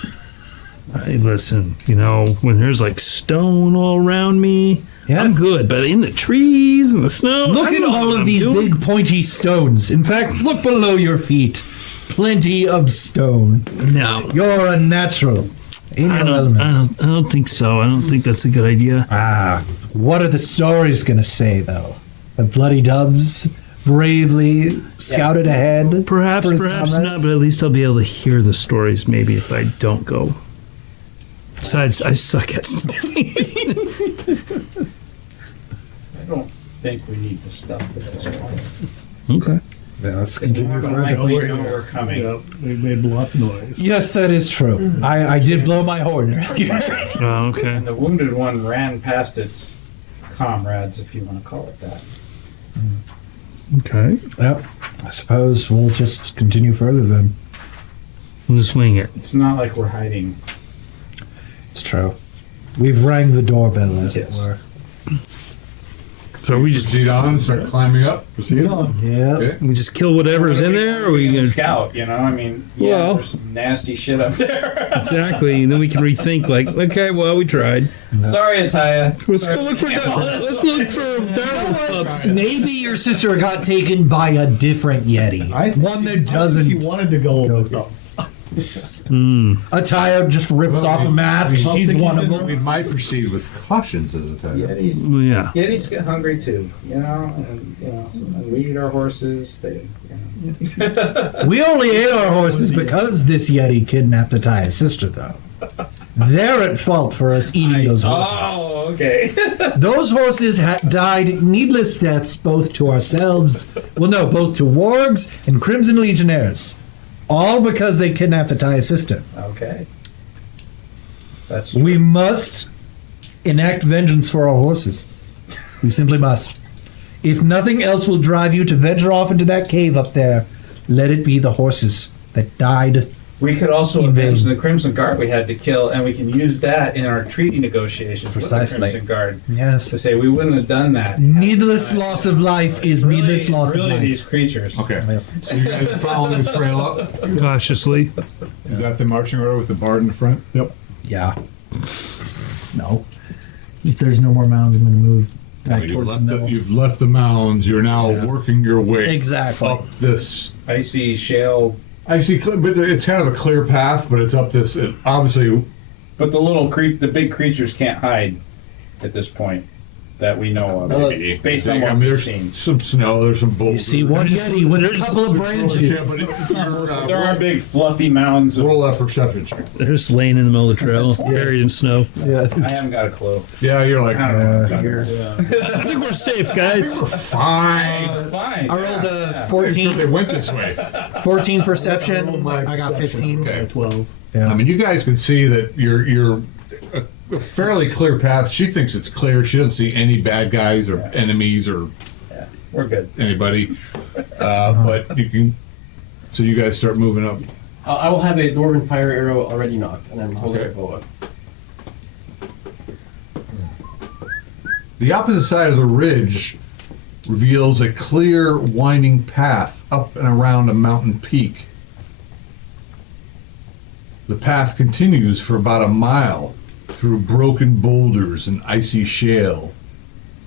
Hey, listen, you know, when there's like stone all around me, I'm Yes. good. But in the trees and the snow, Look I at don't know all what of I'm these doing. big pointy stones. In fact, look below your feet. Plenty of stone. No, You're a natural. In I your don't, element. I don't think so. I don't think that's a good idea. Ah, what are the stories gonna say, though? That Bloody Dubs bravely scouted ahead? Perhaps, for his perhaps not. comrades? But at least I'll be able to hear the stories. Maybe if I don't go. Besides, I suck at sniffing. I don't think we need the stuff at this point. Okay. Yeah, let's More continue than further. likely We're know here. we're coming. Yep, they made lots of noise. Yes, that is true. I did blow my horn earlier. Oh, okay. And the wounded one ran past its comrades, if you want to call it that. Okay. Yep. I suppose we'll just continue further then. We'll just wing it. It's not like we're hiding. It's true. We've rang the doorbell, as it Yes. were. So we just Proceed on, start climbing up. Proceed on. Yeah. Okay. we just kill whatever's in there, or we gonna scout? You know, I mean, yeah, Well- there's some nasty shit up there. exactly? And then we can rethink. Like, okay, well, we tried. Sorry, Ataya. Let's go look for let's look for devil pups. Maybe your sister got taken by a different Yeti. One that doesn't. She wanted to go with them. Attire just rips off a mask. She's one of them. We might proceed with cautions as a time. Yetis, Well, yeah. Yetis get hungry too, you know, and and we eat our horses. They, We only ate our horses because this Yeti kidnapped Ataya's sister, though. They're at fault for us eating those horses. Oh, okay. Those horses died needless deaths both to ourselves, well, no, both to wargs and Crimson Legionnaires. All because they kidnapped Ataya's sister. Okay. That's We must enact vengeance for our horses. We simply must. If nothing else will drive you to venture off into that cave up there, let it be the horses that died. We could also In avenge vain. the Crimson Guard we had to kill, and we can use that in our treaty negotiations Precisely. with the Crimson Guard Yes. to say we wouldn't have done that. Needless loss of life is Really- needless loss really of these life. creatures. Okay. So you guys are following the trail up? Cautiously. Is that the marching order with the bard in the front? Yeah. No. If there's no more mounds, I'm going to move back You've towards the left the, middle. you've left the mounds. You're now Yeah. working your way Exactly. up this. Icy shale, I see, but it's kind of a clear path, but it's up this. Obviously, but the big creatures can't hide at this point. that we know of, Maybe. based on I what mean, we've there's seen. some snow, there's some You boulders. see one Yeti with a couple of branches. There are big fluffy mounds of, Roll that perception check. They're just laying in the middle of the trail, buried in snow. Yeah. I haven't got a clue. Yeah, you're like, I don't know. what I'm here. talking about. I think we're safe, guys. fine. Fine. I rolled a I'm sure 14, they went this way. 14 Oh, perception. my I got perception, 15. I got 12. I mean, you guys can see that you're a fairly clear path. She thinks it's clear. She doesn't see any bad guys or enemies or Yeah, we're good. anybody. But you can. So you guys start moving up. I will have a dwarven fire arrow already knocked, and I'm holding Okay. a bow up. The opposite side of the ridge reveals a clear, winding path up and around a mountain peak. The path continues for about a mile through broken boulders and icy shale,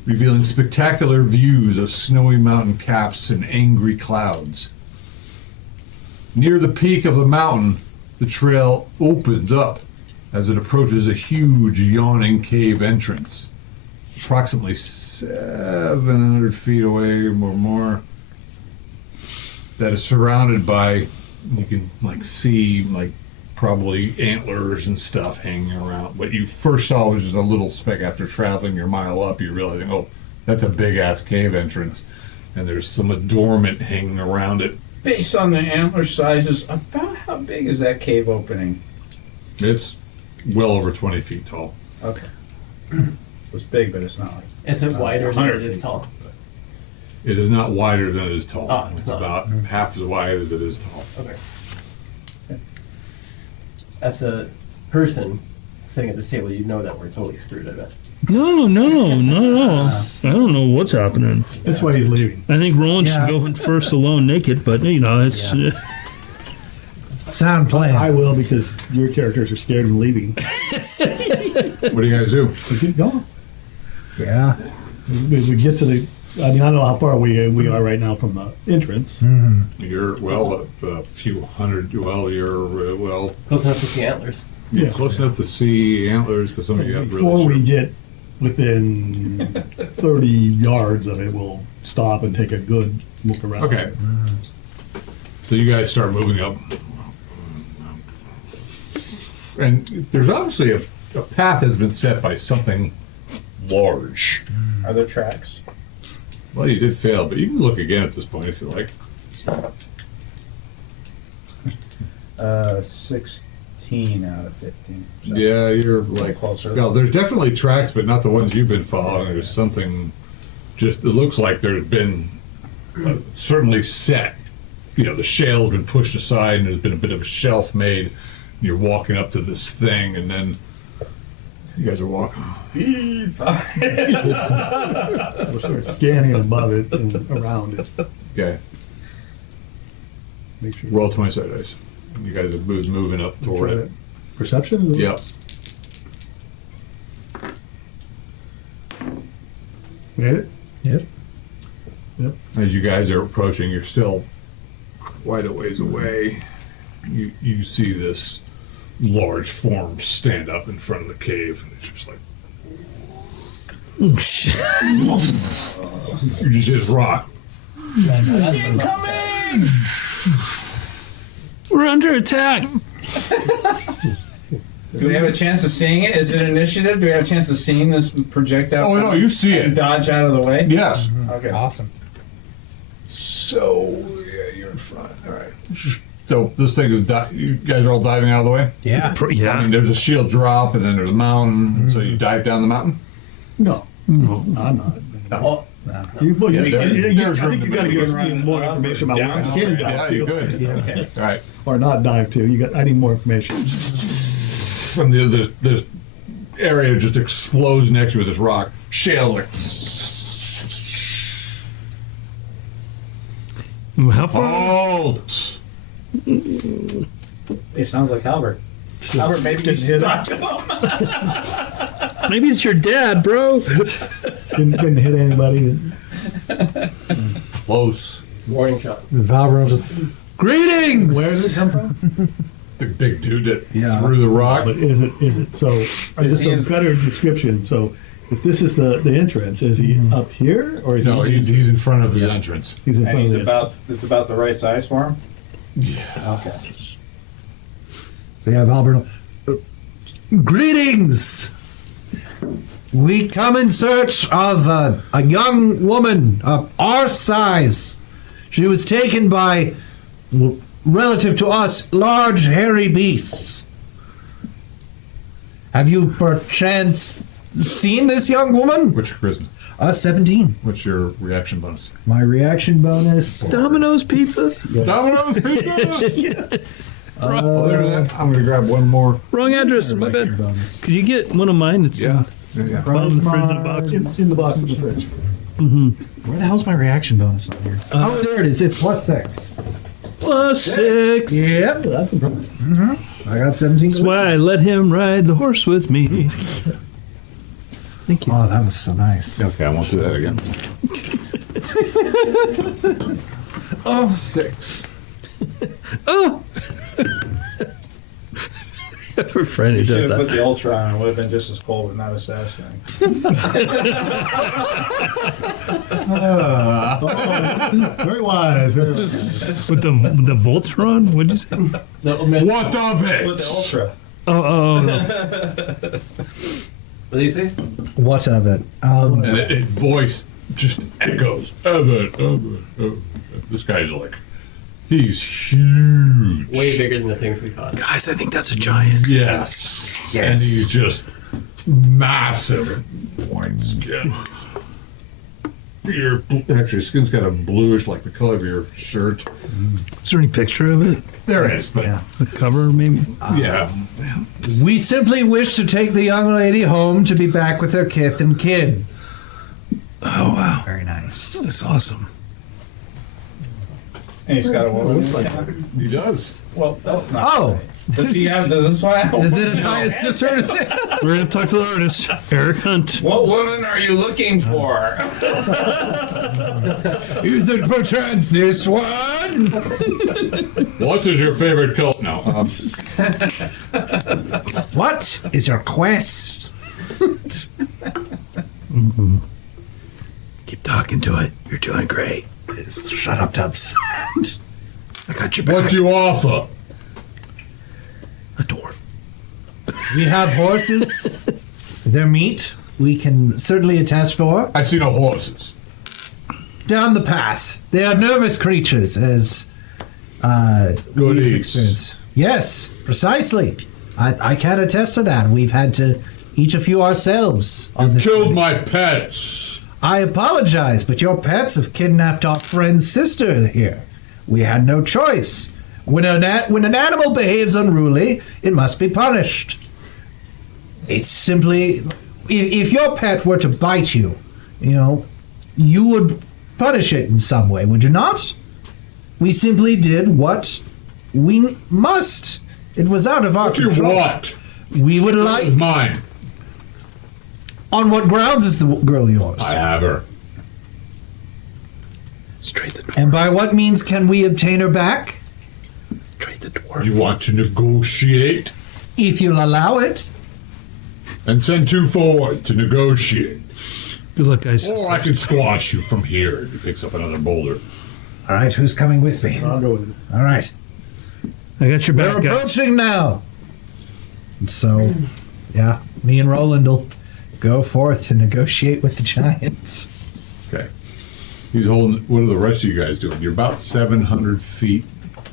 revealing spectacular views of snowy mountain caps and angry clouds. Near the peak of the mountain, the trail opens up as it approaches a huge, yawning cave entrance. Approximately 700 feet away or more, that is surrounded by, you can like see like probably antlers and stuff hanging around. What you first saw was just a little speck. After traveling your mile up, you're realizing, oh, that's a big ass cave entrance, and there's some adornment hanging around it. Based on the antler sizes, about how big is that cave opening? It's well over 20 feet tall. Okay. It was big, but it's not like. Is it wider than 100 it is feet. tall? It is not wider than it is tall. Oh, It's it's not. about half as wide as it is tall. Okay. As a person sitting at this table, you know that we're totally screwed, I bet. No, I don't know what's happening. That's why he's leaving. I think Roland Yeah. should go first alone naked, but you know, it's Sound I plan. will because your characters are scared of leaving. What do you guys do? We keep going. Yeah. As we get to the, I mean, I don't know how far we are right now from the entrance. You're well a few hundred. Well, you're well Close enough to see antlers. Yeah. close enough to see antlers because some of you have Before really we short. get within 30 yards of it, we'll stop and take a good look around. Okay. So you guys start moving up, and there's obviously a path has been set by something large. Are there tracks? Well, you did fail, but you can look again at this point if you like. 16 out of 15. So Yeah, you're like closer. No, there's definitely tracks, but not the ones you've been following. There's something. Just it looks like there's been certainly set. You know, the shale's been pushed aside, and there's been a bit of a shelf made. You're walking up to this thing, and then you guys are walking. We'll start scanning above it and around it. Okay, Make sure. roll 20 side dice. You guys are moving up toward Try it. that. Perception? Yep. Made it? Yep. As you guys are approaching, you're still quite a ways away. You see this large form stand up in front of the cave, and it's just like you just hit rock. we're under attack. Do we have a chance of seeing it? Is it initiative? Do we have a chance of seeing this projectile? Oh, no, come you see and it. Dodge out of the way? Yes. Okay. Awesome. So yeah, you're in front. All right. So this thing is you guys are all diving out of the way. Yeah. I mean, Yeah. there's a shield drop, and then there's a mountain. So you dive down the mountain. No. No, I'm not. Oh, You, well, Yeah, you- there- you- there's I room think you to got to move give me more information about where I can Yeah, dive you to. could. Okay. All right. Or not dive to. I need more information. From this area just explodes next to you with this rock. Shale like. How far? Oh. It sounds like Albert. Albert, maybe you should talk to him. Maybe it's your dad, bro. Didn't hit anybody. Close. warning shot. Val rolls a, greetings! Where did it come from? The big dude that Yeah. threw the rock. But is it so? Is Just he a in- better description. So if this is the entrance, is he up here or is No, he? he's in front of his entrance. He's in And front he's of the about, it's about the right size for him? Yeah. Okay. So you have Albert. Greetings! We come in search of a young woman of our size. She was taken by, relative to us, large hairy beasts. Have you perchance seen this young woman? What's your charisma? 17. What's your reaction bonus? My reaction bonus. Domino's pizza. Domino's pizza. Other than that, I'm gonna grab one more. Wrong address. My bad. Could you get one of mine? It's Yeah. bottom of the fridge in a box. in the box of the fridge. Where the hell's my reaction bonus on here? Oh, there it is. It's +6. +6. Yep. That's impressive. I got 17. That's why I let him ride the horse with me. Thank you. Oh, that was so nice. Okay, I won't do that again. 6. Oh! I have a friend who You should does have put that. the Ultra on, it would have been just as cold, but not as satisfying. Very wise. Very wise. With the Voltron? What'd you say? No, What of With it? the Ultra. Oh, no. What do you say? What of it? And it voice just echoes. Of it. This guy's like, he's huge. Way bigger than the things we caught. Guys, I think that's a giant. Yes. And he's just massive white skin. Actually, skin's kind of bluish, like the color of your shirt. Is there any picture of it? There is, but The cover, maybe? yeah. We simply wish to take the young lady home to be back with her kith and kin. Oh, wow. Very nice. That's awesome. And he's got a woman. He does. Well, that's not. Oh, Does he have, does this one have a is woman? it a tie sister? We're going to talk to the artist, Eric Hunt. What woman are you looking for? Is it perchance this one? What is your favorite cult? No. What is your quest? Keep talking to it. You're doing great. Shut up, Tubbs. I got your back. What do you offer? A dwarf. We have horses. Their meat we can certainly attest for. I see no horses. Down the path. They are nervous creatures, as Good we've eats. experienced. Yes, precisely. I can attest to that. We've had to eat a few ourselves. On this Killed journey. my pets. I apologize, but your pets have kidnapped our friend's sister here. We had no choice. When an animal behaves unruly, it must be punished. It's simply, if your pet were to bite you, you would punish it in some way, would you not? We simply did what we must. It was out of our What do you control. want? We would This like. is mine. On what grounds is the girl yours? I have her. Straight the dwarf. And by what means can we obtain her back? Straight the dwarf. You want to negotiate? If you'll allow it. And send 2 forward to negotiate. Good luck, guys. Or I can squash you from here. He picks up another boulder. All right, who's coming with me? I'll go with it. All right, I got your we're back, guys. approaching now. And so, yeah, me and Roland will go forth to negotiate with the giants. Okay. He's holding. What are the rest of you guys doing? You're about 700 feet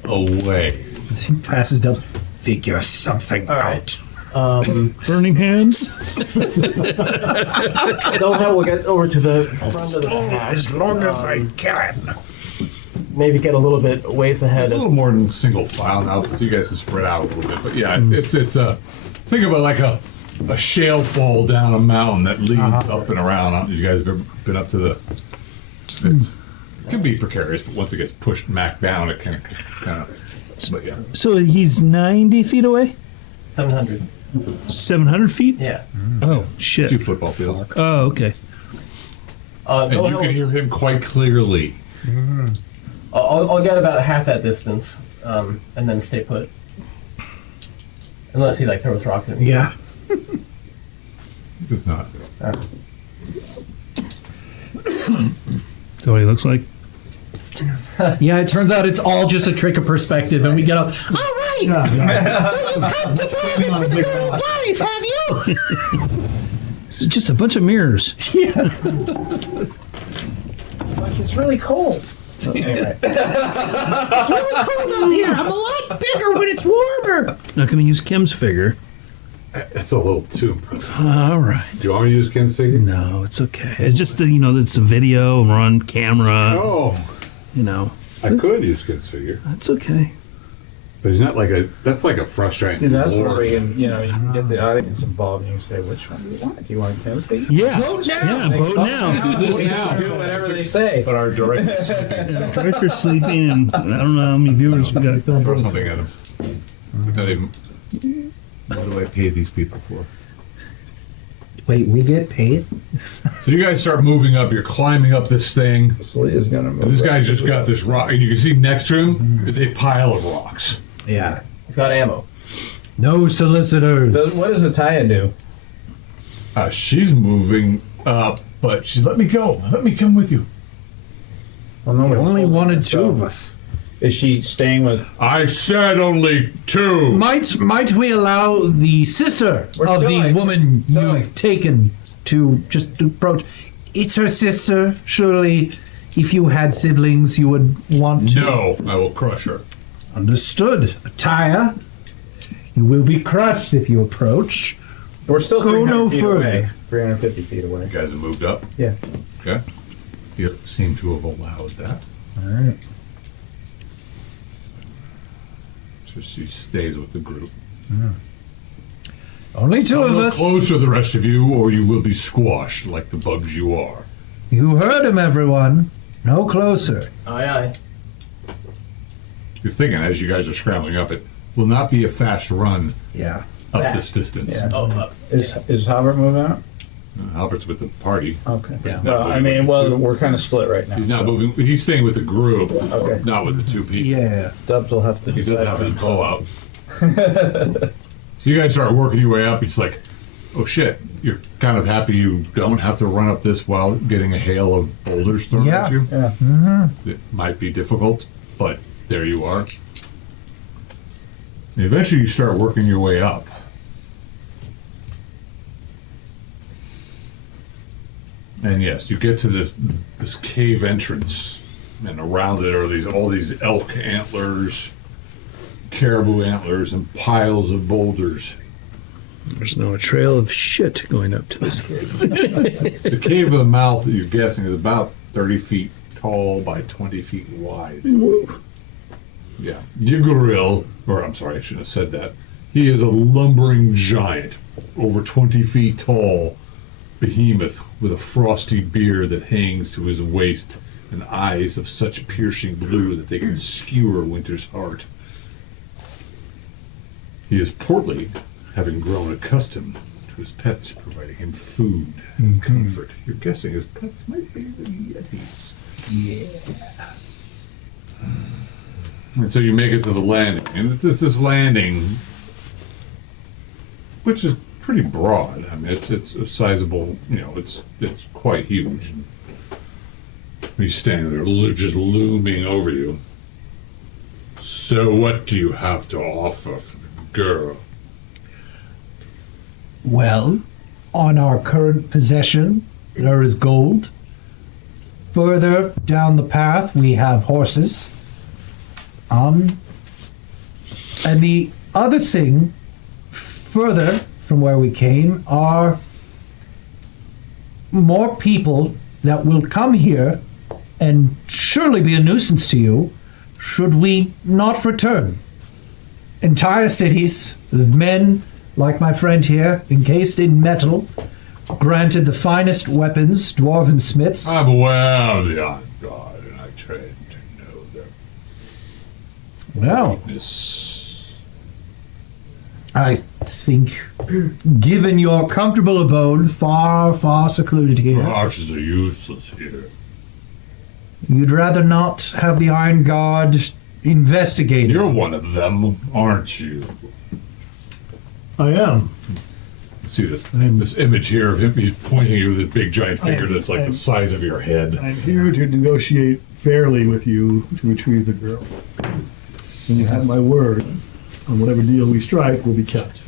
away. As he passes down, figure something out. Burning hands. Don't have. We'll get over to the front of the path. As long as I can. Maybe get a little bit ways ahead It's a of. little more than single file now, so you guys can spread out a little bit. But yeah, it's think of it like a shale fall down a mountain that leads up and around. You guys have ever been up to the? It can be precarious, but once it gets pushed back down, it kind of. But yeah, So he's 90 feet away? 700. 700 feet? Yeah. Oh, 2 shit. football fields, Oh, okay. and Go you ahead. can hear him quite clearly. I'll get about half that distance, and then stay put. Unless he throws rock at me. Yeah. It's not. what he looks like? Yeah, it turns out it's all just a trick of perspective, and we get up. All right, Yeah. so you've come to bargain for the girl's life, have you? It's just a bunch of mirrors. It's like, it's really cold. So, anyway. It's really cold up here. I'm a lot bigger when it's warmer. Not going to use Kim's figure. It's a little too impressive. All right. Do you want me to use Kim's figure? No, it's okay. It's just that, it's a video and we're on camera. Oh, I could use Kim's figure, That's okay. but he's not that's like a frustrating. See, that's where lord. we can, you can get the audience involved and you can say, which one do you want? Do you want Kim's figure? Yeah. Vote now. Yeah, vote now. Vote now. Do whatever they say. But our director's sleeping. Director's sleeping, and I don't know how many viewers we got. Throw something at us. Not even. What do I pay these people for? Wait, we get paid? So you guys start moving up. You're climbing up this thing. Slee is gonna move. And this guy's right just got this rock, and you can see next to him is a pile of rocks. Yeah. He's got ammo. No solicitors. What does Ataya do? She's moving up, but she let me go. Let me come with you. Well, nobody Only wanted two of us. Is she staying with? I said only two. Might we allow the sister We're of the going, woman just going. you've taken to just approach? It's her sister. Surely, if you had siblings, you would want to. No, I will crush her. Understood. Attire. You will be crushed if you approach. We're still Go 300 no feet further. away. 350 feet away. You guys have moved up. Yeah. Okay. You seem to have allowed that. All right. So she stays with the group. Only two Come of no us. closer, the rest of you, or you will be squashed like the bugs you are. You heard him, everyone. No closer. Aye, aye. You're thinking as you guys are scrambling up, it will not be a fast run Yeah. up Back. this distance. Yeah. Oh, up. Is Halbert moving out? Albert's with the party. Okay. Yeah. Well, I mean, we're kind of split right now. He's not so moving. He's staying with the group, Okay. not with the two people. Yeah. Dubs will have to He decide. doesn't have on his that. bow out. So you guys start working your way up. He's like, "Oh shit!" You're kind of happy you don't have to run up this while getting a hail of boulders thrown Yeah. at you. Yeah. It might be difficult, but there you are. And eventually, you start working your way up. And yes, you get to this cave entrance, and around it are all these elk antlers, caribou antlers, and piles of boulders. There's no trail of shit going up to this cave. The cave of the mouth, that you're guessing, is about 30 feet tall by 20 feet wide. Whoa. Yeah. Yuguril, or I'm sorry, I shouldn't have said that. He is a lumbering giant, over 20 feet tall, behemoth with a frosty beard that hangs to his waist and eyes of such piercing blue that they can skewer winter's heart. He is portly, having grown accustomed to his pets providing him food and comfort. You're guessing his pets might be the Yetis. And so you make it to the landing, and it's this landing, which is pretty broad. I mean, it's a sizable, it's quite huge. He's standing there, just looming over you. So, what do you have to offer for the girl? Well, on our current possession, there is gold. Further down the path, we have horses. And the other thing, further from where we came, are more people that will come here and surely be a nuisance to you should we not return. Entire cities with men like my friend here, encased in metal, granted the finest weapons, dwarven smiths. I'm aware of the Iron God, and I try to know their Well, weakness. I think, given your comfortable abode, far, far secluded here, Horses are useless here. you'd rather not have the Iron Guard investigated. You're one of them, aren't you? I am. See this image here of him. He's pointing at you with a big giant finger that's like the size of your head. I'm here to negotiate fairly with you to retrieve the girl. And you have my word on whatever deal we strike will be kept.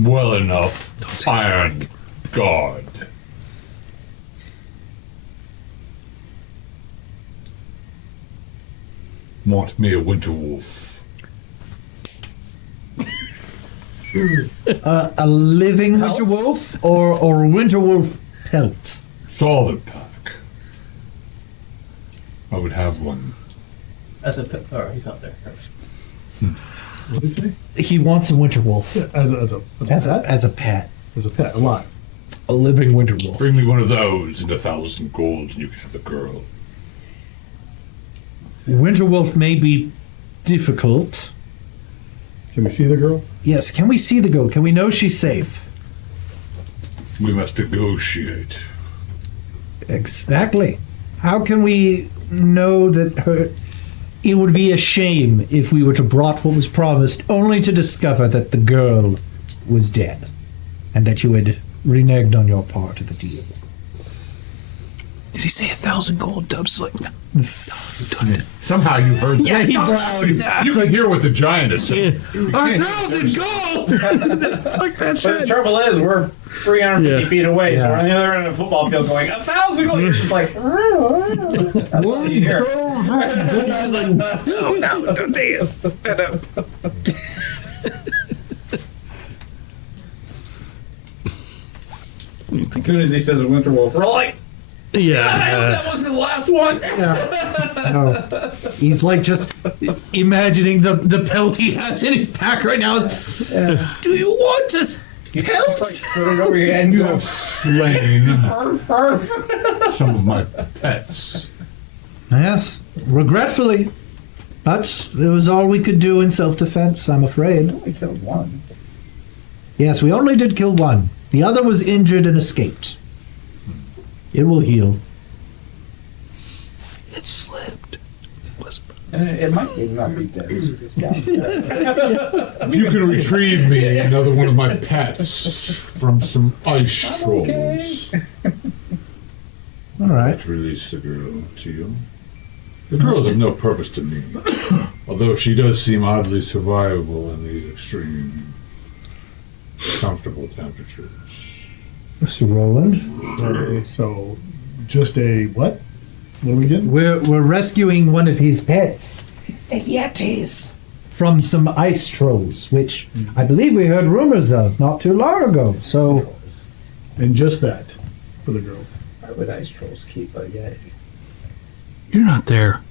Well enough, Iron God. Want me a winter wolf? A living winter wolf or a winter wolf pelt? Solid pack. I would have one. As a pet. Oh, he's not there. What did he say? He wants a winter wolf Yeah, as a pet. as a pet. As a pet, alive. A living winter wolf. Bring me one of those and 1,000 gold, and you can have the girl. Winter wolf may be difficult. Can we see the girl? Yes, can we see the girl? Can we know she's safe? We must negotiate. Exactly. How can we know that her... It would be a shame if we were to brought what was promised, only to discover that the girl was dead, and that you had reneged on your part of the deal. Did he say 1,000 gold? Dub's like, Somehow you heard that. Yeah, he's loud. You can hear what the giant is saying. 1,000 gold! fuck that But the shit. trouble is, we're 350 Yeah. feet away, so Yeah. we're on the other end of the football field going, 1,000 gold! You're just like, that's all you hear. He's just like, no, don't do it. As soon as he says a winter wolf, we're like, I hope Yeah. that wasn't the last one! No. He's like just imagining the pelt he has in his pack right now. Do you want us Just pelt? like put it over your head and You go, have slain arf, arf. some of my pets. Yes, regretfully. But it was all we could do in self-defense, I'm afraid. We killed one. Yes, we only did kill one. The other was injured and escaped. It will heal. It slipped. And it might even not be dead. It's down. If you can retrieve me another one of my pets from some ice trolls, All right. to release the girl to you. The girl is of no purpose to me, although she does seem oddly survivable in these extreme, comfortable temperatures. Mr. Roland. Okay, so, just a what? What are we getting? We're rescuing one of his pets. The Yetis. From some ice trolls, which I believe we heard rumors of not too long ago. So, And just that for the girl. Why would ice trolls keep a Yeti? You're not there.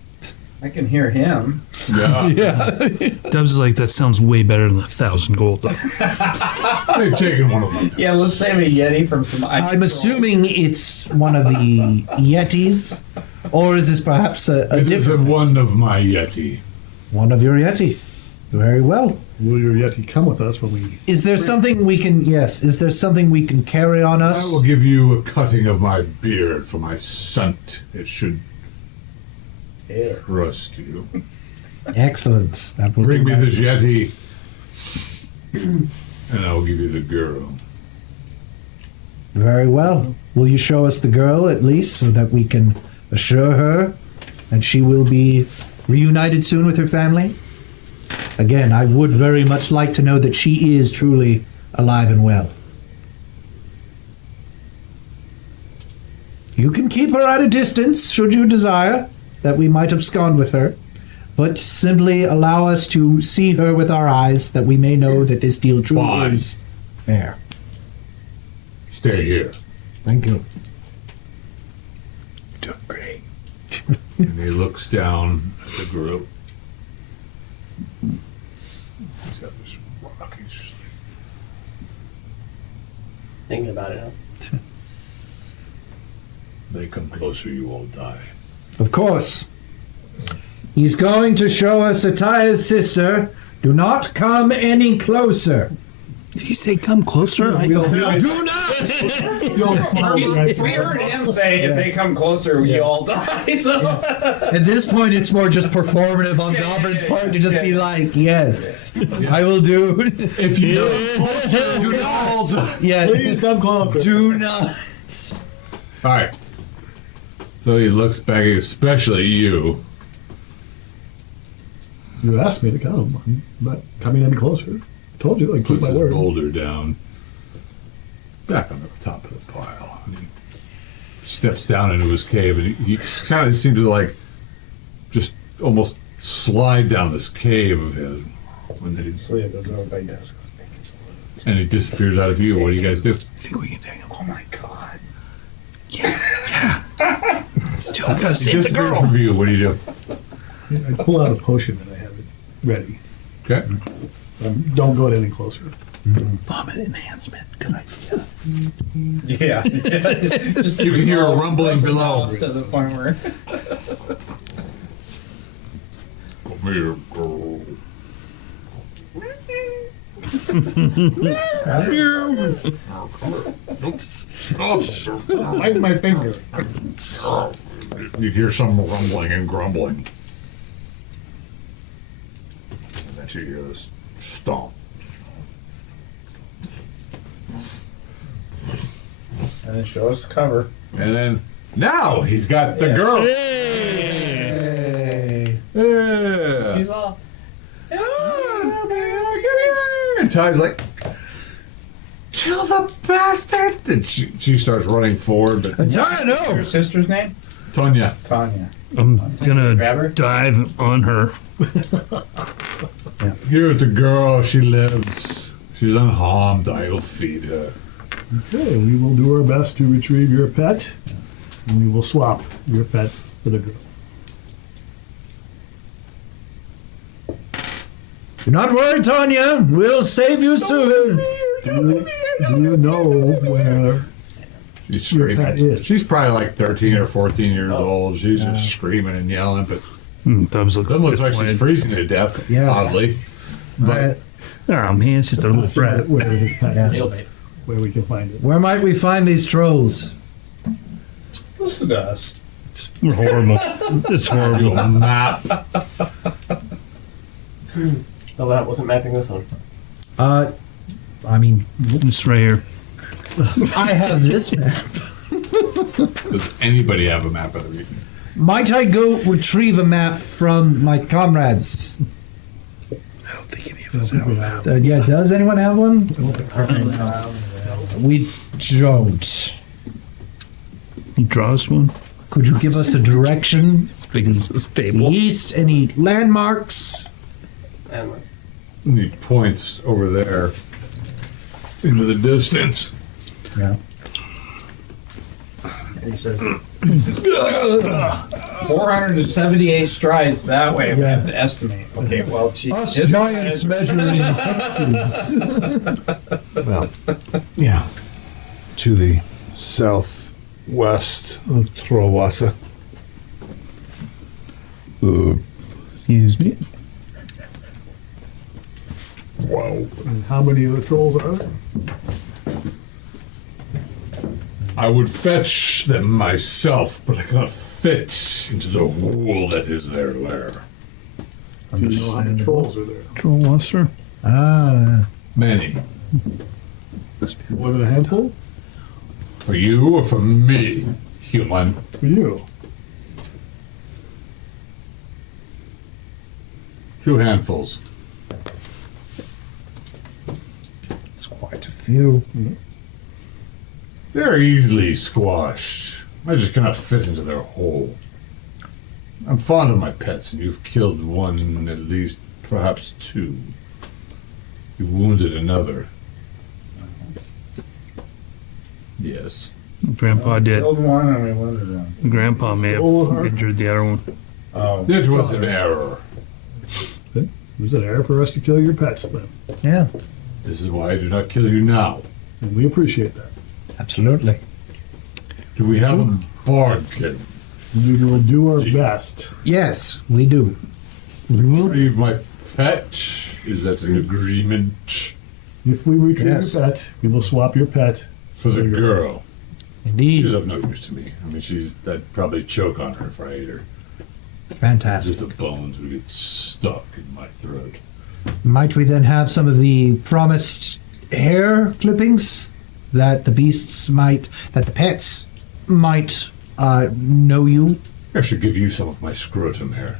I can hear him. Yeah, Dubs is like, that sounds way better than 1,000 gold. they've taken one of them. Yeah, let's save a Yeti from some ice I'm trolls. assuming it's one of the Yetis. Or is this perhaps a It is different one of my Yeti. one of your Yeti? Very well. Will your Yeti come with us when we... Is there something we can... Yes, is there something we can carry on us? I will give you a cutting of my beard for my scent. It should trust you. Excellent. That will Bring be me nice. this Yeti, and I will give you the girl. Very well. Will you show us the girl at least so that we can assure her that she will be reunited soon with her family? Again, I would very much like to know that she is truly alive and well. You can keep her at a distance, should you desire, that we might abscond with her, but simply allow us to see her with our eyes, that we may know that this deal truly Fine. is fair. Stay here. Thank you. Doing great. And he looks down at the group. He's got this rock. He's just like, Thinking about it, huh? they come closer, you all die. Of course. He's going to show us Ataya's sister. Do not come any closer. Did he say come closer? We'll Do not! We heard him say if they come closer, we all die. So At this point, it's more just performative on Yeah, Goblin's yeah, part to just yeah. be like, yes, I will do. If you do not. Yeah, Please come closer. do not. All right. So he looks back at you, especially you. You asked me to come. I'm not coming any closer. I told you, I keep Puts my his word. boulder down. Back on the top of the pile. And he steps down into his cave, and he kind of seems to like just almost slide down this cave of his. When he, Celia goes over by desk. and he disappears out of view. What do you guys do? I think we can take him. Oh my god. Still gotta He save the disappears girl. from view. What do you do? I pull out a potion and I have it ready. Okay. Don't go any closer. Vomit enhancement. Good idea. Yeah. Just You can hear a rumbling below. to the point where. Come here, girl. Bite my finger. You hear some rumbling and grumbling. And then you hear this stomp. And then show us the cover. And then now he's got the girl. Hey. Yeah. She's all. And Ty's like, kill the bastard! And she starts running forward, but I Your know. sister's name? Tonya, Tanya. I'm Grab her? gonna dive on her. here's the girl. She lives. She's unharmed. I'll feed her. Okay, we will do our best to retrieve your pet, and we will swap your pet for the girl. Do not worry, Tanya. We'll save you soon. Do you know where She's your screaming. pet is? She's probably like 13 or 14 years old. She's just screaming and yelling, but Thumbs looks doesn't look like she's disappointed. freezing to death, Yeah. oddly. But Oh man, it's just a little brat. Where his pet Nail is, bait. where we can find it. Where might we find these trolls? Listen to us. We're horrible. It's horrible. map. Oh, that wasn't mapping this one. I mean, It's right here. I have this map. Does anybody have a map of the region? Might I go retrieve a map from my comrades? I don't think any of us have a map. Yeah, does anyone have one? We don't. You draw us one? Could you give us a direction? As big as this The table. east? Any landmarks? And And he points over there into the distance. Yeah. He says 478 strides that way. We have to estimate. Okay, well, gee, Us his giants strides- measuring hexes. Well, yeah, to the southwest of Trollwasser. Excuse me. Wow. And how many of the trolls are there? I would fetch them myself, but I cannot fit into the hole that is their lair. Do you know how many trolls are there? Trollwasser. Ah, Many. More than a handful? For you or for me, human? For you. 2 handfuls. it's quite a few. They're easily squashed. I just cannot fit into their hole. I'm fond of my pets, and you've killed one, at least, perhaps 2. You wounded another. Yes. Grandpa did. Killed one and we wounded one. Grandpa may have injured the other one. Oh, It was an error. There's an error for us to kill your pets then. Yeah, This is why I do not kill you now. And we appreciate that. absolutely. Do we have a bargain? We will do our best. Yes, we do. We will. Retrieve my pet? Is that an agreement? If we retrieve Yes. your pet, we will swap your pet For the girl. Indeed. She's of no use to me. I mean, I'd probably choke on her if I ate her. Just Fantastic. the bones would get stuck in my throat. Might we then have some of the promised hair clippings that the pets might know you? I should give you some of my scrotum hair.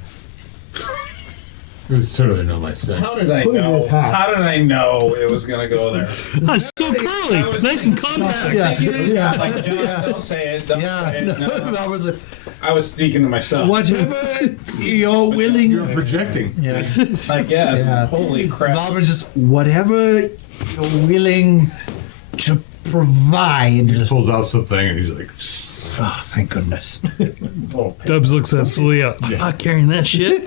You would certainly know my scent. How did I Put it in know? his hat. How did I know it was gonna go there? Ah, it's so curly, nice and compact. Yeah. Like, John, don't say it. Don't say it. No. that was a, I was speaking to myself. whatever you're willing. You're projecting. Yeah. I guess. Yeah. Holy crap. Robert, just whatever you're willing to provide. He pulls out something and he's like, Oh, thank goodness. Oh, Dubs looks at Celia. I'm not carrying that shit.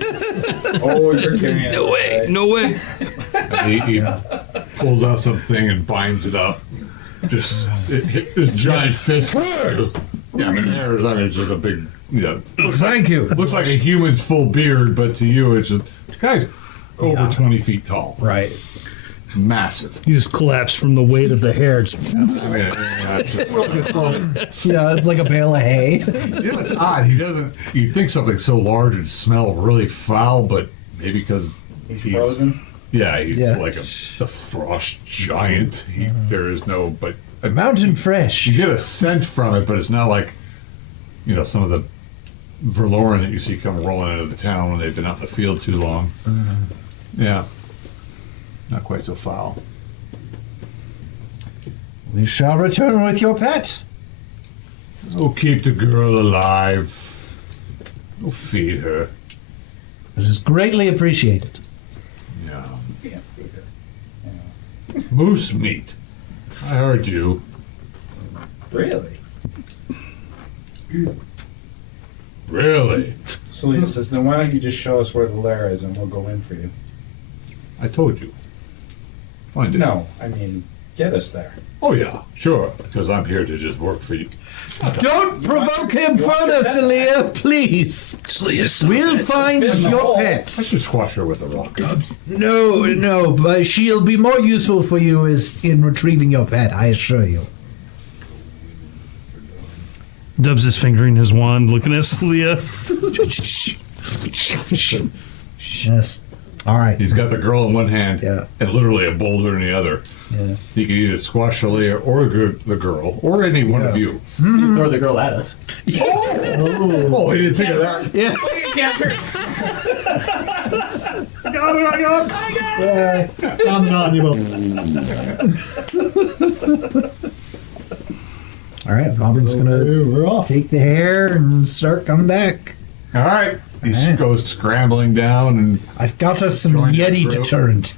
oh, you're carrying No way. No way. and he pulls out something and binds it up. Just this giant fist. Yeah, I mean, it's just a big, Thank you. looks like a human's full beard, but to you, it's just, guy's over 20 feet tall. Right. Massive. You just collapse from the weight of the hair. Just- I mean, it's just, Yeah, it's like a bale of hay. it's odd. You'd think something so large would smell really foul, but maybe because He's frozen. Yeah, he's Yeah. like a frost giant. There is no, but Mountain fresh. you get a scent from it, but it's not like, some of the Verloren that you see come rolling into the town when they've been out in the field too long. Yeah. Not quite so foul. We shall return with your pet. Oh, keep the girl alive. Oh, feed her. It is greatly appreciated. Yeah. Yeah. Moose meat. I heard you. Really? Really? Celia says, then why don't you just show us where the lair is and we'll go in for you? I told you. Find it. No, I mean, get us there. Oh, yeah, sure. Because I'm here to just work for you. Don't provoke him further, Celia, please. We'll find Fit in the your hole. I pet. should squash her with a rock. No, but she'll be more useful for you in retrieving your pet, I assure you. Dubs is fingering his wand, looking at Celia. Yes. All right. He's got the girl in one hand Yeah. and literally a boulder in the other. Yeah. He can either squash Celia or the girl or any one of you. You throw the girl at us. Oh, he didn't think of that. Yeah. All right. Robin's gonna We're off. take the hair and start coming back. All right. He All right. goes scrambling down and I've got us some Join the Yeti group. deterrent.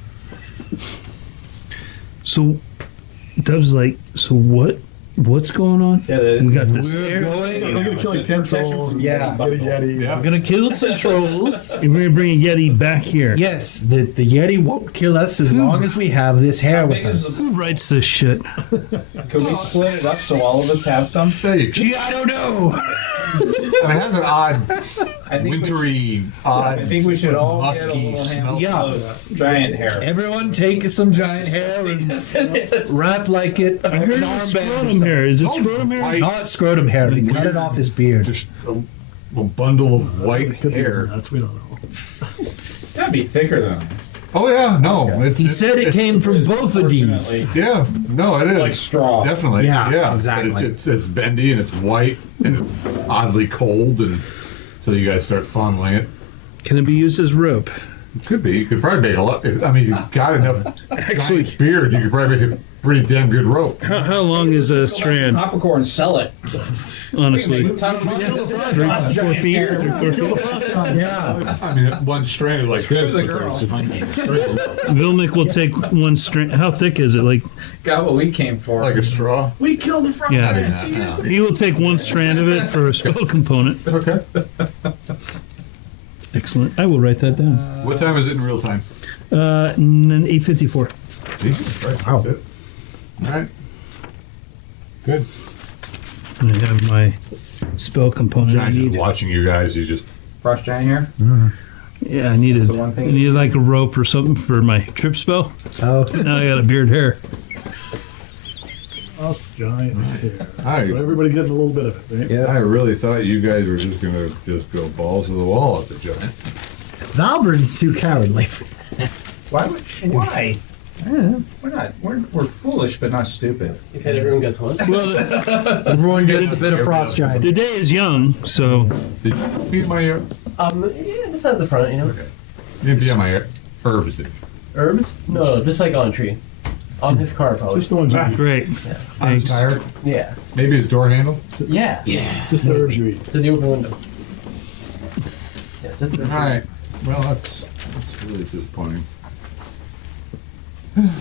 So, Dubs like, so what's going on? Yeah, We got this We're hair. going. I'm gonna kill like 10 trolls. and Yeah. Get a Yeti. Yeah. I'm gonna kill some trolls. And we're gonna bring a Yeti back here. Yes, the Yeti won't kill us as long as we have this hair with us. Who writes this shit? Could we split it up so all of us have some? there you go. Gee, I don't know. And it has an odd, I think wintry, I odd, think we should all get a musky little smell. handful Yeah. of giant hair. Everyone take some giant hair and wrap like it. I heard an it was armband or scrotum something. hair. Is it Oh, scrotum hair? white. Not scrotum hair. He cut it off his beard. Just a bundle of white hair. That's we don't know. That'd be thicker than Oh, yeah, no. It's, He said it came from both of these. Fortunately, Yeah, no, it is. like straw. Definitely. Yeah, Yeah, exactly. But it's bendy and it's white and it's oddly cold, and so you guys start fondling it. Can it be used as rope? It could be. You could probably make a lot. I mean, you've got enough Actually- giant beard. You could probably make a pretty damn good rope. How long is a strand? Popcorn, sell it. Honestly, 3 4 feet. 4 feet. Yeah. I mean, one strand is like this. the but girl. there's Vilnick will take one strand. How thick is it? Like, Got what we came for. like a straw. we killed the frog. yeah. Yeah. He will take one strand of it for a spell component. Okay. Excellent. I will write that down. What time is it in real time? 8:54. Jesus Christ, that's it. All right. Good. And I have my spell component. I Giant's just need. watching you guys. He's just Frost giant hair? Yeah, I needed. the one thing- I needed like a rope or something for my trip spell. Oh, Now I got a beard hair. Us giant hair. I, So everybody getting a little bit of it, right? I really thought you guys were just gonna just go balls to the wall at the giant. Valbrun's too cowardly. Why? We're not. We're foolish, but not stupid. You said everyone gets one? Well, Everyone gets a bit of frost giant. the day is young, so Did you beat my Yeah, just at the front, you know. Okay. You didn't beat my herbs, did you? Herbs? No, just like on a tree. On his car, probably. Just the ones you eat. great. On the Thanks. tire? Yeah. Maybe his door handle? Yeah. Just the herbs you eat. To the open window. Yeah, that's All right. Well, that's really disappointing.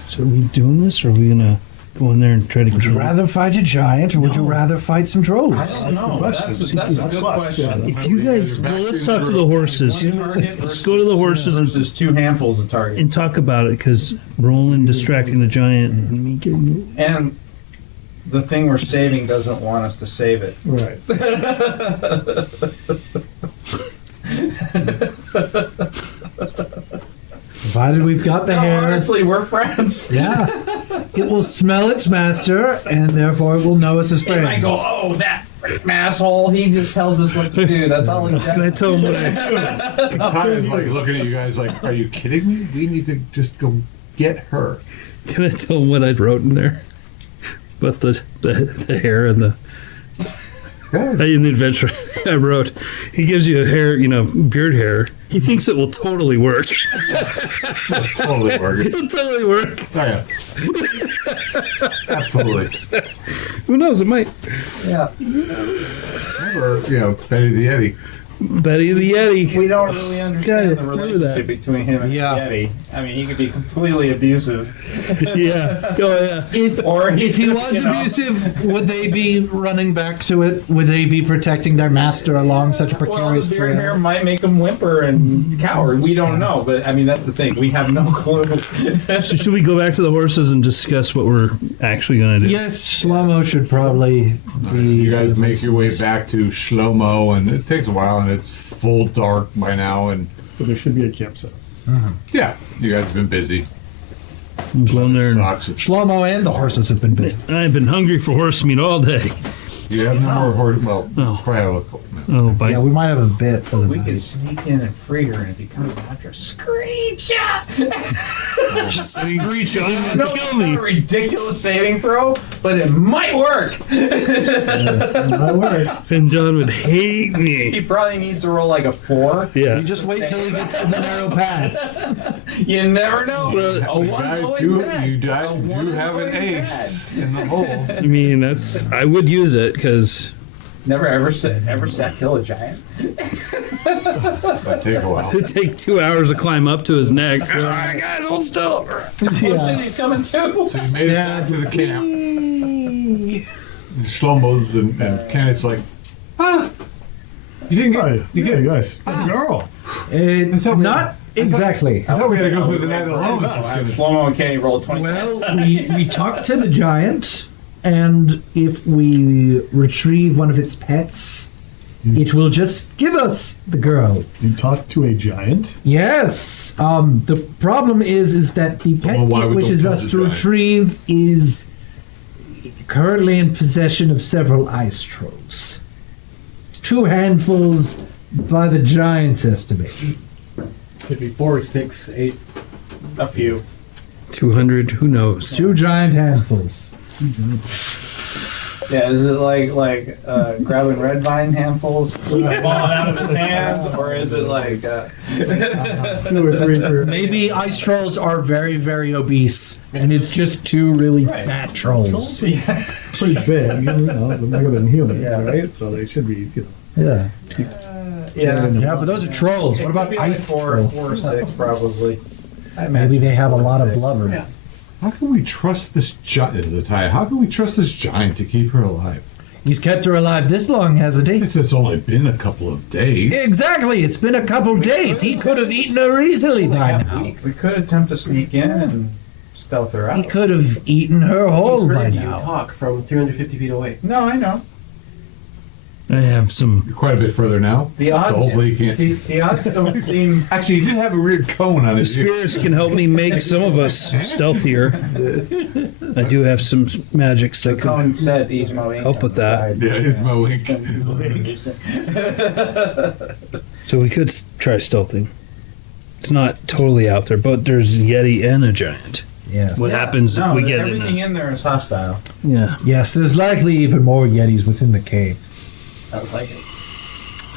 So are we doing this, or are we gonna go in there and try to Would you kill? rather fight a giant, or would you rather fight some trolls? I don't know. That's a good question. If you guys, well, let's talk to the horses. Let's go to the horses and Versus two handfuls of target. talk about it, because Roland distracting the giant and me getting And the thing we're saving doesn't want us to save it. Right. Provided we've got the No, hair. honestly, we're friends. Yeah. It will smell its master, and therefore it will know us as It might friends. go, oh, that freaking asshole. He just tells us what to do. That's all he Can I does. tell him what I? Tyler's like looking at you guys like, are you kidding me? We need to just go get her. Can I tell him what I wrote in there? But the hair and the in the adventure I wrote, he gives you a hair, beard hair. He thinks it will totally work. Totally working. It'll totally work. Oh, yeah. Absolutely. Who knows? It might. Yeah. Remember, Betty the Yeti. Betty the Yeti. We don't really understand God, the remember that. relationship between him and Yeah. Yeti. I mean, he could be completely abusive. Yeah. Oh yeah. If he was abusive, would they be running back to it? Would they be protecting their master along such a Well, precarious the beard hair trail? might make him whimper and cower. We don't know, but I mean that's the thing. We have no clue. So should we go back to the horses and discuss what we're actually gonna do? Yes, Shlomo should probably be. You guys make your way back to Shlomo, and it takes a while, and it's full dark by now, and So there should be a campsite. yeah, you guys have been busy. I'm going there. And Sucks. It's- Shlomo and the horses have been busy. I've been hungry for horse meat all day. You have no more horse. Well, No. probably have a Oh, bite. Yeah, we might have a bit for the We could night. sneak in and free her, and if he comes after, screech out. Screech, I'm I gonna know kill me. it's a ridiculous saving throw, but it might work. Not worry. And John would hate He me. probably needs to roll like a 4. Yeah. You just wait till he gets to the narrow pass. You never know. Well, A one's always bad. You A do one is have an always ace in the hole. I mean, I would use it because bad. Never ever sat kill a giant. That take a while. it'd take 2 hours to climb up to his neck. All right, guys, hold still. Oh shit, he's coming too. So you made it back to the camp. Shlomo's and Kenneth's like, you didn't Hi. get. You Yeah, get. guys. Girl. Not exactly. I thought we had to go through the night alone. No, Shlomo and Kenny rolled 27. Well, we talked to the giant, and if we retrieve one of its pets, it will just give us the girl. You talked to a giant. Yes. The problem is that the pet Well, why it would wishes they kill us the to giant? retrieve is currently in possession of several ice trolls. 2 handfuls by the giant's estimate. Could be 4, 6, 8. A few. 200, who knows? 2 giant handfuls. Yeah, is it like grabbing red vine handfuls falling out of his hands, or is it like 2 or 3 for. Maybe ice trolls are very, very obese, and it's just 2 really Right. fat trolls. Pretty big, they're bigger than humans, Yeah. right? So they should be, Yeah. yeah? Yeah, but those are trolls. What about It could be like ice 4 trolls? or 6 probably. I Maybe imagine they have a 4 or lot of 6. blubber. Yeah. How can we trust this giant? How can we trust this giant to keep her alive? He's kept her alive this long, hasn't he? If it's only been a couple of days. Exactly. It's been a couple days. He could have eaten her easily by now. We could attempt to sneak in and stealth her He out. could have eaten her whole He by heard you now. talk from 350 feet away. No, I know. I have some. You're quite a bit further now. The So odds, hopefully you can't. the odds don't seem. Actually, he did have a weird cone on his ear. Spirits can help me make some of us stealthier. I do have some magics The that can. cone said he's mowing. Help with that. Yeah, he's mowing. So we could try stealthing. It's not totally out there, but there's a Yeti and a giant. Yes. What happens if No, we get everything in? in there is hostile. Yeah. Yes, there's likely even more Yetis within the cave. I would like it.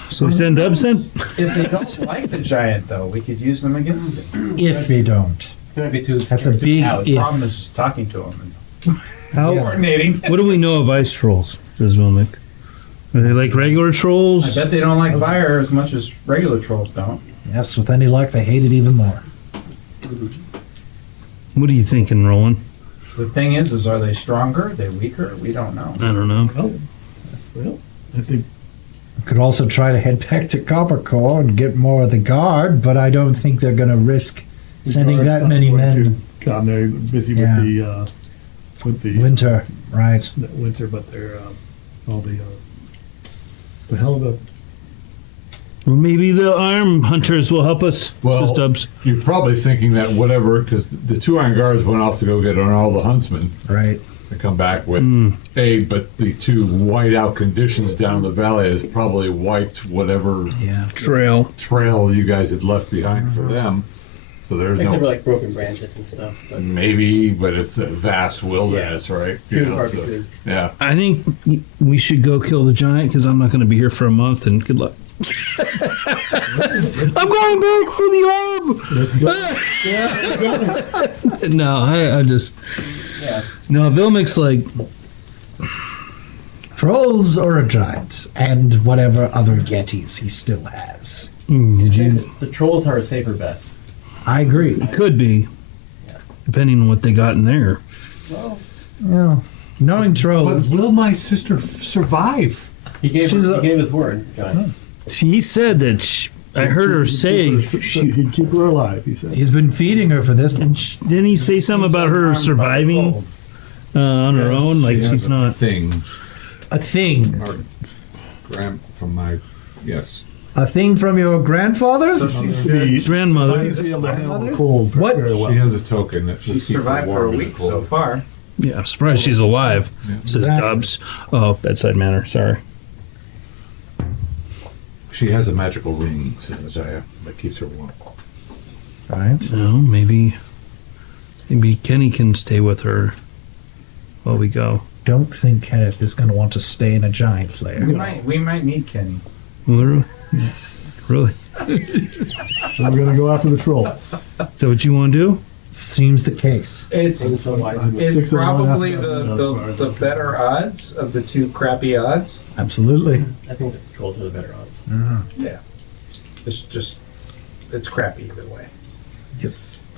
So we send Dubs then? If they don't like the giant, though, we could use them against it. If they don't. It might be too. That's a big out. The if. problem is just talking to them and How? coordinating. What do we know of ice trolls, says Vilnick? Are they like regular I trolls? bet they don't like fire as much as regular trolls don't. Yes, with any luck, they hate it even more. What are you thinking, Roland? The thing is are they stronger? Are they weaker? We don't know. I don't know. Well, I think Could also try to head back to Coppercore and get more of the guard, but I don't think they're going to risk sending guard's that not many going men. to come. They're busy Yeah. with the Winter, right? winter, but they're all the hell of a. Well, maybe the arm hunters will help us, Well, says Dubs. you're probably thinking that whatever, because the two iron guards went off to go get on all the huntsmen Right. to come back with but the two whiteout conditions down in the valley has probably wiped whatever Yeah. Trail. trail you guys had left behind for them. So there's Except for no like broken branches and stuff. But maybe, but it's a vast wilderness, right? few You and know, far so- between. yeah. I think we should go kill the giant because I'm not going to be here for a month and good luck. I'm going back for the arm. Let's go. No, I just. Yeah. No, Vilmic's like, Trolls or a giant, and whatever other Yetis he still has. did you? The trolls are a safer bet. I agree. It could be, depending on what they got in there. Yeah. Knowing trolls. my sister survive? He gave She's a- his word, John. He said that I heard her say. He'd keep her alive. He said. He's been feeding her for this. Didn't he say something about her surviving on her own? Like she's not. Thing. A thing. From my yes. A thing from your grandfather? Seems to be Grandmother. seems to be able to handle the cold What? very well. She has a token that She's survived for a week so far. Yeah, I'm surprised she's alive, says Exactly. Dubs. Oh, bedside manner. Sorry. She has a magical ring, says Isaiah, that keeps her warm. Right. No, maybe Kenny can stay with her while we go. Don't think Kenneth is going to want to stay in a giant lair. We might need Kenny. Really? Really? We're gonna go after the trolls. Is that what you want to do? Seems the case. It's So wise. it's 6 to 1 probably after the better odds of the two crappy odds. Absolutely. I think the trolls are the better odds. Yeah. It's crappy either way.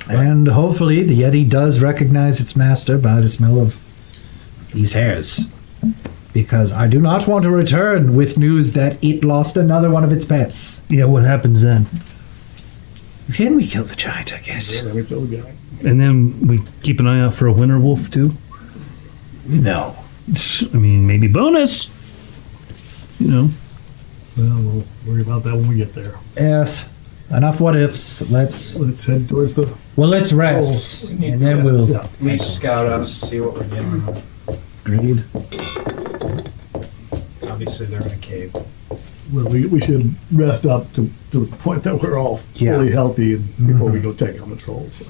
And hopefully the Yeti does recognize its master by the smell of these hairs. Because I do not want to return with news that it lost another one of its pets. Yeah, what happens then? Then we kill the giant, I guess. Then we kill the guy. And then we keep an eye out for a winter wolf too? No. I mean, maybe bonus. You know. Well, we'll worry about that when we get there. Yes. Enough what ifs. Let's Let's head towards the. rest. And then we'll Yeah. At least scout out, see what we're dealing with. agreed. Obviously, they're in a cave. Well, we should rest up to the point that we're all fully healthy and before we go take on the trolls.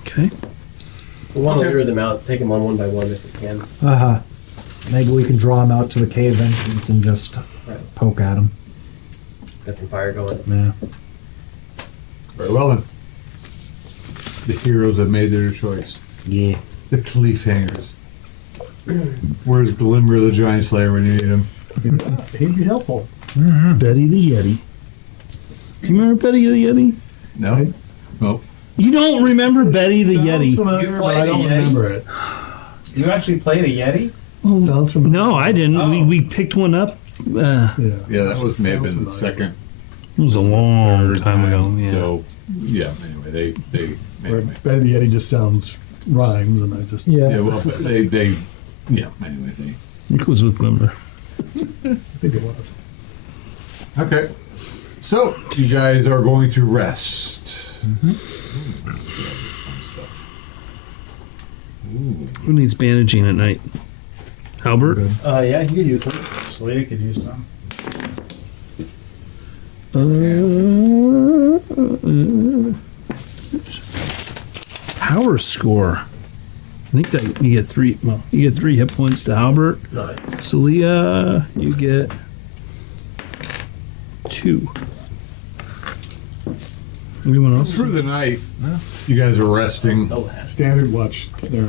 Okay. We want to lure them out, take them on one by one if we can. Uh-huh. Maybe we can draw him out to the cave entrance and just Right. poke at him. Get some fire going. Yeah. Very well then. The heroes have made their choice. Yeah. The cliffhangers. Where's Glimmer the Giant Slayer when you need him? He'd be helpful. Betty the Yeti. Do you remember Betty the Yeti? No? Oh. You don't remember Betty the Sounds Yeti? familiar, You but I played don't a Yeti? remember it. You actually played a Yeti? Sounds familiar. No, I didn't. Oh. We picked one up. Yeah. Yeah, that was may have been the Sounds second. It was a long third time ago. Yeah. So, yeah, anyway, they Where anyway. Betty the Yeti just sounds rhymes, and I just. Yeah, well, yeah, anyway, It was with Glimmer. I think it was. Okay. So, you guys are going to rest. Fun stuff. Who needs bandaging at night? Albert? Yeah, you could use them. Selena could use some. Power score. I think that you get three. Well, you get 3 hit points to Albert. Nice. Celia, you get 2. Anyone else? Through the night, you guys are resting. No last. Standard watch there.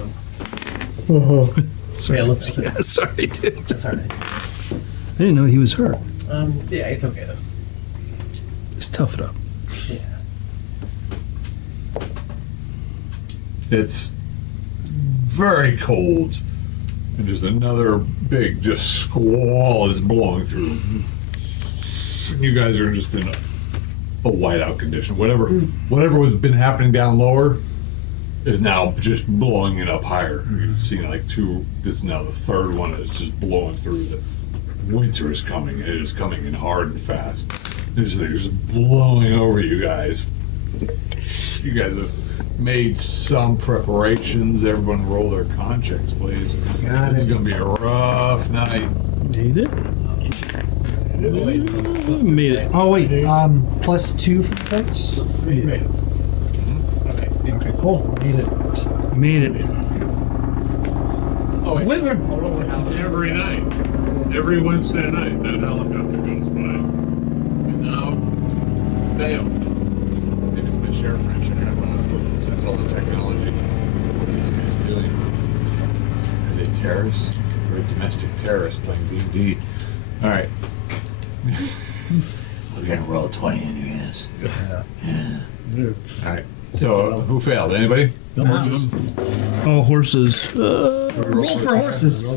Sorry, Yeah, let's- yeah, sorry, dude. That's all right. I didn't know he was hurt. Yeah, it's okay though. Just tough it up. Yeah. It's very cold. And just another big squall is blowing through. And you guys are just in a whiteout condition. Whatever was been happening down lower is now just blowing it up higher. You've seen like 2, this is now the 3rd one that's just blowing through. The winter is coming. It is coming in hard and fast. It's just blowing over you guys. You guys have made some preparations. Everyone roll their con checks, please. This is going to be a rough night. Made it? Oh, wait. Made it. Oh wait, +2 for points. You made it. Okay. Okay, cool. Made it. Made it. Oh, wait. Wyvern. I'll roll it out. Every night, every Wednesday night, that helicopter goes by. Without fail. Maybe it's been share French and everyone since all the technology. What are these guys doing? Are they terrorists? Or domestic terrorists playing D&D? All right. We're gonna roll 20 in your ass. It's All right. So who failed? Anybody? All horses. Roll for horses.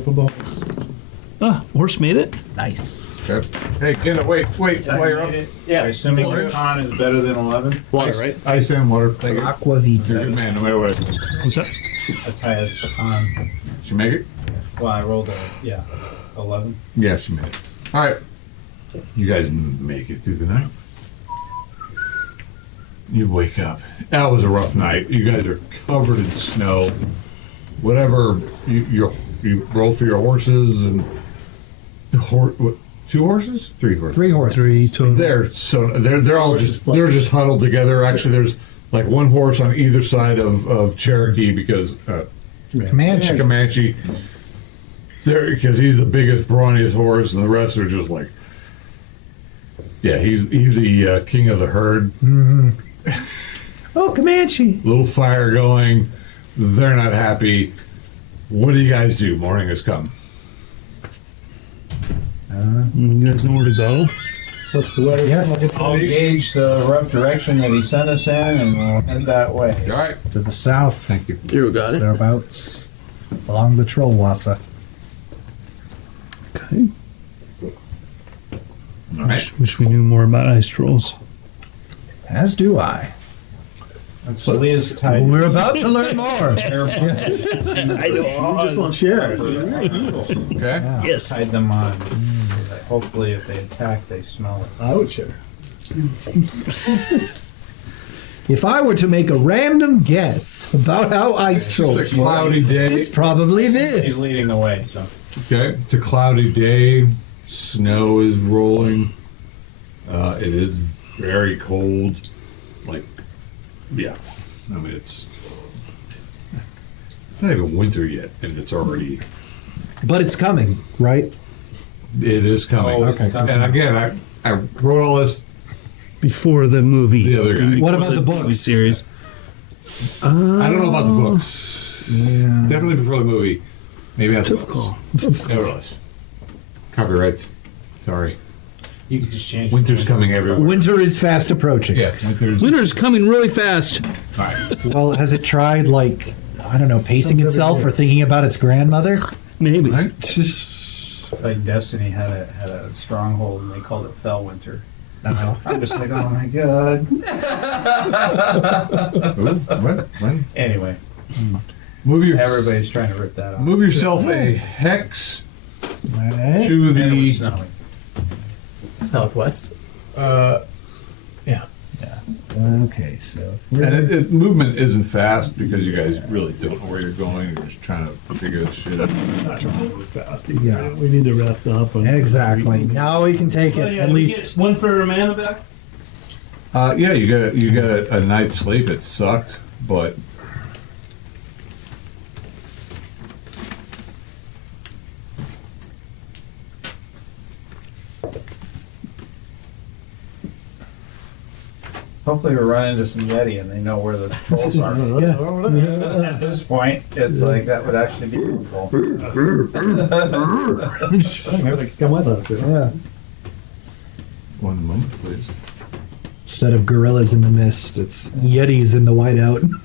Horse made it? Nice. Okay. Hey, Kenna, wait, while you're up. Yeah. Assuming your con is better than 11, Water, right? Ice and water. Thank you. Aqua You're a Vita. good man, no matter what. What's that? that's highest con. Did she make it? Well, I rolled 11. Yeah, she made it. All right. You guys make it through the night. You wake up. That was a rough night. You guys are covered in snow. Whatever you roll for your horses and the 2 horses, 3 horses. 3 horses. 3 total. They're all just huddled together. Actually, there's like 1 horse on either side of Cherokee because Comanche. Comanche. Because he's the biggest, brawniest horse, and the rest are just like, yeah, he's the king of the herd. Oh, Comanche. Little fire going. They're not happy. What do you guys do? Morning has come. You guys know where to go? What's the weather? Yes. I'll gauge the rough direction that he sent us in, and we'll head that way. All right. To the south. Thank you. You got it. Thereabouts. Along the Trollwasser. Okay. All right. Wish we knew more about ice trolls. As do I. And Selena's tied. We're about to learn more. You just want shares. Okay. Yes. Tied them on. Hopefully, if they attack, they smell it. I would share. If I were to make a random guess about how ice trolls It's a work, cloudy day. it's probably He's this. leading the way, so. Okay. It's a cloudy day. Snow is rolling. It is very cold. Like, yeah. I mean, it's not even winter yet, and it's already. But it's coming, right? It is coming. Oh, it's Okay. coming. And again, I wrote all this. Before the movie. The other guy. What Before about the TV books? series? I don't know about the books. Yeah. Definitely before the movie. Maybe not the Tough books. call. Nevertheless. Copyrights. Sorry. You can just change. Winter's coming everywhere. Winter is fast approaching. Yeah, winter's. Winter's coming really fast. Alright. Well, has it tried, like, I don't know, pacing itself or thinking about its grandmother? Maybe. Right? It's like Destiny had a stronghold, and they called it Fellwinter. No. I'm just like, oh my god. Ooh, what? Anyway, Move your. everybody's trying to rip that off. Move yourself a hex Alright. to And it was the snowing. Southwest. Yeah. Okay, so movement isn't fast because you guys really don't know where you're going. You're just trying to figure this shit out. Not trying to move fast. Yeah. We need to rest up. And exactly. Now we can take it at least. one for Amanda back. Yeah, you got a night's sleep. It sucked, but Hopefully we run into some Yeti and they know where the trolls are. Yeah. At this point, it's like that would actually be helpful. Maybe they can come with us. Yeah. 1 moment, please. Instead of gorillas in the mist, it's yetis in the whiteout.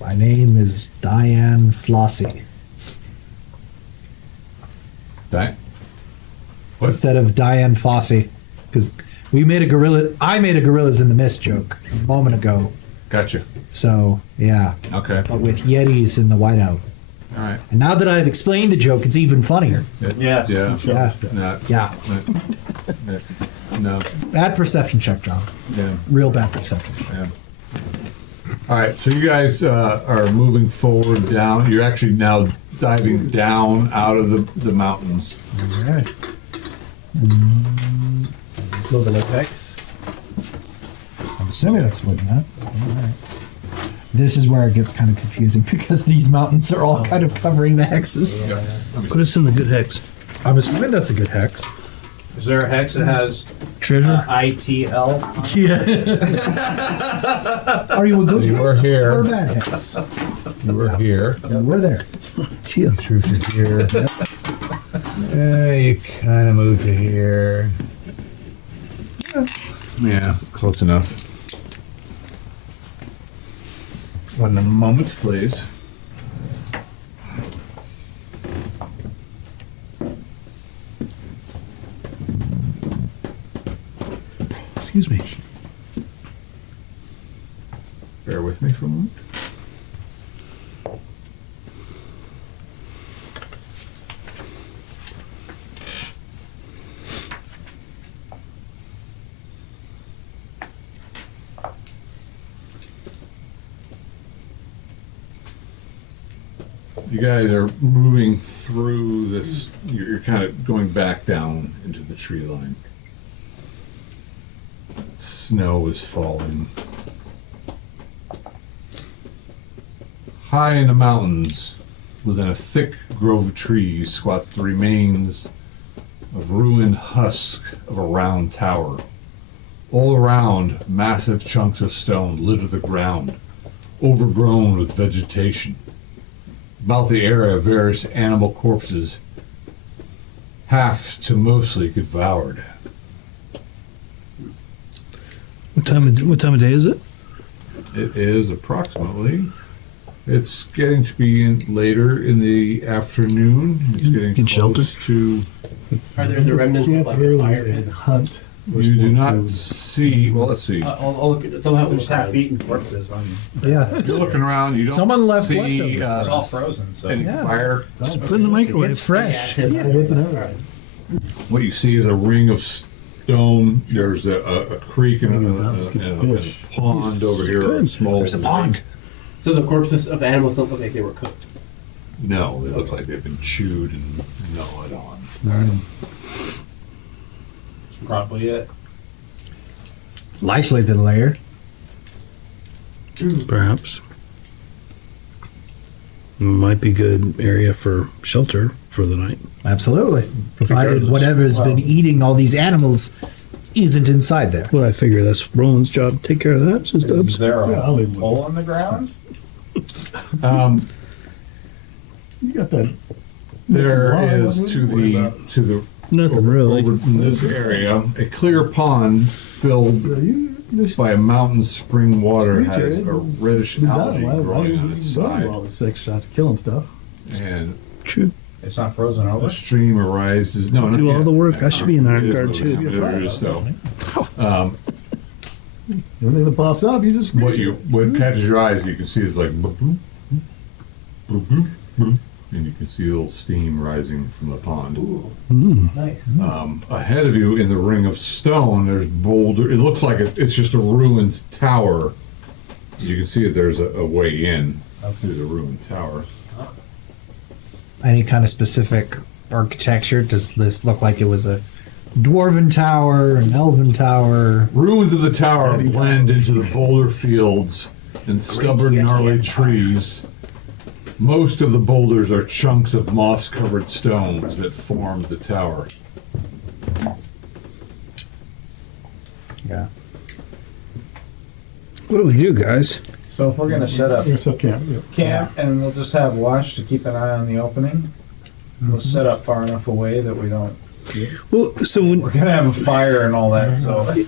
My name is Diane Flossie. That. What? Instead of Diane Fossey, because I made a gorillas in the mist joke a moment ago. Gotcha. So yeah, Okay. but with yetis in the whiteout. All right. And now that I've explained the joke, it's even funnier. Yes. Yeah. Yeah, No. yeah. No. Bad perception check, John. Yeah. Real bad perception check. Yeah. All right. So you guys are moving forward down. You're actually now diving down out of the mountains. All right. Moving apex. I'm assuming that's what that. All right. This is where it gets kind of confusing because these mountains are all kind of covering the hexes. Put us in the good hex. I'm assuming that's a good hex. Is there a hex that has Treasure. ITL? Yeah. Are you a good You hex were here. or a bad hex? You were here. Yeah, we're there. Teal. Truth is here. You kind of moved to here. Yeah. Close enough. 1 moment, please. Excuse me. Bear with me for a moment. You guys are moving through this. You're kind of going back down into the tree line. Snow is falling. High in the mountains, within a thick grove of trees, squats the remains of ruined husk of a round tower. All around, massive chunks of stone litter the ground, overgrown with vegetation. About the area, various animal corpses, half to mostly devoured. What time of day is it? It is approximately. It's getting to be later in the afternoon. It's getting Get close to. Are there the remnants of Camp like a early fire and pit? hunt. You do not see. Well, let's see. I'll look at they'll have There's look around. half-eaten corpses on. Yeah. You're looking around. You don't Someone left see leftovers. It's all frozen, so. any Yeah. fire. Put in the microwave. It's fresh. It's an hour. What you see is a ring of stone. There's a creek and a pond over here. Or a small. There's a pond. So the corpses of animals don't look like they were cooked. No, they look like they've been chewed and gnawed on. That's probably it. Likely the layer. Perhaps. Might be good area for shelter for the night. Absolutely. Provided Regardless. whatever's been eating all these animals isn't inside there. Well, I figure that's Roland's job to take care of that, says Is Dubs. there Yeah, a I'll leave it. hole in the ground? You got that. There Why? is What are to you worried the about? to the Nothing over really. in this area a clear pond filled You just by a mountain spring water You has did. a reddish be done. algae Why growing on its do side, all the 6 shots killing stuff? and True. It's not frozen over? a stream arises. No, not Do all yet. the work. I should be an iron It is guard moving. too. It is, though. Everything that pops up, you just. What catches your eyes, you can see is like boop, boop, and you can see a little steam rising from the pond. Nice. Ahead of you in the ring of stone, there's boulder. It looks like it's just a ruined tower. You can see that there's a way in through the ruined tower. Any kind of specific architecture? Does this look like it was a dwarven tower, an elven tower? Ruins of the tower blend into the boulder fields and stubborn, gnarly trees. Most of the boulders are chunks of moss-covered stones that formed the tower. Yeah. What do we do, guys? So if we're gonna set up Here's up camp. Yeah. camp and we'll just have watch to keep an eye on the opening, we'll set up far enough away that we don't. Well, so when We're gonna have a fire and all that, so we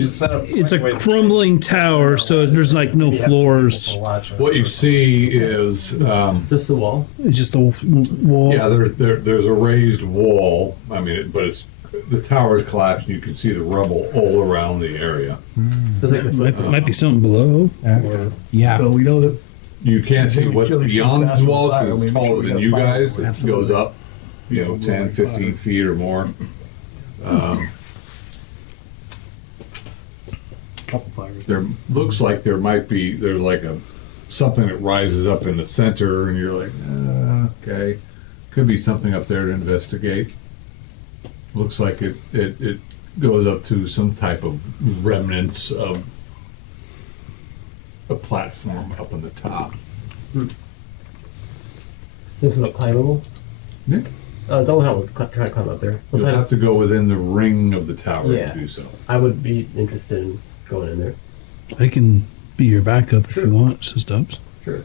should set up. it's a right away. crumbling tower, so there's like no We have floors. people watching. What you see is, Just the wall. It's just a wall. yeah, there's a raised wall. I mean, but it's the tower is collapsed, and you can see the rubble all around the area. Feels like this Might be something below. Yeah. So we know that You can't see Maybe what's killing beyond some these walls fire, because it's maybe taller we than got you fire. guys. It Absolutely. goes up, 10, 15 feet or more. couple fires. There looks like there's like something that rises up in the center, and you're like, okay, could be something up there to investigate. Looks like it goes up to some type of remnants of a platform up on the top. This is not climbable. Yeah. Don't have to try to climb up there. You'll Let's have to go within the ring of the tower Yeah. to do so. I would be interested in going in there. I can be your backup if you want, says Dubs. Sure.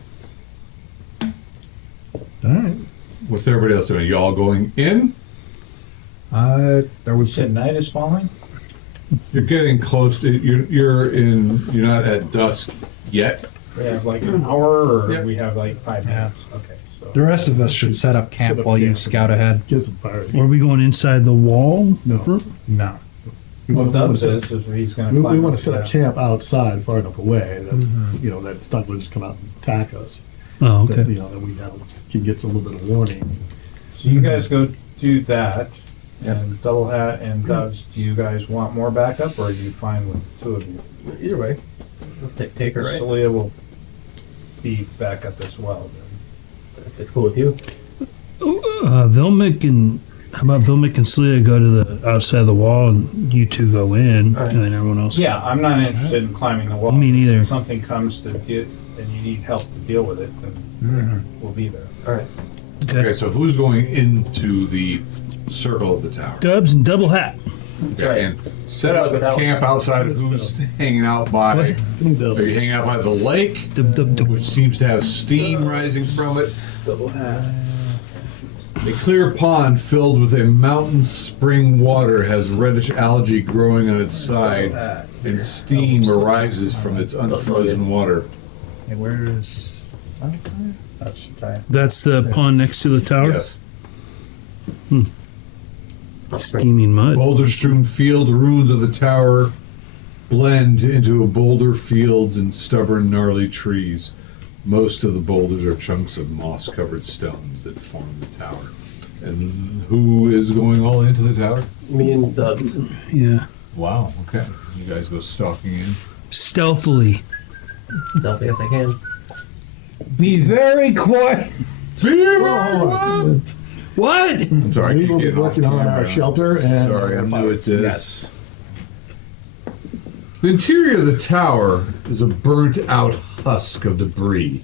All right. What's everybody else doing? Y'all going in? There was Said night is falling? You're getting close to, you're not at dusk yet. We have like an hour, or Yeah. we have like 5 minutes? Okay, so. the rest of us should set up camp while you scout ahead. Get some fire. Or are we going inside the wall? No. No. We Well, want Dub to set, says if he's gonna we climb. want up, to set up yeah. camp outside far enough away that, that it's not going to just come out and attack us. Oh, That, okay. that we can get a little bit of warning. So you guys go do that, and Double Hat and Dubs, do you guys want more backup, or are you fine with the two of you? Either way. Take her, right? Celia will be backup as well. If it's cool with you. Vilmik and how about Vilmik and Celia go to the outside of the wall and you two go in, All right. and then everyone else. Yeah, I'm not interested in climbing the wall. Me neither. If something comes to get, and you need help to deal with it, then we'll be there. All right. Okay, so who's going into the circle of the tower? Dubs and Double Hat. That's Okay, right. and set up Without- camp outside of who's hanging out by. What? Give me the- Are you hanging out by the lake, Dub, dub, dub. which seems to have steam rising from it? Double Hat. A clear pond filled with a mountain spring water has reddish algae growing on its side, and steam arises from its unfrozen water. And where is? That's the time. That's the pond next to the tower. Yes. Steaming mud. Boulder-strewn field ruins of the tower blend into a boulder fields and stubborn, gnarly trees. Most of the boulders are chunks of moss-covered stones that form the tower. And who is going all into the tower? Me and Dubs. Yeah. Wow, okay. You guys go stalking in. Stealthily. That's yes I can. Be very quiet. What? I'm sorry, I We keep will be getting off working on our camera. shelter and Sorry, I'm new at this. Yes. The interior of the tower is a burnt-out husk of debris.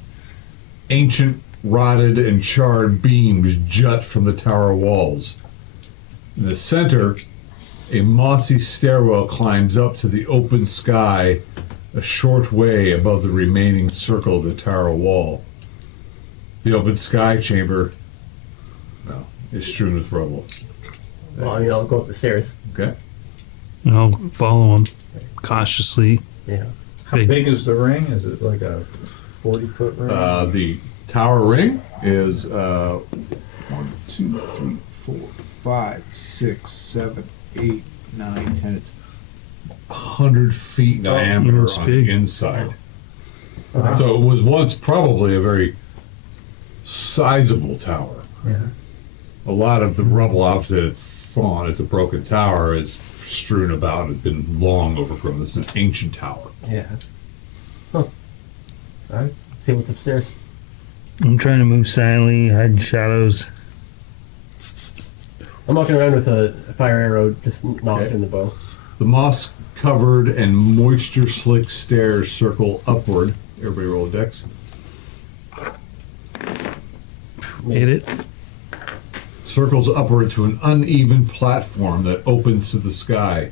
Ancient, rotted, and charred beams jut from the tower walls. In the center, a mossy stairwell climbs up to the open sky a short way above the remaining circle of the tower wall. The open sky chamber, well, is strewn with rubble. Well, I mean, I'll go up the stairs. Okay? And I'll follow him cautiously. Yeah. How big is the ring? Is it like a 40-foot ring? The tower ring is 1, 2, 3, 4, 5, 6, 7, 8, 9, 10. It's 100 feet diameter it's on big. the inside. So it was once probably a very sizable tower. A lot of the rubble after it's fallen, it's a broken tower, is strewn about. It's been long overgrown. This is an ancient tower. Yeah. Huh. All right. See what's upstairs. I'm trying to move silently, hide in shadows. I'm walking around with a fire arrow just knocked Okay. in the bow. The moss-covered and moisture-slick stairs circle upward. Everybody roll a dex. Hit it. Circles upward to an uneven platform that opens to the sky.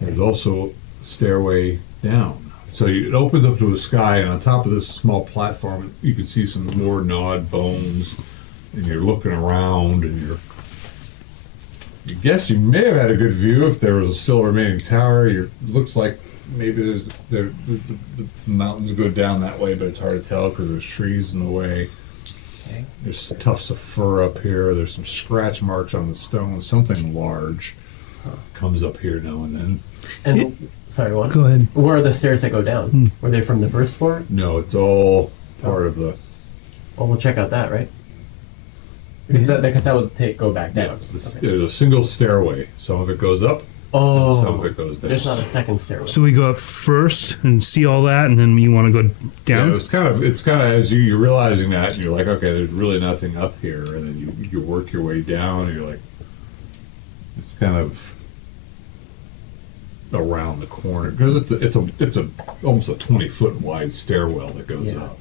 There's also a stairway down. So it opens up to a sky, and on top of this small platform, you can see some more gnawed bones, and you're looking around, and you guess you may have had a good view if there was a still remaining tower. Looks like maybe the mountains go down that way, but it's hard to tell because there's trees in the way. Okay. There's tufts of fur up here. There's some scratch marks on the stone. Something large comes up here now and then. And sorry, what? Go ahead. Where are the stairs that go down? Were they from the first floor? No, it's all part of the. Well, we'll check out that, right? Because that would go back down. Okay. There's a single stairway. Some of it goes up, and some of Oh, it goes down. there's not a second stairway. So we go up first and see all that, and then you want to go Yeah, down? it's kind of as you're realizing that, and you're like, okay, there's really nothing up here, and then you work your way down, and you're like, it's kind of around the corner because it's a almost a 20-foot wide stairwell that goes Yeah. up,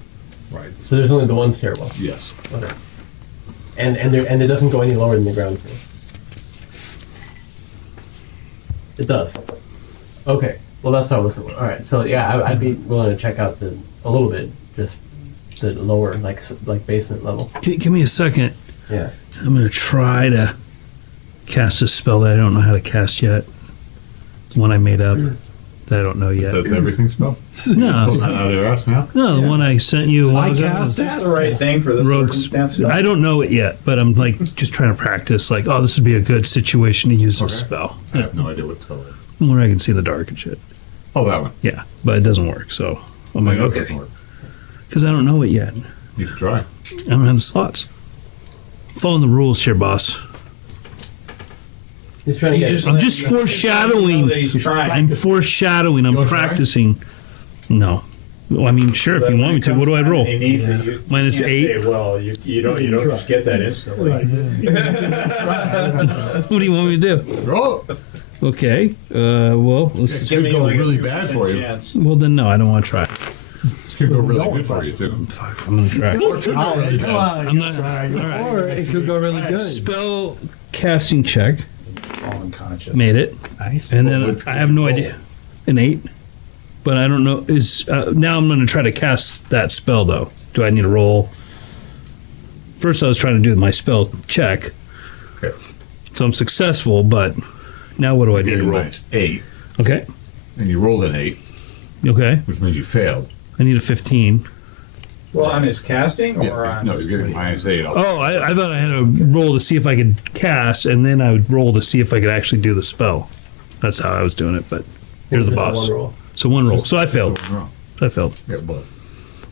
right? So there's only the one stairwell. Yes. Okay. And it doesn't go any lower than the ground floor. It does. Okay. Well, that's what I was. All right. So yeah, I'd be willing to check out a little bit, just the lower, like basement level. Give me a second. Yeah. I'm going to try to cast a spell that I don't know how to cast yet. One I made up that I don't know yet. Does everything spell? No, Not out of us now. no, the one I sent you. What I was that? cast That's the right thing for this Rogues. circumstance. I don't know it yet, but I'm like just trying to practice. Like, oh, this would be a good situation to use this Okay. spell. I have no idea what it's called. Where I can see the dark and shit. Oh, that one. Yeah, but it doesn't work. So I'm like, I know it okay, doesn't work. because I don't know it yet. You can try. I don't have the slots. Following the rules here, boss. He's trying to get. I'm just foreshadowing. He's trying. I'm foreshadowing. I'm wanna try? practicing. No. Well, I mean, sure, if you want me to. What do I roll? He needs it. You Minus can't 8. say, well, you don't just get that instantly. What do you want me to do? Roll. Okay. Well, let's. It's Give gonna me go like a really 2% bad for you. chance. Well, then no, I don't want to try. It's gonna go really good for you too. Fuck, I'm gonna try. Or it could go really bad. I'm not. Or it could go really good. Spell casting check. All unconscious. Made it. Nice. And What then would I have no you idea. An 8. But I don't know. Now I'm going to try to cast that spell, though. Do I need to roll? First, I was trying to do my spell check. Okay. So I'm successful, but now what do I You need to get roll? minus 8, Okay. and you rolled an 8, Okay. which means you failed. I need a 15. Well, on his casting or Yeah, on? no, he's getting minus 8. Oh, I thought I had to roll to see if I could cast, and then I would roll to see if I could actually do the spell. That's how I was doing it, but you're the Just boss. one roll. So one roll. So I failed. Wrong. I failed. Yeah, but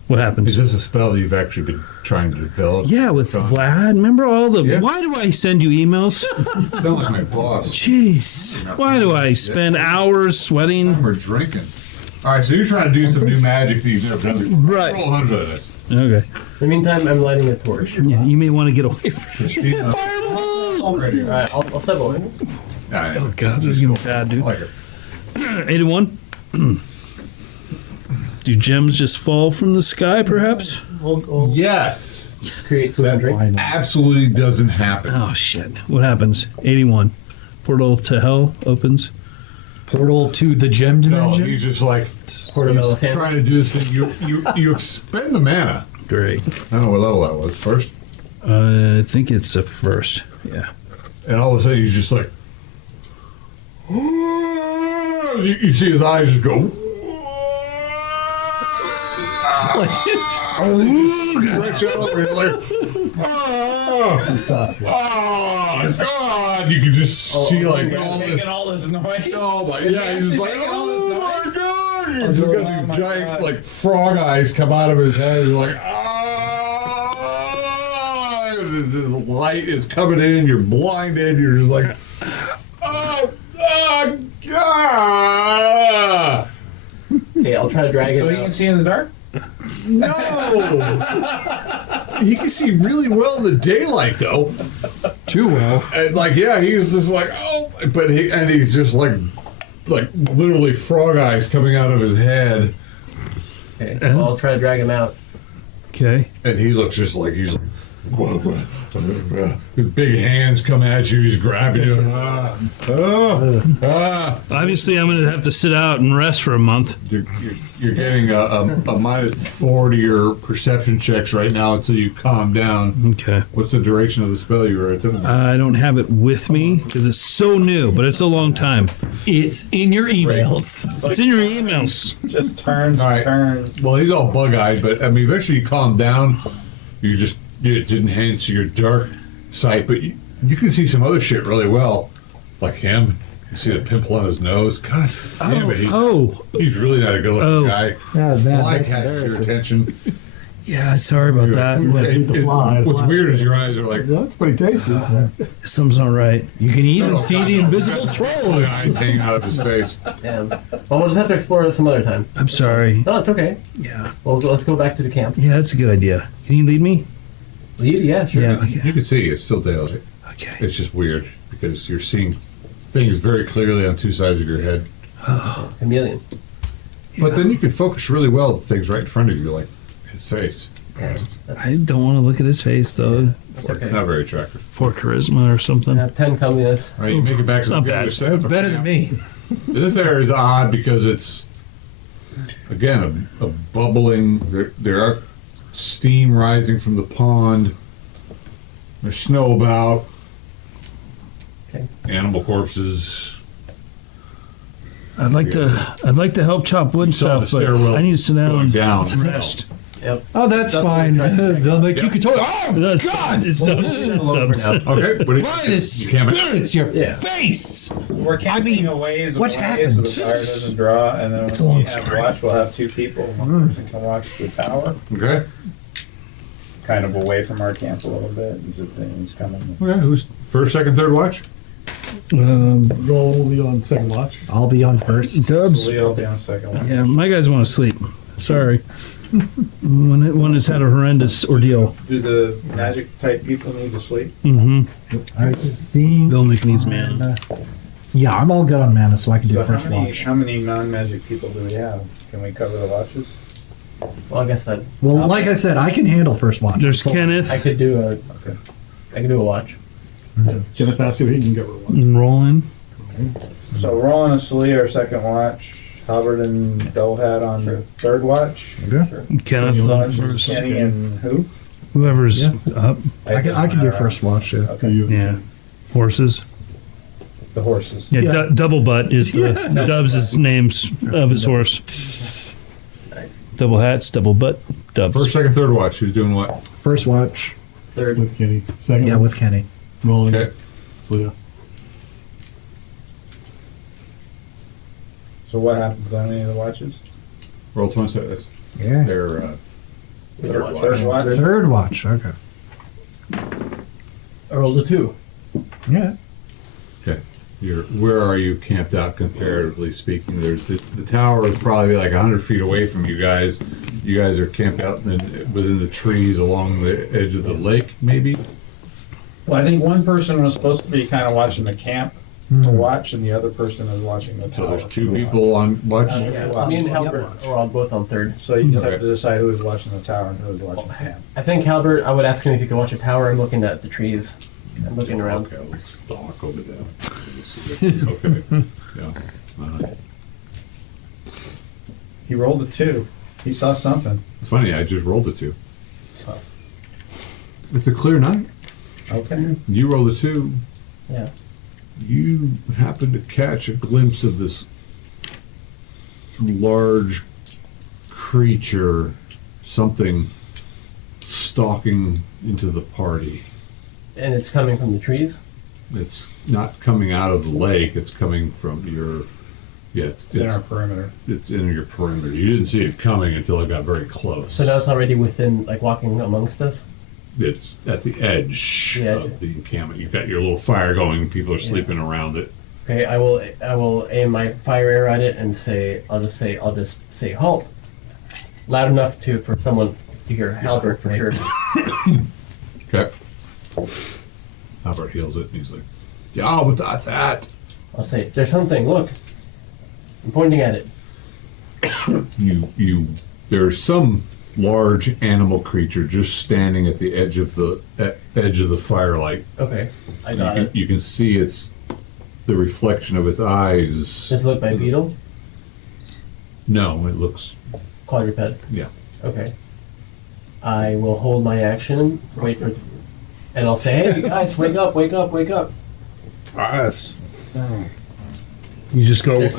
What happens? is this a spell that you've actually been trying to develop? Yeah, with Done. Vlad. Remember all the. Yeah. Why do I send you emails? Sound like my boss. Jeez. Why do I spend hours sweating? We're drinking. All right, so you're trying to do some new magic that you've never done before. Right. Roll 100 of this. Okay. In the meantime, I'm lighting a torch. Yeah, you may want to get away from Christina. Ready. All right, I'll step away. Oh, God, this is going to be bad, I dude. like it. 81. Do gems just fall from the sky, perhaps? We'll Yes. create food and drink. Absolutely doesn't happen. Oh, shit. What happens? 81. Portal to hell opens. Portal to the gem No, dimension. he's just like Portobello he's sandwich. trying to do this thing. You expend the mana. Great. I don't know what level that was first, I think it's a first. Yeah. and all of a sudden he's just like, you see his eyes just go. Stretch out over his like, oh God! You can just see like all this. Making all this noise. Oh my! Yeah, he's just like, Making all oh this my noise. God! He's just got Oh these my giant God. like frog eyes come out of his head. He's like, ah! the light is coming in, you're blinded, you're just like, oh, God! Okay, I'll try to drag it So out. you can see in the dark? No! He can see really well in the daylight, though. Too well. And like, yeah, he's just like, oh, but he's just like literally frog eyes coming out of his head, Okay, well, I'll try to drag him out. Okay. and he looks just like he's like, his big hands come at you, he's grabbing you. Obviously, I'm going to have to sit out and rest for a month. You're getting a -4 to your perception checks right now until you calm down. Okay. What's the duration of the spell you were attempting? I don't have it with me because it's so new, but it's a long time. It's in your emails. It's in your emails. Just turns All right. and turns. Well, he's all bug-eyed, but I mean, eventually you calm down. It didn't enhance your dark sight, but you can see some other shit really well, like him. You see the pimple on his nose. God damn it, he's really not a good-looking Oh. guy. Oh, man, Fly that's catches your embarrassing. attention. Yeah, sorry about that. Eat the fly. What's weird is your eyes are like, Yeah, that's pretty tasty. Something's not right. You can even No, see God, the no. invisible bug trolls. eyes hanging out of his face. Well, we'll just have to explore it some other time. I'm sorry. No, it's okay. Yeah. Well, let's go back to the camp. Yeah, that's a good idea. Can you lead me? Lead? Yeah, sure. Yeah. You Okay. can see it's still daylight. Okay. It's just weird because you're seeing things very clearly on two sides of your head. Chameleon. But then you can focus really well at things right in front of you, like his face. Yes. I don't want to look at his face though. It's not very attractive. For charisma or something. 10 come this. All right, you make it back It's to not the bad. other side That's of the better than camp. me. This area is odd because it's, again, a bubbling. There are steam rising from the pond. There's snow about. Okay. Animal corpses. I'd like to help chop wood saw the stuff, but stairwell I need to sit down going and down. rest. Yep. Oh, that's fine. They'll make you can totally. Oh, That's- God! it's Stubbs. Okay, what do Why this you can't- spirits your Yeah. face? We're camping a ways what's away happened? so the fire doesn't draw, and then It's a when long we have story. watch, we'll have 2 people. One person can watch the tower, Okay. kind of away from our camp a little bit. There's things coming. Okay, who's first, second, third watch? Roll the on second watch. I'll be on first. Dubs. Leo will be on second one. Yeah, my guys want to sleep. Sorry. One has had a horrendous ordeal. Do the magic type people need to sleep? Mm-hmm. I think. Bill Nick needs mana. Yeah, I'm all good on mana, so I can do So first watch. how many non-magic people do we have? Can we cover the watches? Well, I guess that Well, like I said, I can handle first watch. There's Kenneth I could do a. Okay. I could do a watch. Kenneth asked if he can get rid of one. and Roland. So Roland and Celie are second watch. Halbert and Dohat on the third watch. Kenneth on Watch is first. Kenny and who? Whoever's Yeah. up. I can do first watch. Yeah. Okay. You. Yeah. Horses. The horses. Yeah, Double Butt is the Dubs' names of his horse. Nice. Double hats, double butt, Dubs. First, second, third watch. Who's doing what? First watch. Third. With Kenny. Second. Yeah, with Kenny. Rolling. Okay. Leah. So what happens on any of the watches? Roll 20 seconds. Yeah. They're Third watch. watch. Third watch. Okay. I rolled a 2. Yeah. Okay. Where are you camped out comparatively speaking? There's the tower is probably like 100 feet away from you guys. You guys are camped out within the trees along the edge of the lake, maybe? Well, I think one person was supposed to be kind of watching the camp to watch, and the other person is watching the So tower. there's 2 people on watch. Yeah. Me and Halbert are all both on third. So you just Okay. have to decide who's watching the tower and who's watching the camp. I think Halbert, I would ask him if he could watch a tower. I'm looking at the trees. I'm looking around. Okay, let's walk over there. Okay. Yeah. Uh-huh. He rolled a 2. He saw something. Funny, I just rolled a 2. It's a clear night. Okay. You rolled a 2. Yeah. You happen to catch a glimpse of this large creature, something stalking into the party. And it's coming from the trees. It's not coming out of the lake, it's coming from your, It's in our perimeter. it's in your perimeter. You didn't see it coming until it got very close. So now it's already within, like walking amongst us. it's at the edge The edge. of the encampment. You've got your little fire going. People are sleeping around it. Okay, I will aim my fire arrow at it and I'll just say halt. Loud enough for someone to hear Halbert for sure. Okay. Albert heals it, and he's like, "Yeah, but that's that." I'll say, there's something, look. I'm pointing at it. There's some large animal creature just standing at the edge of the firelight. Okay, I got it. You can see the reflection of its eyes. Does it look bipedal? No, it looks, Quadruped? yeah. Okay. I will hold my action, and I'll say, hey, you guys, wake up, wake up, wake up. Us. You just go. Yeah.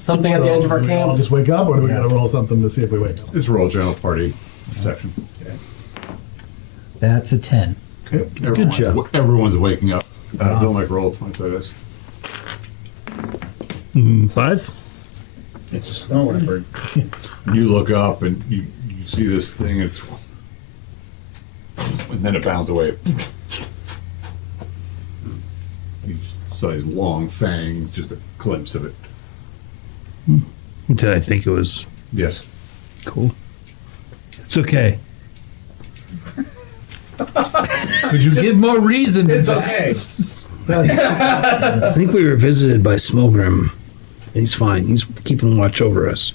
Something at the edge of our I'll camp. just wake up, or do we gotta roll something to see if we wake up? It's roll general party section. That's a 10. Good job. Everyone's waking up. Don't like roll 20 dice. 5. It's a snow leopard. You look up and you see this thing, and then it bounds away. You just saw these long fangs, just a glimpse of it. Did I think it was Yes. cool? It's okay. Could you give more reason? It's okay. I think we were visited by Smogrim. He's fine. He's keeping watch over us.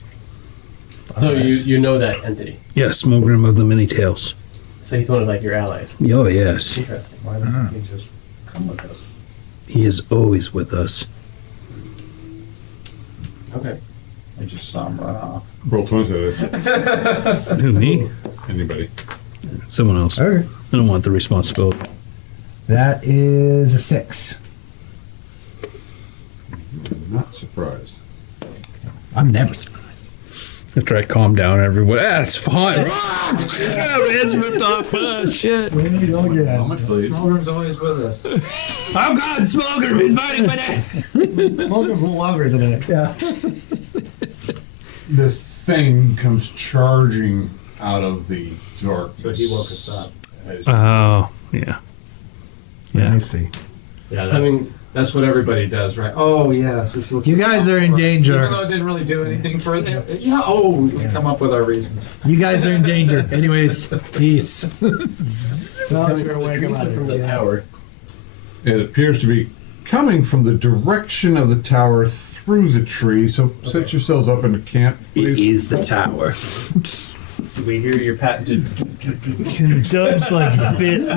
So you know that entity. Yeah, Smogrim of the Many Tails. So he's one of like your allies. Oh, yes. Interesting. Why doesn't he just come with us? He is always with us. Okay. I just saw him run off. Roll 20 dice. Who, me? Anybody? Someone else. I Okay. don't want the responsibility. That is a 6. Not surprised. I'm never surprised. After I calm down, everyone, it's fine. My head's ripped off. Oh, shit. We need to go again. much, please? Smolder's always with us. Oh, God, Smogrim is biting my neck. Welcome a little longer today. Yeah. This thing comes charging out of the dark. So he woke us up. Oh, yeah. Yeah. I see. Yeah, I mean, that's what everybody does, right? Oh, yes. This You guys are in danger. Even though it didn't really do anything for it. Yeah, we come up with our reasons. You guys are in danger. Anyways, peace. coming from the trees or from the tower. It appears to be coming from the direction of the tower through the tree. So set yourselves up in the camp, please. is the tower. Do we hear your patented? Doves like fit.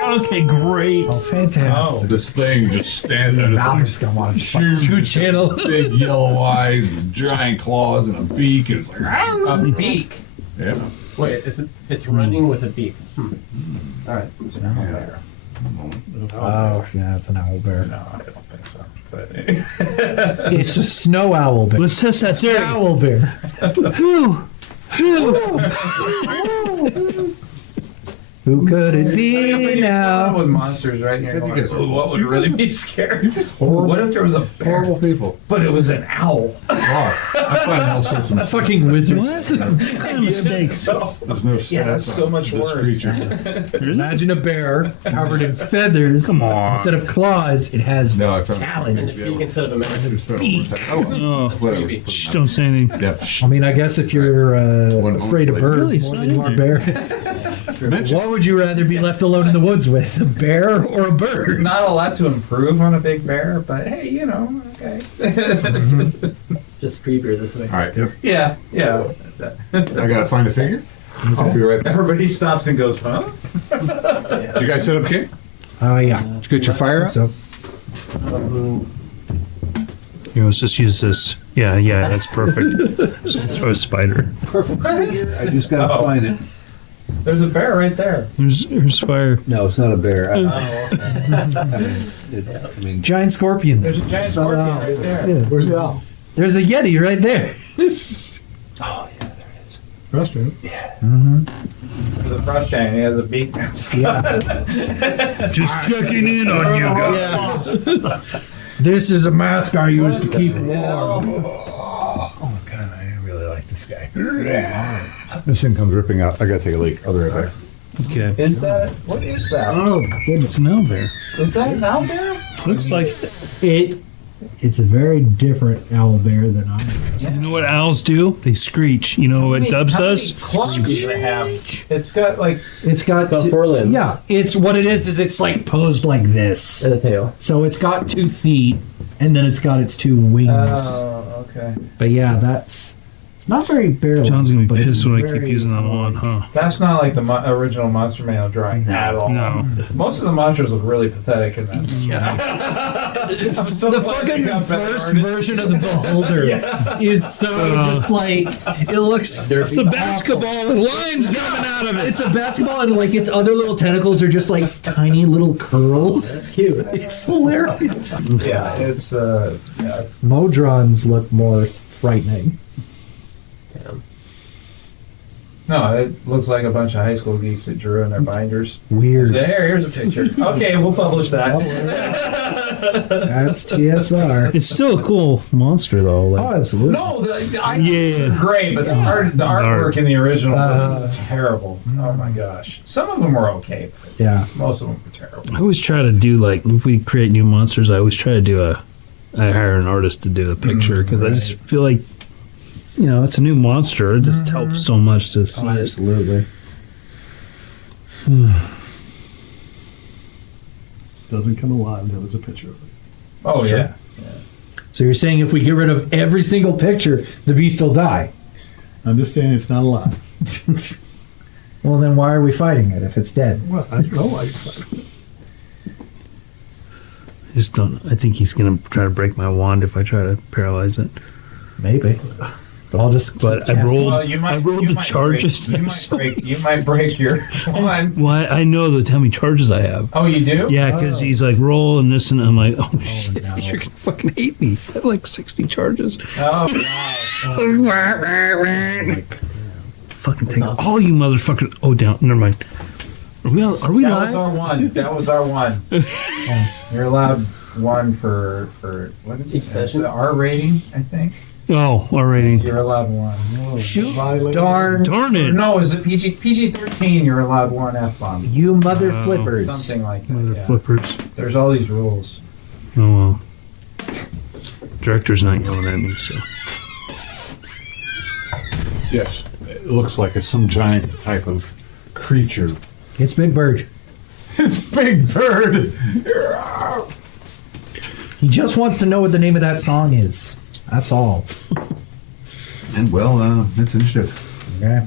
Okay, great. Oh, fantastic. This thing just stands there. I'm It's just gonna want to huge, scoot channel. big yellow eyes, and giant claws, and a beak. And it's like A beak. yeah. Wait, it's running with a beak. All right. It's an owl bear. Oh, yeah, it's an owl bear. No, I don't think so. But It's a snow owl bear. Let's test that theory. Owl bear. Who could it be now? with monsters right here. I think it's- What would really be scary? What if there was a bear, Horrible people. but it was an owl? I find all sorts of Fucking wizards. Mistakes. There's no stats Yeah, that's so on much this worse. creature. Imagine a bear covered in feathers. Come on. Instead of claws, it has No, I found And talons. a beak instead of a man. Oh, Oh, whatever. shh, don't say anything. Yeah. I mean, I guess if you're afraid of birds Really, more than son? you are bears, what would you rather be left alone in the woods with, a bear or a bird? Not a lot to improve on a big bear, but hey, okay. Just creepier this way. All right. Yeah. I gotta find a figure. I'll be right back. Everybody stops and goes, huh? You guys set up camp? Yeah. Did you get your fire up? So, Here, let's just use this. Yeah, that's perfect. So throw a spider. I just gotta Oh. find it. There's a bear right there. Here's fire. No, it's not a bear. Oh, I mean, giant scorpion. There's a giant scorpion right there. Yeah. Where's the owl? There's a yeti right there. Restaurant. There's a frost giant. He has a beak. Yeah. Just checking in on you guys. Yeah. This is a mask I use to keep warm. oh god, I really like this guy. This thing comes ripping out. I gotta take a leak. I'll be right back. Okay. Is that, what is that? Oh, It's an owlbear. Is that an owlbear? Looks like. it's a very different owlbear than I am. You know what owls do? They screech. You know what Dubs does? Claws does it have? It's got like, It's got Got 4 limbs. Yeah, it's what it is it's like posed like this. And a tail. So it's got 2 feet, and then it's got its 2 wings. oh, okay. But yeah, it's not very bear-like. John's gonna be but it's pissed when I keep very- using that one, huh? That's not like the original Monster Manual drawing at all. No. Most of the monsters look really pathetic in that. Yeah. I'm so The glad fucking you got better first artists. version of the beholder is so just like it looks. It's a basketball with lines coming out of it. It's a basketball, and like its other little tentacles are just like tiny little curls. Cute. It's hilarious. Yeah, it's yeah. Modrons look more frightening. Damn. No, it looks like a bunch of high school geeks that drew in their binders. Weird. Say, here's a picture. Okay, we'll publish that. That's TSR. It's still a cool monster though. Oh, Like, absolutely. No, Yeah. great, but the artwork in the original Uh, was terrible. Oh my gosh. Some of them were okay, but Yeah. most of them were terrible. I always try to do like if we create new monsters, I always try to do I hire an artist to do the picture because I just feel like it's a new monster. It just helps so much to see it. Absolutely. Doesn't come alive until there's a picture of it. Oh yeah. So you're saying if we get rid of every single picture, the beast will die? I'm just saying it's not alive. Well, then why are we fighting it if it's dead? Well, I don't know. I just don't. I think he's gonna try to break my wand if I try to paralyze it. Maybe. But I'll just. But keep I casting. rolled. Well, you might, I rolled you the might charges. Break, you might break your one. Well, I know how many charges I have. Oh, you do? Yeah, because he's like roll and this, and I'm like, oh shit, no. you're gonna fucking hate me. I have like 60 charges. Oh wow. Fucking take all you motherfuckers. Oh, down. Never mind. Are we That live? was our one. That was our one. You're allowed one for what is it? Each It's session? the R rating, I think. Oh, already. You're allowed one. Shoot, Violated. darn Darn it. No, is it PG-13? You're allowed one F-bomb. you mother flippers. Something like that. Mother Yeah. flippers. There's all these rules. Oh well. Director's not yelling at me, so. Yes, it looks like it's some giant type of creature. It's Big Bird. It's Big Bird. He just wants to know what the name of that song is. That's all. And well, it's initiative. Okay.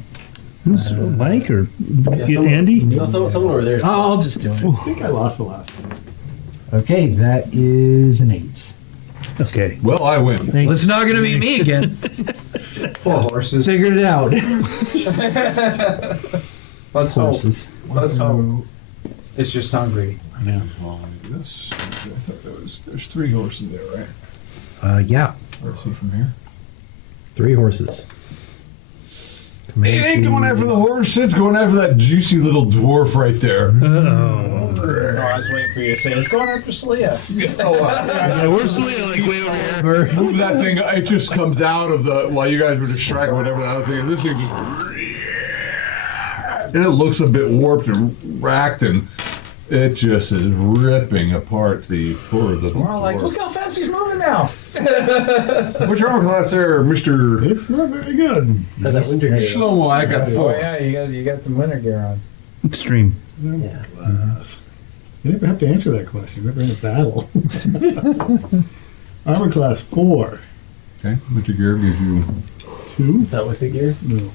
Who's Mike or Andy? No, someone over there. I'll just do it. I think I lost the last one. Okay, that is an 8. Okay. Well, I win. Thanks. Well, it's not going to be me again. Poor horses. Figured it out. Let's hope. Horses. Let's hope. It's just hungry. Yeah. Well, this. I thought there's 3 horses there, right? Yeah. Where is he from here? 3 horses. It ain't going after the horse. It's going after that juicy little dwarf right there. Uh-oh. Oh, I was waiting for you to say it's going after Celia. Yeah, we're still like way over here. Move that thing. It just comes out of the while you guys were distracted, whatever the other thing. This thing just, and it looks a bit warped and racked, and it just is ripping apart the poor little We're all like, look dwarf. how fast he's moving now. What's your armor class there, Mister It's not very good. Has that winter gear. Shlomo? I got Oh 4. yeah, you got the winter gear on. Extreme. Yeah. Class. You never have to answer that question. You're never in a battle. Armor class 4. Okay, winter gear gives you. 2? Is that with the gear? No.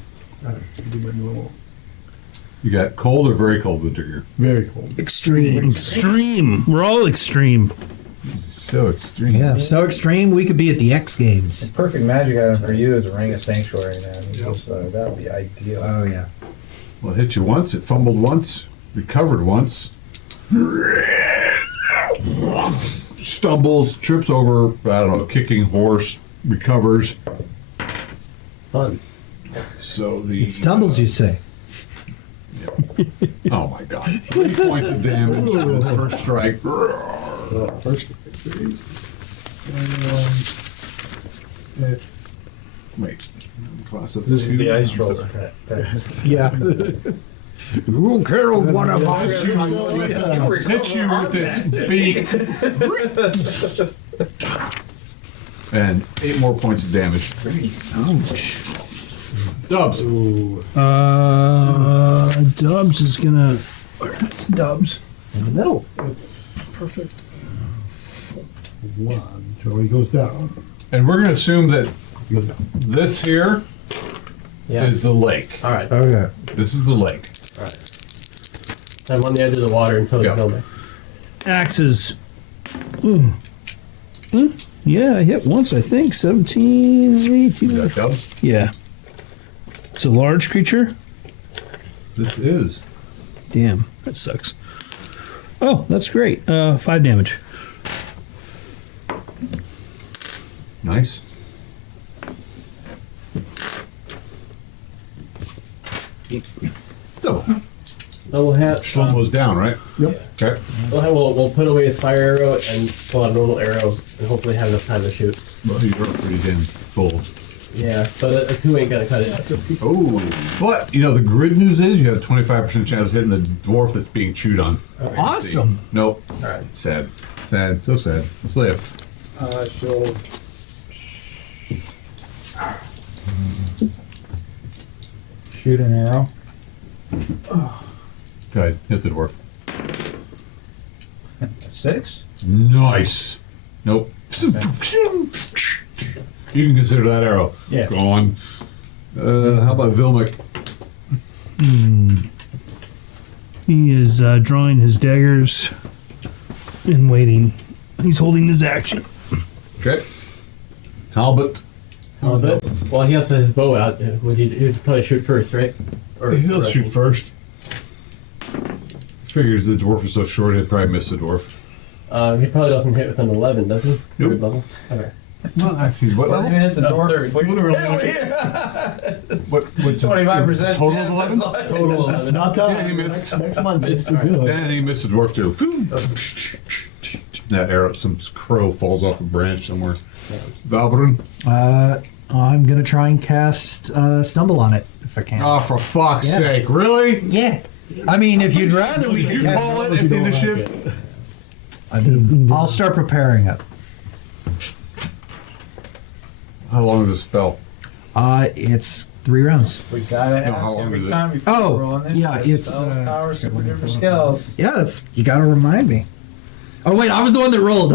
I do my normal. You got cold or very cold winter gear. Very cold. Extreme. Extreme. We're all extreme. This is so extreme. Yeah, so extreme we could be at the X Games. Perfect magic item for you is a ring of sanctuary, man. That would be ideal. Yeah. Well, it hit you once. It fumbled once. Recovered once. Stumbles, trips over. I don't know. Kicking horse. Recovers. Fun. So the It stumbles, you say. Oh my god! 3 points of damage on its first strike. First. Wait. Class of This is two. the ice roller. Yeah. Who cares one of my Yeah. hits you with its beak. And 8 more points of damage. Dubs. Dubs is gonna. Where's Dubs? In the middle. It's perfect. 1, so he goes down. And we're going to assume that He goes down. this here Yeah. is the lake. All right. Okay. This is the lake. All right. I'm on the edge of the water, and so is Yeah. Vilma. Axes. Yeah, I hit once, I think. 17, 18. Is that Dubs? Yeah. It's a large creature? This is. Damn, that sucks. Oh, that's great. 5 damage. Nice. Double. We'll have Shlomo's down, right? Yep. Okay. we'll put away his fire arrow and pull out a normal arrow, and hopefully have enough time to shoot. Well, you're pretty damn full. Yeah, but a 2 ain't gonna cut it. Oh. But, you know, the good news is you have a 25% chance of hitting the dwarf that's being chewed on. Awesome. Nope. All right. Sad. Sad. So sad. Let's live. She'll shoot an arrow. Go ahead. Hit the dwarf. 6. Nice. Nope. You can consider that arrow. Yeah. Go on. How about Vilmik? He is drawing his daggers and waiting. He's holding his action. Okay. Talbot. But, well, he has his bow out. He'd probably shoot first, right? Or He'll or- shoot first. Figures the dwarf is so short, he'd probably miss the dwarf. He probably doesn't hit with an 11, does he? Nope. Third level. Okay. Well, actually, what level? hit the door. Third. What's 25%. Total of 11? Total 11. Not time. Yeah, he missed. Next month, it's All right. good. And he missed the dwarf too. That arrow, some crow falls off a branch somewhere. Valbrun? I'm gonna try and cast Stumble on it if I can. Oh, for fuck's Yeah. sake, really? Yeah. I mean, if you'd rather we Did could you cast call it Unless at you the don't like initiative? it. I mean, I'll start preparing it. How long is the spell? It's 3 rounds. We gotta No, how ask long every is it? time before Oh, we're on this. yeah, it's, Spells, powers, super different 4, skills. Yeah, that's you gotta remind me. Oh wait, I was the one that rolled.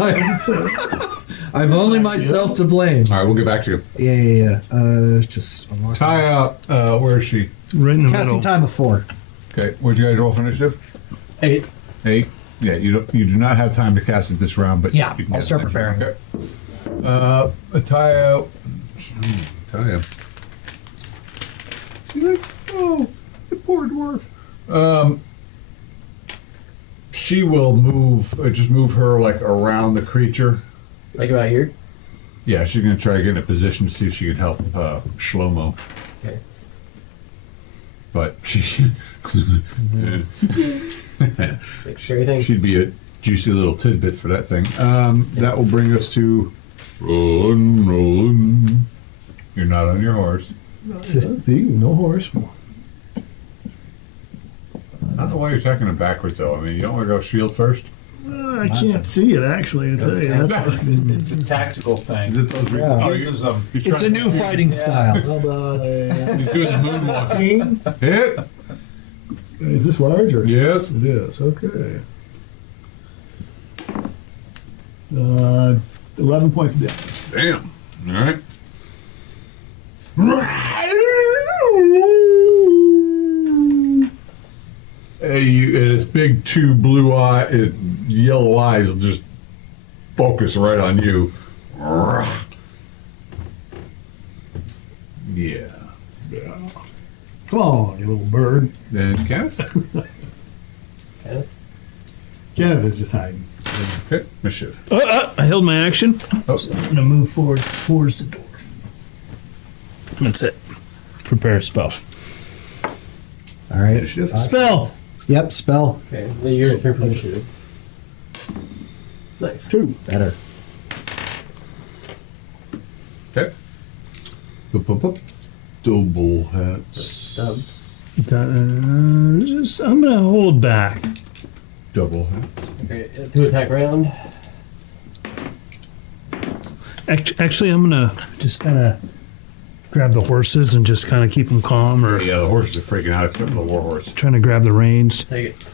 I've only myself to blame. All right, we'll get back to you. Yeah. Just unlock Tie up. Where is she? Right in the casting middle. time of 4. Okay, where'd you guys roll for initiative? 8. 8. Yeah, you do not have time to cast it this round, but Yeah, you can I'll cast start it next round. preparing. Okay. Taya. Taya. She's like, oh, the poor dwarf. She will move. Just move her like around the creature. Like about here? Yeah, she's gonna try to get in a position to see if she can help Shlomo. Okay. But she. Like scary thing. She'd be a juicy little tidbit for that thing. That will bring us to rolling. You're not on your horse. See, no horse. I don't know why you're attacking him backwards though. I mean, you don't want to go shield first. I can't see it actually. I tell you, that's It's a tactical thing. Is it those? Yeah. Oh, He you're, uses them. you're It's a trying new fighting style. how about a He's doing the moonwalk. 15? Hit. Is this large or? Yes. It is. Okay. 11 points of damage. Damn. All right. And its big two yellow eyes will just focus right on you. Yeah. Come on, you little bird. Then Kenneth. Kenneth? Kenneth is just hiding. Okay. Mischief. I held my action. Oh. I'm gonna move forward towards the door. That's it. Prepare a spell. All right. Initiative. Spell. Yep, spell. Okay, then you're here for initiative. Nice. 2. Better. Okay. Double hats. Stubs. I'm gonna hold back. Double hats. Okay, 2 attack round. Actually, I'm gonna just kind of grab the horses and just kind of keep them calm, or Yeah, the horses are freaking out except for the warhorse. trying to grab the reins. Take it.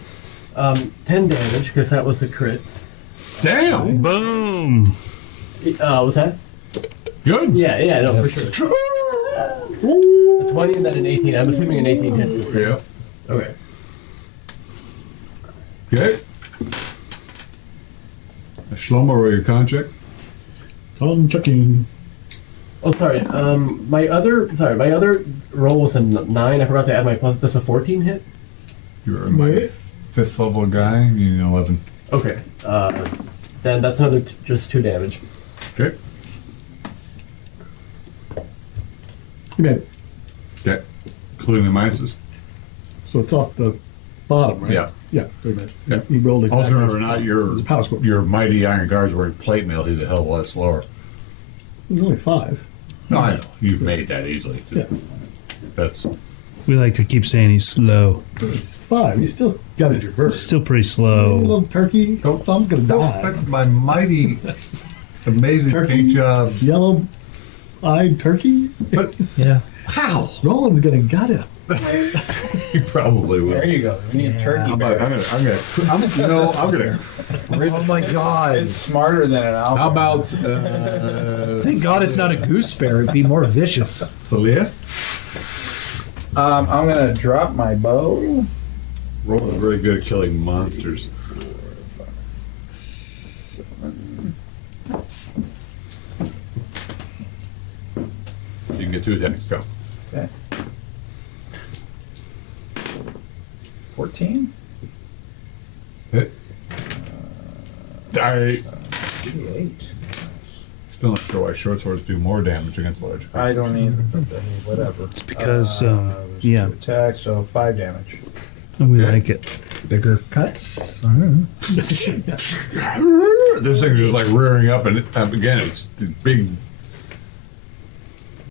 10 damage, because that was the crit. Damn! Boom! What's that? Good. Yeah, no, for sure. A 20 and then an 18. I'm assuming an 18 hits the same. Yeah. Okay. Okay. Shlomo, roll your con check. Con checking. Oh, sorry. My other roll was a 9. I forgot to add my plus. That's a 14 hit. You're my Right. 5th level guy. You need an 11. Okay. Then that's another just 2 damage. Okay. You made it. Okay. Including the minuses. So it's off the bottom, right? Yeah. Yeah, wait a minute. Yeah. You rolled it. Also remember, not It's a power score. your mighty iron guards wearing plate mail. He's a hell of a lot slower. There's only 5. No, I know. You've made that easily. Yeah. That's We like to keep saying he's slow. It's 5. You still got it reversed. Still pretty You slow. little turkey. I'm gonna die. that's my mighty, amazing Turkey? paint job. Yellow-eyed turkey. But Yeah. how? Roland's gonna gut it. You probably will. There you go. We need turkey I'm berry. gonna. Oh my god. It's smarter than an alpha. How about Thank God it's not a goose bear. It'd be more vicious. Celia? I'm gonna drop my bow. Roll is very good at killing monsters. You can get 2 attacks. Go. Okay. 14? Hit. Die. 8. Still not sure why short swords do more damage against large. I don't either, but I mean, whatever. It's because, there's yeah. 2 attacks, so 5 damage. We Okay. like it. Bigger cuts. I don't know. This thing's just like rearing up, and again, it's the big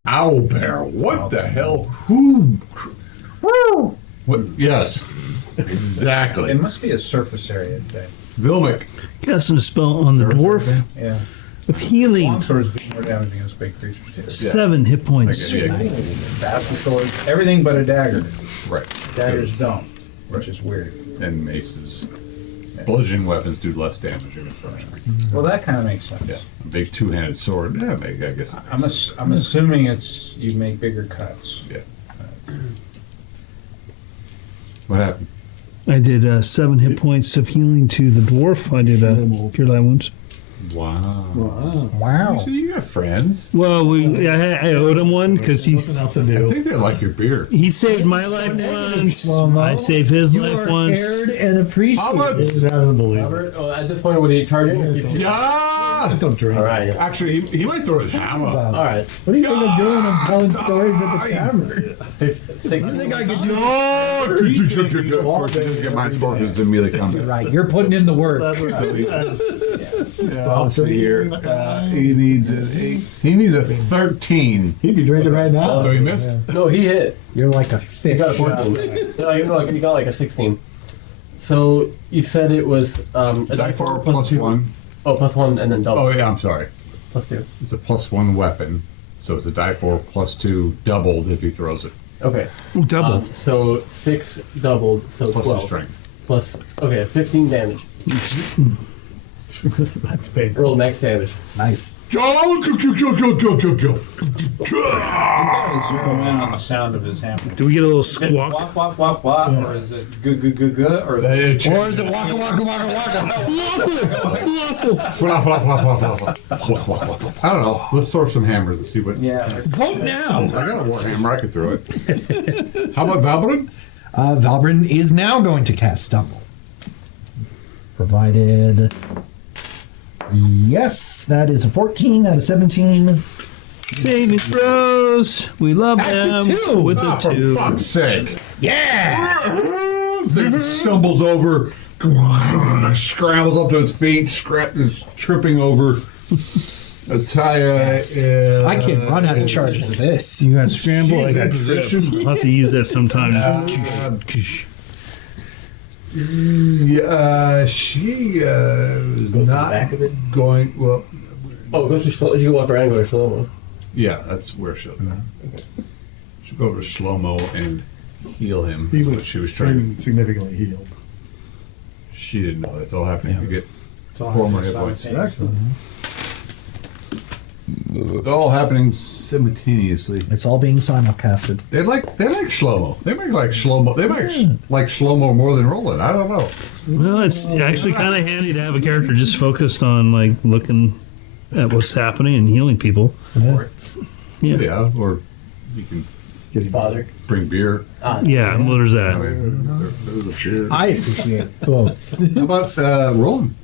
owl bear. What the hell? Who? What? Yes, exactly. It must be a surface area thing. Vilmic. Casting a spell on the dwarf Yeah. of healing. Longswords do more damage against big creatures too. 7 hit points. Yeah. Battle swords, everything but a dagger. Right. Daggers don't, which is weird. And maces. Bludgeoning weapons do less damage against large creatures. Well, that kind of makes sense. Yeah. A big two-handed sword. Yeah, I guess. It I'm, makes sense. I'm assuming it's you make bigger cuts. Yeah. What happened? I did 7 hit points of healing to the dwarf. I did cure light wounds. Wow. Wow. Wow. So you got friends. Well, I owed him one because Nothing else to I do. think they like your beer. he saved my life once. I saved his You life are once. aired and appreciated. How much? It doesn't believe Robert, it. oh, at this point, would he charge it? Yeah. Just don't drink. All right. Actually, he might throw his hammer. All right. What do you think I'm doing? I'm telling stories at the tavern. 6. I think I could do Oh, of course, he doesn't get my score because it's immediately coming. right. You're putting in the work. That's right. Let's see here. He needs an 8. He needs a 13. He'd be drinking right now. So he missed. No, he hit. You're like a He fish. got a 14. No, he got like a 16. So you said it was a Die 4 plus 1. Oh, plus 1 and then double. Oh, yeah, I'm sorry. Plus 2. It's a plus 1 weapon. So it's a die 4 plus 2 doubled if he throws it. Okay. Ooh, double. So 6 doubled, so Plus 12. his strength. Plus, okay, 15 damage. That's painful. Roll max damage. Nice. Go! Zero in on the sound of his hammer. Do we get a little Is it squawk? waf waf waf waf, or is it gu gu gu gu, or Or is it waka waka waka waka? Fluffle! I don't know. Let's throw some hammers and see what. yeah? Vote now. I got a war hammer. I can throw it. How about Valbrun? Valbrun is now going to cast Stumble. Provided. Yes, that is a 14 out of 17. Saving throws. We love That's a them. 2. With Oh, a for 2. fuck's sake. Yeah! Thing stumbles over, scrambles up to its feet, is tripping over. Ataya is. I can't run out of charges of this. You got scramble. I She's got in trip. position. I'll have to use that sometime. She Goes to the not back of it. going. Well, Oh, go to slow. You go up around and go to slow. yeah, that's where she'll go. She'll go over to slow mo and heal him. He But was, she was trying. significantly healed. She didn't know it's all happening. You get It's all 4 more hit happening points. Excellent. It's all happening simultaneously. It's all being simulcasted. They like slow mo. They make like slow mo. They make like slow mo more than rolling. I don't know. Well, it's actually kind of handy to have a character just focused on like looking at what's happening and healing people. Yeah. Or you can His father. bring beer. Yeah. Well, there's I that. mean, there's a beer. I appreciate both. How about rolling?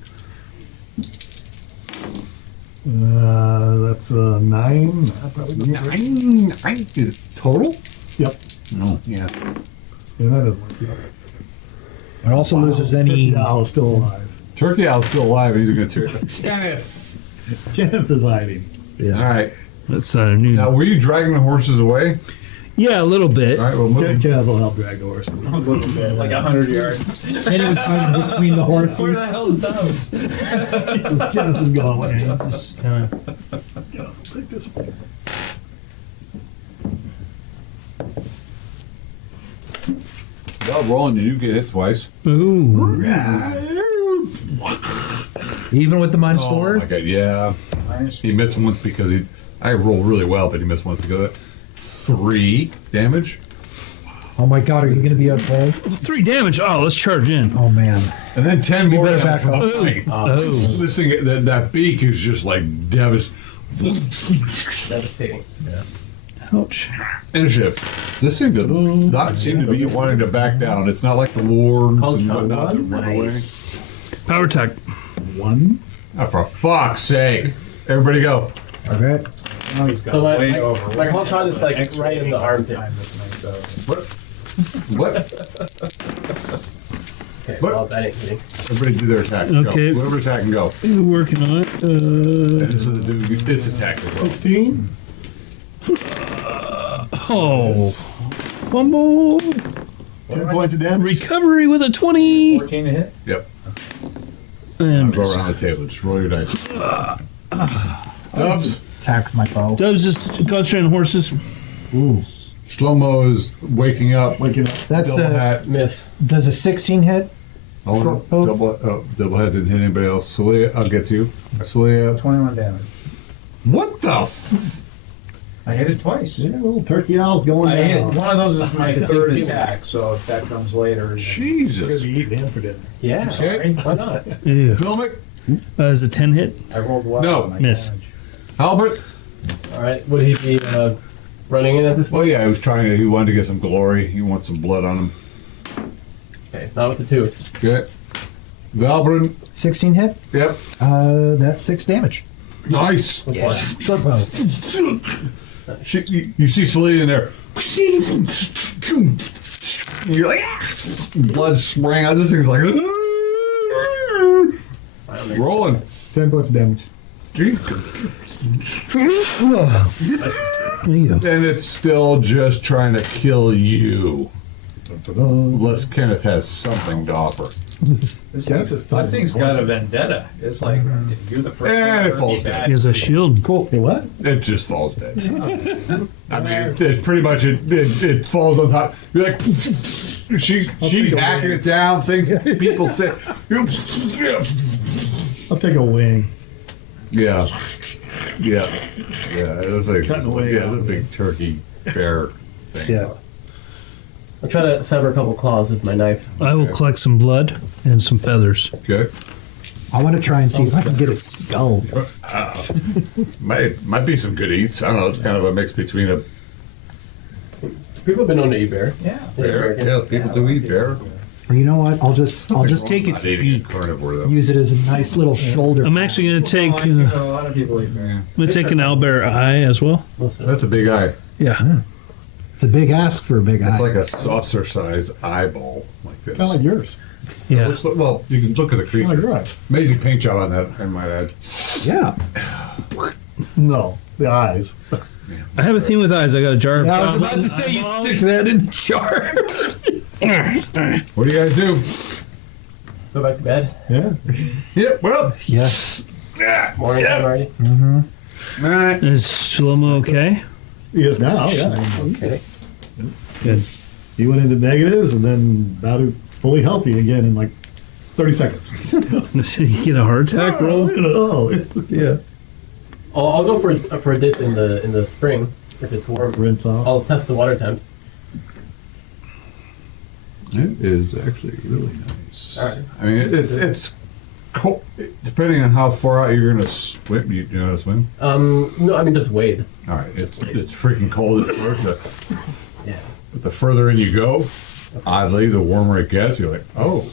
That's 9. Nine is it total? Yep. No. Yeah. Yeah, that doesn't work. Yep. It also loses any. Turkey Owl is still alive. Turkey Owl's still alive. He's going to Kenneth. Kenneth is hiding. All right. That's new. Now, were you dragging the horses away? Yeah, a little bit. All right. Well, move. Kenneth will help drag the horse. A little bit, like 100 yards. And it was fighting between the horses. Where the hell's Dubs? Kenneth is going away. Just kinda- Kenneth will take this one. Well, Roland, you get hit twice. Ooh. Even with the minus Oh 4? my god, yeah. He missed once because I rolled really well, but he missed once because of it. 3 damage. Oh my god, are you going to be okay? 3 damage. Oh, let's charge in. Oh man. And then 10 more better damage back from up. the fight. Oh. This thing, that beak is just like devastating. Devastating. Ouch. Initiative. This thing does not seem to be wanting to back down. It's not like the wards and whatnot that run away. Power attack. 1. Oh, for fuck's sake. Everybody go. Okay. No, he's got So my- way my- over. my call shot is, like, right in the armpit. What? What? Okay, What? well, that ain't kidding. Everybody do their attack. Okay. Go. Whoever attack can go. We're working on it. And this is the dude, it's attack as well. 16. Oh. Fumble. 10 points of damage. Recovery with a 20. 14 to hit. Yep. And Go around the table. Just roll your dice. Dubs. Attack with my bow. Dubs just concentrating on horses. Slow-mo is waking up. Waking up. That's Double a. hat. Miss. Does a 16 hit? Oh, Short bow. double head didn't hit anybody else. Celia, I'll get to you. Celia. 21 damage. What the f? I hit it twice. Yeah, little turkey owl's going I hit, down. one of those is my It's third 16. attack, so if that comes later. then- We're Jesus. going to be eating him for dinner. Yeah. Okay. Why not? Yeah. Film it. Is a 10 hit? I rolled well. No, on my miss. damage. Albert. All right. Would he be running in at this point? Well, yeah, he wanted to get some glory. He wants some blood on him. Okay, not with the 2. Okay. Valbrun. 16 hit? Yep. That's 6 damage. Nice. Yeah. Short bow. You see Celia in there. You're like, blood spraying out. This thing's like, rolling. 10 points of damage. And it's still just trying to kill you. Ta-da. Unless Kenneth has something to offer. This Kenneth thing's, is tough this thing's on got a horses. vendetta. It's like, you're the first Eh, it one. falls Be down. bad. He has a shield. Cool. Hey, what? It just falls dead. I mean, it's pretty much it falls on top. You're like, she's take a hacking wing. it down. Things people say. I'll take a wing. Yeah, yeah, yeah. It was like Cutting away. yeah, the big turkey bear thing. Yeah. I'll try to sever a couple claws with my knife. I will collect some blood and some feathers. Okay. I want to try and see if I can get its skull. Might be some good eats. I don't know. It's kind of a mix between a People have been known to eat bear. Yeah. bear. Yeah, people do eat bear. Or you know what? I'll just take its Not eating a beak. carnivore though. Use it as a nice little shoulder. I'm actually going to take A lot of people eat bear. I'm going to take an owlbear eye as well. That's a big eye. Yeah. It's a big ask for a big eye. It's like a saucer-sized eyeball, like this. Kind of like yours. Yeah. Well, you can look at the Kind of like creature. your eyes. Amazing paint job on that, I might add. Yeah. No, the eyes. I have a thing with eyes. I got a jar of I was goblin about to say you eyeballs. stick that in the jar. What do you guys do? Go back to bed. Yeah. Yep, well, Yeah. Morning time already. all right. Is Shlomo okay? He is now, yeah. Okay. Good. He went into negatives and then now to fully healthy again in like 30 seconds. Did you get a heart attack roll? Oh, yeah. I'll go for a dip in the spring if it's warm. Rinse off. I'll test the water temp. It is actually really nice. All right. I mean, it's cold. Depending on how far out you're gonna swim, you know how to swim. No, I mean just wade. All right, it's freaking cold at first. Yeah. But the further in you go, oddly, the warmer it gets. You're like, oh,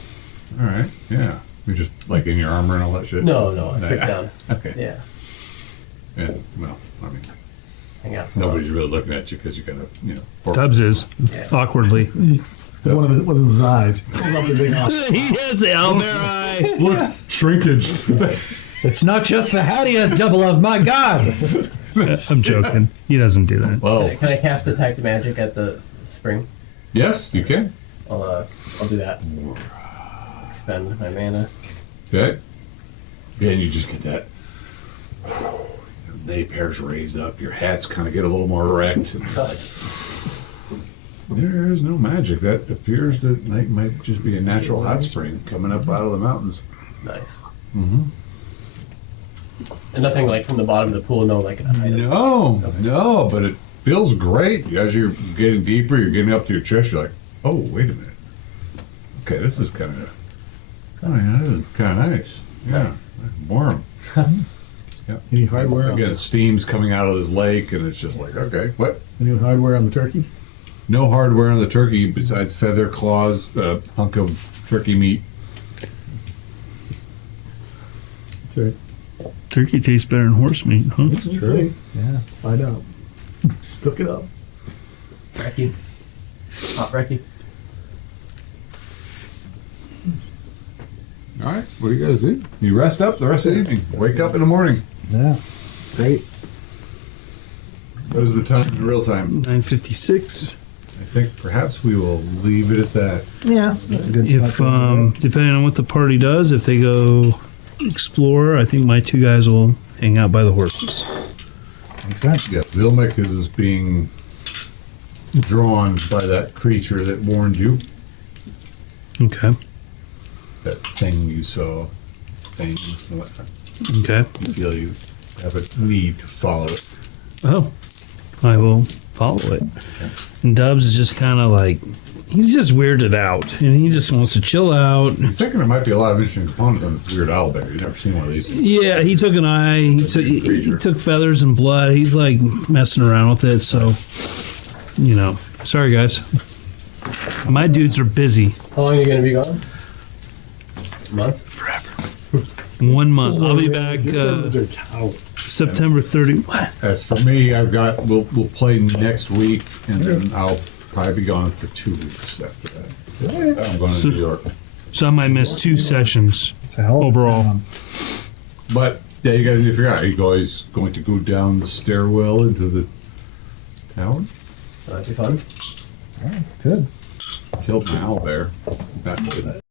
all right, yeah. You're just like in your armor and all that shit. No, straight down. Okay. Yeah. Yeah. Well, I mean, Hang out. nobody's really looking at you because you got a, Tubbs is awkwardly. One of his eyes. Pulls up the big eye. He has the owlbear eye. Look, shrinkage. It's not just the hat he has double of, my God. I'm joking. He doesn't do that. Well, Can I cast detect magic at the spring? yes, you can. I'll do that. Expend my mana. Okay. Yeah, and you just get that. Nape hairs raised up. Your hats kind of get a little more erect. And it's like, there is no magic. That appears that night might just be a natural hot spring coming up out of the mountains. Nice. Mm-hmm. And nothing like from the bottom of the pool. No, like an item. No, but it feels great. As you're getting deeper, you're getting up to your chest. You're like, oh, wait a minute. Okay, this is kind of. Oh yeah, this is kind of nice. Yeah, warm. Any hardware? Again, steam's coming out of this lake, and it's just like, okay, what? Any hardware on the turkey? No hardware on the turkey besides feather, claws, hunk of turkey meat. That's right. Turkey tastes better than horse meat, huh? That's true. Yeah. Find out. Cook it up. Brekkie. Hot brekkie. All right, what do you guys do? You rest up the rest of the evening. Wake up in the morning. Yeah. Great. What is the time in real time? 9:56. I think perhaps we will leave it at that. Yeah. That's a good spot. If to end it. depending on what the party does, if they go explore, I think my two guys will hang out by the horses. Makes sense. Yeah, Vilmec is being drawn by that creature that warned you. Okay. That thing you saw. Thing. Whatnot. Okay. You feel you have a need to follow it. Oh, I will follow it. And Dubs is just kind of like, he's just weirded out, and he just wants to chill out. I'm thinking there might be a lot of interesting components on this weird owlbear. You've never seen one of these. Yeah, he took an eye. He took feathers and blood. He's like messing around with it. So, sorry guys. My dudes are busy. How long are you gonna be gone? A month. Forever. 1 month. I'll be back September 30. What? As for me, we'll play next week, and then I'll probably be gone for 2 weeks after that. I'm going to New York. So I might miss 2 sessions It's a hell of a overall. town. But yeah, you guys need to figure out, are you guys going to go down the stairwell into the tower? That'd be fun. Good. Killed my owlbear. Not good.